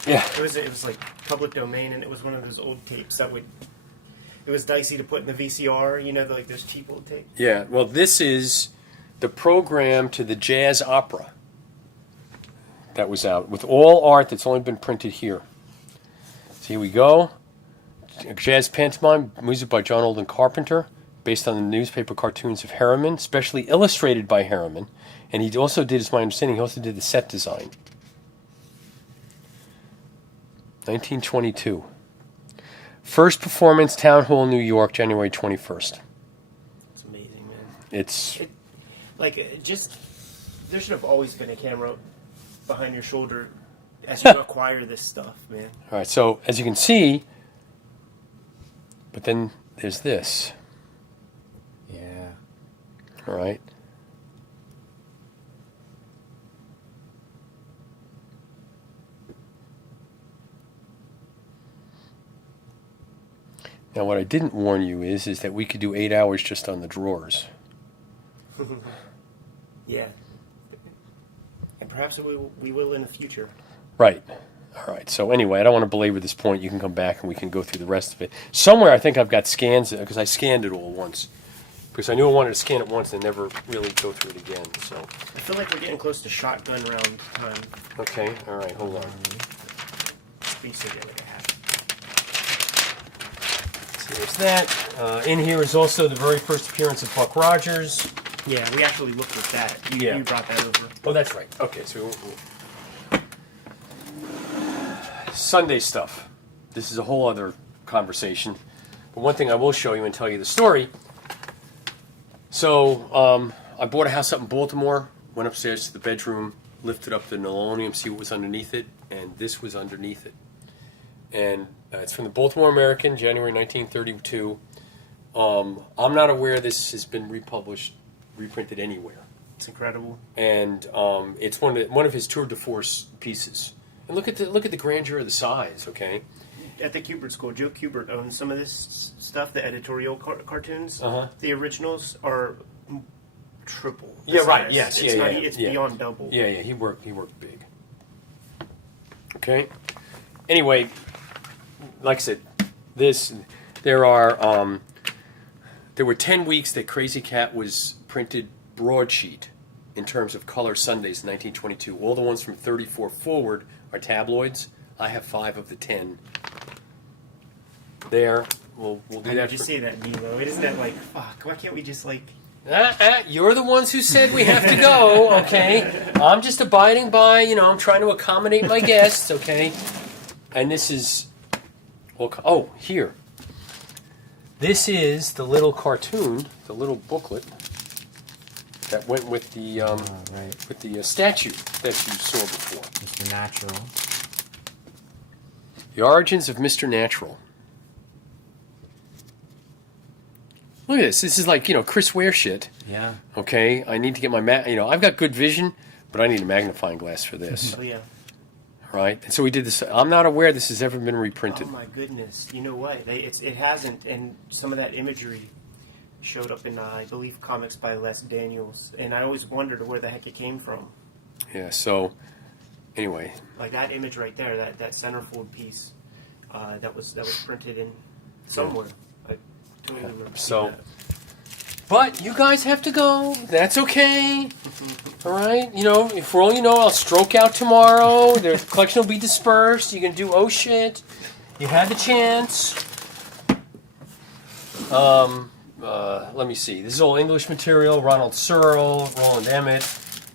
Yeah. It was like public domain, and it was one of those old tapes that it was dicey to put in the VCR, like those cheap old tapes. Yeah, well, this is the program to the jazz opera that was out, with all art that's only been printed here. So here we go. Jazz pantomime, music by John Alden Carpenter, based on the newspaper cartoons of Harriman, specially illustrated by Harriman. And he also did, as my understanding, he also did the set design. 1922. First performance, Town Hall, New York, January 21st. It's amazing, man. It's... There should have always been a camera behind your shoulder as you acquire this stuff, man. All right, so as you can see, but then there's this. Yeah. All right. Now, what I didn't warn you is that we could do 8 hours just on the drawers. Yeah. And perhaps we will in the future. Right. All right. So anyway, I don't want to belabor this point. You can come back and we can go through the rest of it. Somewhere I think I've got scans, because I scanned it all once. Because I knew I wanted to scan it once and never really go through it again. So. I feel like we're getting close to shotgun round time. Okay. All right. Hold on. Please say that I have. So there's that. In here is also the very first appearance of Buck Rogers. Yeah, we actually looked at that. You brought that over. Oh, that's right. Okay, so Sunday stuff. This is a whole other conversation. But one thing I will show you and tell you the story. So I bought a house up in Baltimore, went upstairs to the bedroom, lifted up the linoleum, see what was underneath it, and this was underneath it. And it's from the Baltimore American, January 1932. I'm not aware this has been reprinted anywhere. It's incredible. And it's one of his tour de force pieces. And look at the grandeur of the size. Okay. At the Kubert School, Joe Kubert owns some of this stuff. The editorial cartoons. Uh-huh. The originals are triple. Yeah. size. Right. Yes. It's yeah. It's beyond double. Yeah. Yeah. He worked big. Okay. Anyway, like I said, there were 10 weeks that Crazy Cat was printed broadsheet in terms of color Sundays in 1922. All the ones from 34 forward are tabloids. I have 5 of the 10. There, we'll do that. Did you see that, Nemo? Isn't that like, fuck, why can't we just like... You're the ones who said we have to go, okay? I'm just abiding by, I'm trying to accommodate my guests, okay? And this is... Oh, here. This is the little cartoon, the little booklet that went with the with the statue that you saw before. Mr. Natural. The Origins of Mr. Natural. Look at this. This is like, Chris Ware shit. Yeah. Okay? I need to get my... I've got good vision, but I need a magnifying glass for this. Oh, yeah. Right? And so we did this. I'm not aware this has ever been reprinted. Oh, my goodness. You know what? It hasn't, and some of that imagery showed up in, I believe, comics by Les Daniels, and I always wondered where the heck it came from. Yeah, so... Anyway. Like that image right there, that centerfold piece, that was printed in somewhere. I totally remember. So, but you guys have to go. That's okay. All right. For all you know, I'll stroke out tomorrow. The collection will be dispersed. You can do oh shit. You had the chance. Let me see. This is all English material. Ronald Searle, Roland Emmett.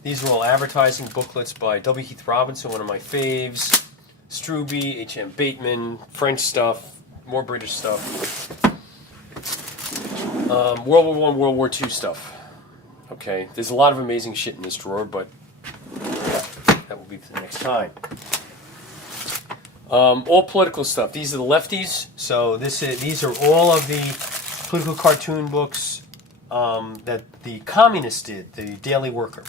These are all advertising booklets by W. Heath Robinson, one of my faves. Struby, H.M. Bateman, French stuff, more British stuff. World War I, World War II stuff. Okay, there's a lot of amazing shit in this drawer, but that will be for the next time. All political stuff. These are the lefties. So these are all of the political cartoon books that the Communists did, the Daily Worker.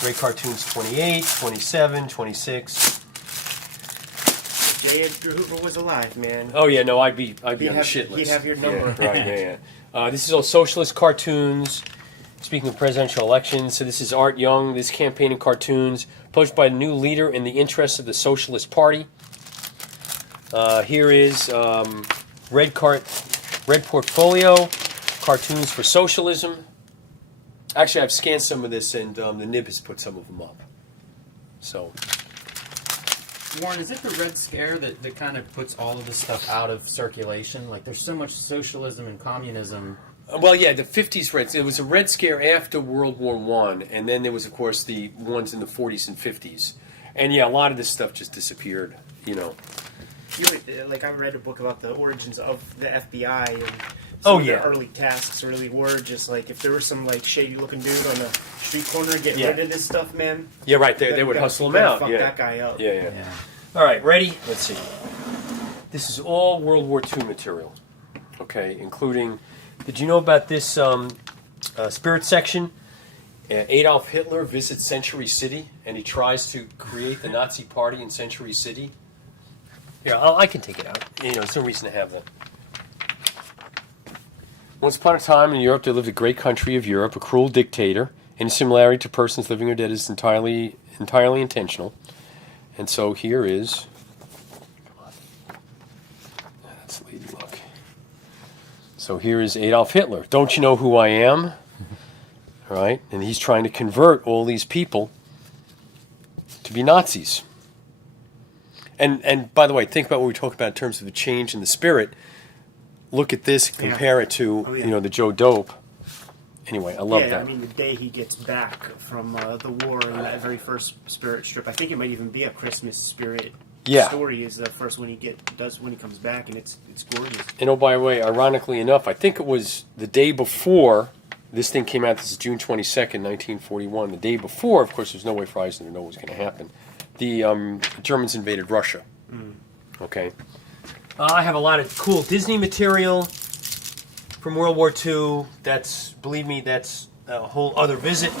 Great cartoons 28, 27, 26. J. Edgar Hoover was alive, man. Oh yeah, no, I'd be on the shit He'd list. have your number. Yeah, right, yeah. This is all socialist cartoons. Speaking of presidential elections, so this is Art Young. This campaign in cartoons published by a new leader in the interests of the Socialist Party. Here is Red Portfolio, cartoons for socialism. Actually, I've scanned some of this, and the Nib has put some of them up. So, Warren, is it the Red Scare that kind of puts all of this stuff out of circulation? Like, there's so much socialism and communism. well, yeah, the 50s Red. It was a Red Scare after World War I, and then there was, of course, the ones in the 40s and 50s. And yeah, a lot of this stuff just disappeared, you know. I read a book about the origins of the FBI and Oh, of yeah. their early tasks really were just like if there was some like shady looking dude on the street corner getting Yeah. rid of this stuff, man. Yeah, right. They would hustle them out. Fuck Yeah. that guy up. Yeah. All right, ready? Let's see. This is all World War II material. Okay, including. Did you know about this spirit section? Adolf Hitler visits Century City, and he tries to create the Nazi Party in Century City. Here, I can take it out. You know, there's no reason to have that. Once upon a time in Europe, there lived a great country of Europe, a cruel dictator. Any similarity to persons living or dead is entirely intentional. And so here is. Come on. That's Lady Luck. So here is Adolf Hitler. Don't you know who I am? All right, and he's trying to convert all these people to be Nazis. And by the way, think about what we talk about in terms of the change in the spirit. Look at this, compare it to the Joe Dope. Anyway, I love that. I mean, the day he gets back from the war in that very first spirit strip, I think it might even be a Christmas spirit story. Is the first one he does when he comes back, and it's gorgeous. And oh, by the way, ironically enough, I think it was the day before this thing came out. This is June 22nd, 1941. The day before, of course, there's no way for Eisner to know what was going to happen. The Germans invaded Russia. Okay. I have a lot of cool Disney material from World War II. Believe me, that's a whole other visit.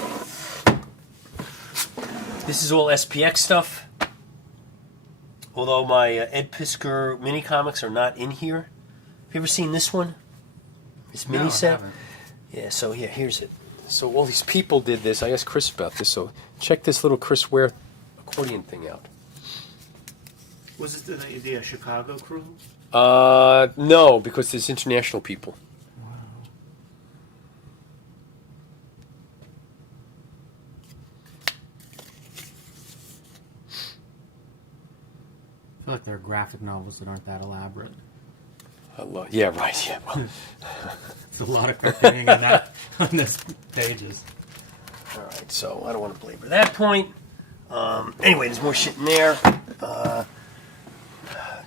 This is all SPX stuff. Although my Ed Pisker mini comics are not in here. Have you ever seen this one? This mini set? Yeah, so here's it. So all these people did this. I asked Chris about this, so check this little Chris Ware accordion thing out. Was it the Chicago crew? No, because there's international people. Wow. I feel like there are graphic novels that aren't that elaborate. Yeah, right. Yeah. Well. It's a lot of cartooning on those pages. All right, so I don't want to belabor that point. Anyway, there's more shit in there.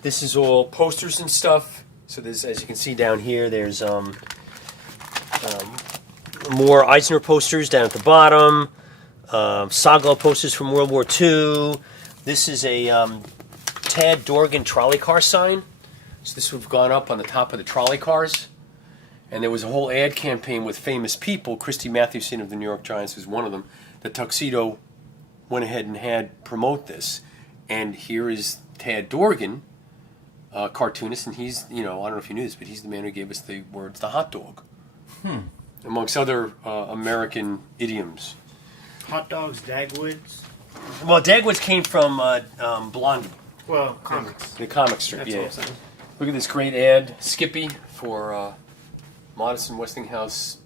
This is all posters and stuff. So there's, as you can see down here, there's more Eisner posters down at the bottom. Sagla posters from World War II. This is a Tad Dorgan trolley car sign. So this would have gone up on the top of the trolley cars. And there was a whole ad campaign with famous people. Christy Mathewson of the New York Giants was one of them. The Tuxedo went ahead and had promote this. And here is Tad Dorgan, cartoonist, and he's, I don't know if you knew this, but he's the man who gave us the words, the hot dog. Amongst other American idioms. Hot dogs, Dagwoods. Well, Dagwoods came from Blondie. Well, comics. The comic strip, That's yeah. all I'm saying. Look at this great ad, Skippy, for Modest Westinghouse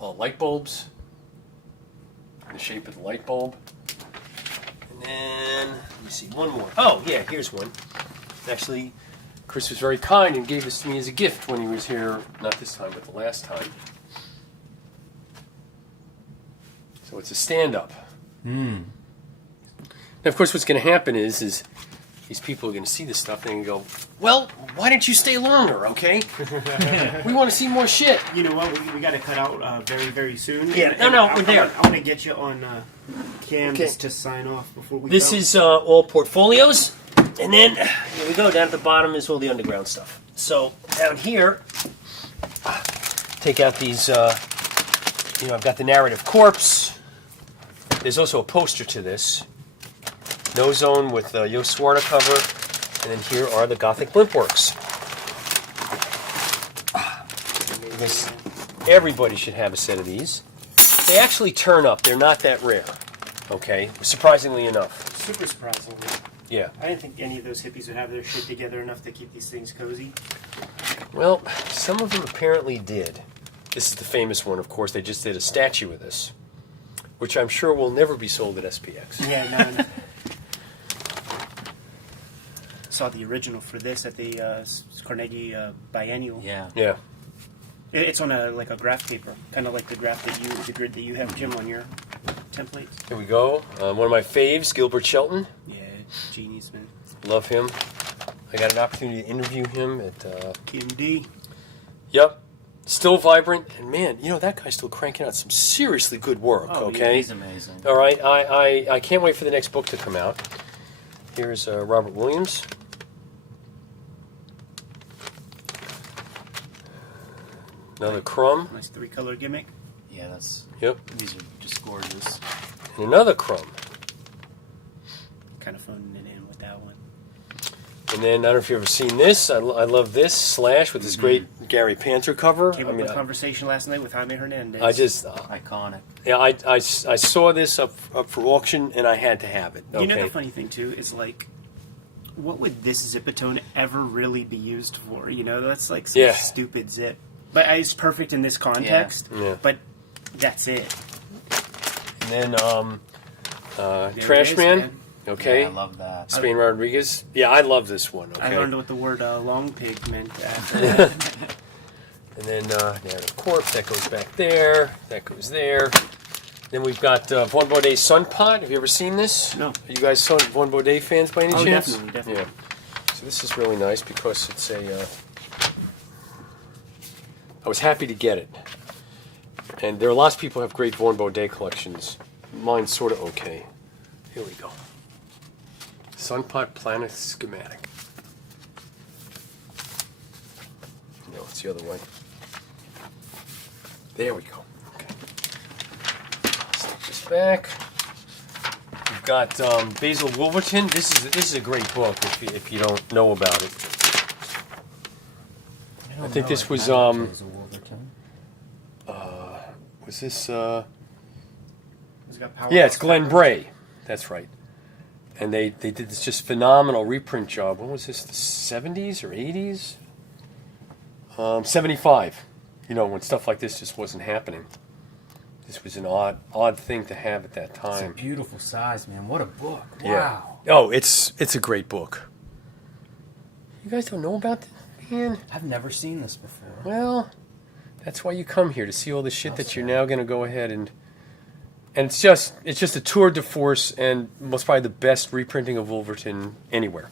light bulbs. In the shape of the light bulb. And then, let me see, one more. Oh, yeah, here's one. Actually, Chris was very kind and gave this to me as a gift when he was here, not this time, but the last time. So it's a stand-up. Now, of course, what's going to happen is these people are going to see this stuff and go, well, why didn't you stay longer, okay? We want to see more shit. You know what? We got to cut out very, very soon. Yeah, And we're there. I'm going to get you on cam just to sign off before we This go. is all portfolios. And then, here we go, down at the bottom is all the underground stuff. So, down here, take out these, I've got the Narrative Corpse. There's also a poster to this. No Zone with Yo Swarta cover. And then here are the Gothic blimp works. This, everybody should have a set of these. They actually turn up. They're not that rare. Okay, surprisingly enough. Super surprisingly. Yeah. I didn't think any of those hippies would have their shit together enough to keep these things cozy. Well, some of them apparently did. This is the famous one, of course. They just did a statue of this, which I'm sure will never be sold at SPX. Yeah, no. Saw the original for this at the Carnegie Biennial. Yeah. Yeah. It's on a graph paper, kind of like the graph the grid that you have, Jim, on your templates. Here we go. One of my faves, Gilbert Shelton. Yeah, genius, man. Love him. I got an opportunity to interview him at... KMD. Yep. Still vibrant. And man, that guy's still cranking out some seriously good work, okay? Yeah, he's amazing. All right. I can't wait for the next book to come out. Here's Robert Williams. Another Crumb. Nice 3-color gimmick. Yeah, that's. Yep. These are just gorgeous. And another Crumb. Kind of phoning it in with that one. And then, I don't know if you've ever seen this. I love this Slash with this great Gary Panther cover. Came up with a conversation last night with Jaime Hernandez. I just... Iconic. Yeah, I saw this up for auction, and I had to have it. Okay. You know the funny thing, too, is what would this zipatone ever really be used for? That's like some stupid zip. But it's perfect in this context. Yeah. But that's it. And then Trash Man. Okay. Yeah, I love that. Spain Rodriguez. Yeah, I love this one. Okay. I learned what the word long pig meant after that. And then Narrative Corpse, that goes back there. That goes there. Then we've got Von Baudet Sun Pot. Have you ever seen this? No. Are you guys Von Baudet fans by any chance? Definitely. Yeah. So this is really nice because it's a... I was happy to get it. And there are lots of people who have great Von Baudet collections. Mine's sort of okay. Here we go. Sunpot Planet Schematic. No, it's the other way. There we go. Okay. Stick this back. We've got Basil Wolverton. This is a great book if you don't know about it. I think this was was this yeah, it's Glenn Bray. That's right. And they did this just phenomenal reprint job. When was this? The 70s or 80s? 75. When stuff like this just wasn't happening. This was an odd thing to have at that It's time. a beautiful size, man. What a book. Yeah. Wow. Oh, it's a great book. You guys don't know about this? Man. I've never seen this before. Well, that's why you come here, to see all the shit that you're now going to go ahead and it's just a tour de force, and most probably the best reprinting of Wolverton anywhere.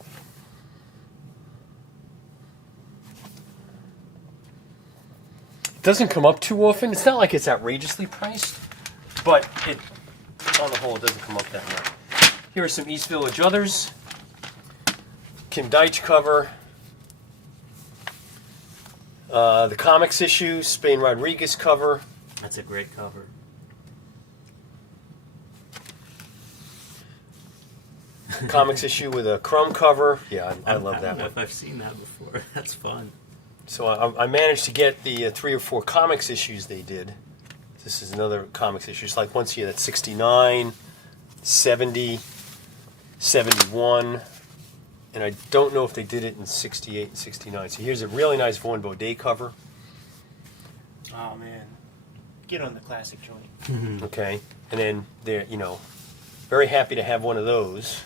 It doesn't come up too often. It's not like it's outrageously priced, but on the whole, it doesn't come up that much. Here are some East Village others. Kim Deitch cover. The comics issue, Spain Rodriguez cover. That's a great cover. Comics issue with a Crumb cover. Yeah, I love that I don't know one. if I've seen that before. That's fun. So I managed to get the 3 or 4 comics issues they did. This is another comics issue. It's like once a year. That's 69, 70, 71. And I don't know if they did it in 68 and 69. So here's a really nice Von Baudet cover. Oh, man. Get on the classic joint. Okay. And then they're, very happy to have one of those.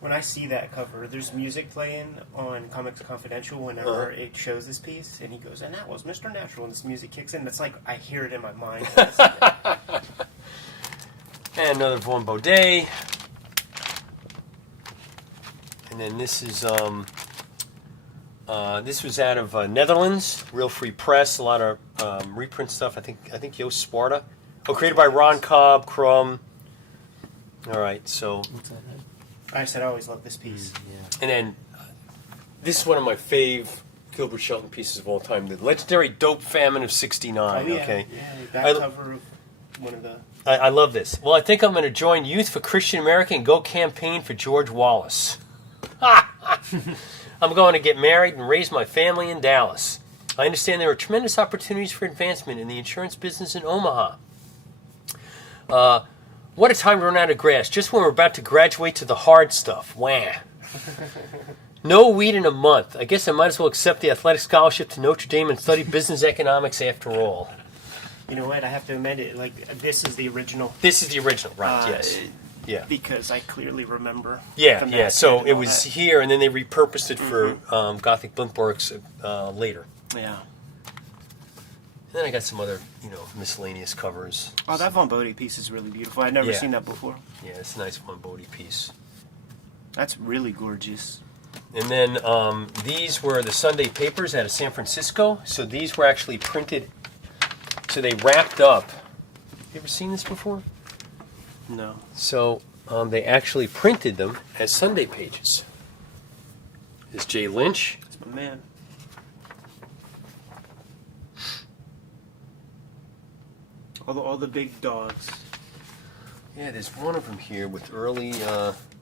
When I see that cover, there's music playing on Comics Confidential whenever it shows this piece, and he goes, and that was Mr. Natural, and this music kicks in. It's like I hear it in my mind. And another Von Baudet. And then this is this was out of Netherlands, Real Free Press, a lot of reprint stuff. I think Joost Sparta. Oh, created by Ron Cobb, Crumb. All right, so. I said I always love this piece. And then this is one of my fave Gilbert Shelton pieces of all time, the legendary Dope Famine of '69. Oh, yeah. Okay. Yeah, the back cover of one of the. I love this. Well, I think I'm going to join Youth for Christian America and go campaign for George Wallace. I'm going to get married and raise my family in Dallas. I understand there are tremendous opportunities for advancement in the insurance business in Omaha. What a time to run out of grass, just when we're about to graduate to the hard stuff. Wah. No weed in a month. I guess I might as well accept the athletic scholarship to Notre Dame and study business economics after all. You know what? I have to amend it. Like, this is the original. This is the original, right? Yes. Yeah. Because I clearly remember. Yeah. So it was here, and then they repurposed it for Gothic Blinkworks later. Yeah. And then I got some other, miscellaneous covers. Oh, that Von Bodie piece is really beautiful. I've never seen that before. Yeah, it's a nice Von Bodie piece. That's really gorgeous. And then these were the Sunday papers out of San Francisco. So these were actually printed. So they wrapped up. You ever seen this before? No. So they actually printed them as Sunday pages. There's Jay Lynch. That's my man. All the big dogs. Yeah, there's one of them here with early...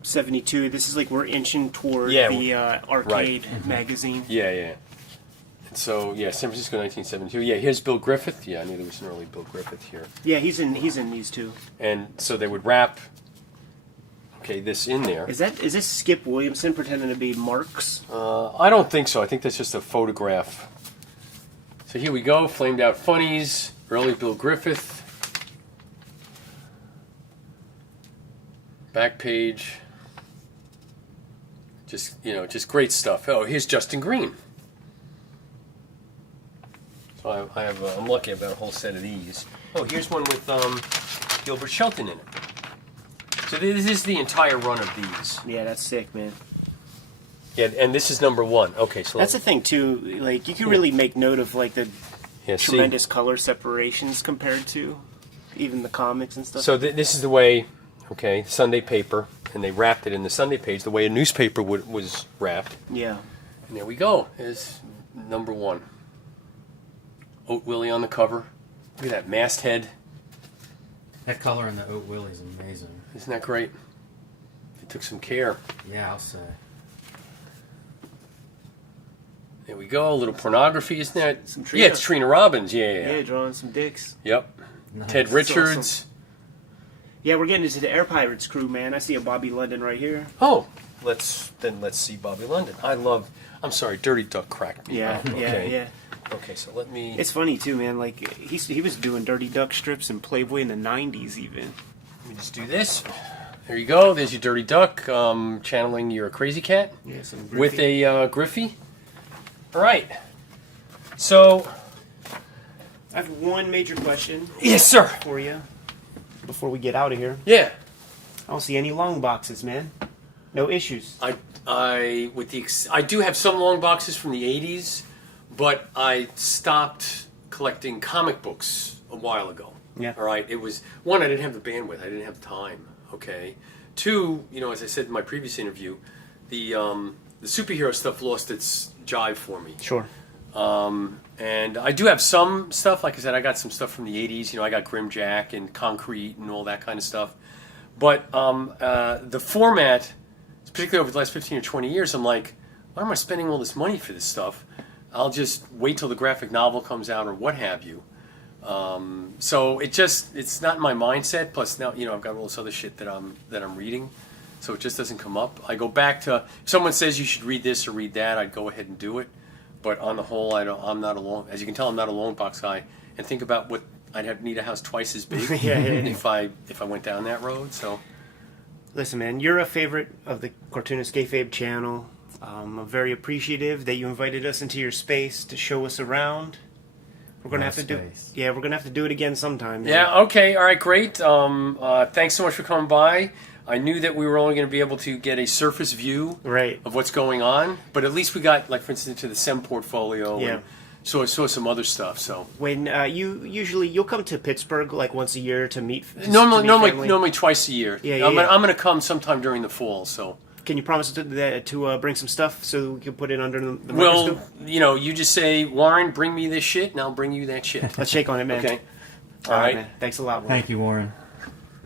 72. This is like we're inching toward the arcade magazine. Yeah. And so, San Francisco 1972. Yeah, here's Bill Griffith. Yeah, I knew there was an early Bill Griffith here. Yeah, he's in these too. And so they would wrap this in there. Is this Skip Williamson pretending to be Marx? I don't think so. I think that's just a photograph. So here we go, Flamed Out Funnies, early Bill Griffith. Back page. Just great stuff. Oh, here's Justin Green. So I'm lucky I've got a whole set of these. Oh, here's one with Gilbert Shelton in it. So this is the entire run of these. Yeah, that's sick, man. Yeah, and this is number 1. Okay, so that's the thing too. Like you can really make note of like the tremendous color separations compared to even the comics and stuff. So this is the way. Okay, Sunday paper, and they wrapped it in the Sunday page the way a newspaper was wrapped. Yeah. And there we go. There's number 1. Oat Willie on the cover. Look at that masthead. That color in the Oat Willie is amazing. Isn't that great? They took some care. Yeah, I'll say. There we go. A little pornography, isn't that? Some Trina. Yeah, it's Trina Robbins. Yeah, drawing some dicks. Yep. Nice. Ted Richards. Awesome. Yeah, we're getting into the Air Pirates crew, man. I see a Bobby London right here. Oh, let's see Bobby London. I'm sorry, Dirty Duck cracked me. Yeah, yeah. Okay, so let me... It's funny, too, man. Like, he was doing Dirty Duck strips and Playboy in the 90s, even. Let me just do this. There you go. There's your Dirty Duck, channeling your Crazy Cat. Yeah, some Griffey. With a Griffey. All right. So... I have one major question. Yes, sir. For you. Before we get out of here. Yeah. I don't see any long boxes, man. No issues. I do have some long boxes from the 80s, but I stopped collecting comic books a while ago. Yeah. All right. It was, 1, I didn't have the bandwidth. I didn't have the time. Okay. 2, as I said in my previous interview, the superhero stuff lost its jive for me. Sure. And I do have some stuff. Like I said, I got some stuff from the 80s. I got Grim Jack and Concrete and all that kind of stuff. But the format, particularly over the last 15 or 20 years, I'm like, why am I spending all this money for this stuff? I'll just wait till the graphic novel comes out or what have you. So it's not my mindset. Plus now, I've got all this other shit that I'm reading. So it just doesn't come up. I go back to, if someone says you should read this or read that, I'd go ahead and do it. But on the whole, I'm not a long. As you can tell, I'm not a long box guy. And think about what I'd need a house twice as big if I went down that road. So, listen, man, you're a favorite of the Cartoonist Kayfabe channel. I'm very appreciative that you invited us into your space to show us around. We're gonna have to do. Yeah, we're gonna have to do it again sometime. Man. Yeah. Okay. All right. Great. Thanks so much for coming by. I knew that we were only going to be able to get a surface view of what's going on, but at least we got, like, for instance, into the SEM portfolio and saw some other stuff. So when you'll come to Pittsburgh like once a year to meet normally twice a year. Yeah, I'm going to come sometime during the fall. So can you promise to bring some stuff so we can put it under the microscope? Well, you just say, Warren, bring me this shit, and I'll bring you that shit. Let's shake on it, man. Okay. All right, man. Thanks a lot, Warren. Thank you, Warren.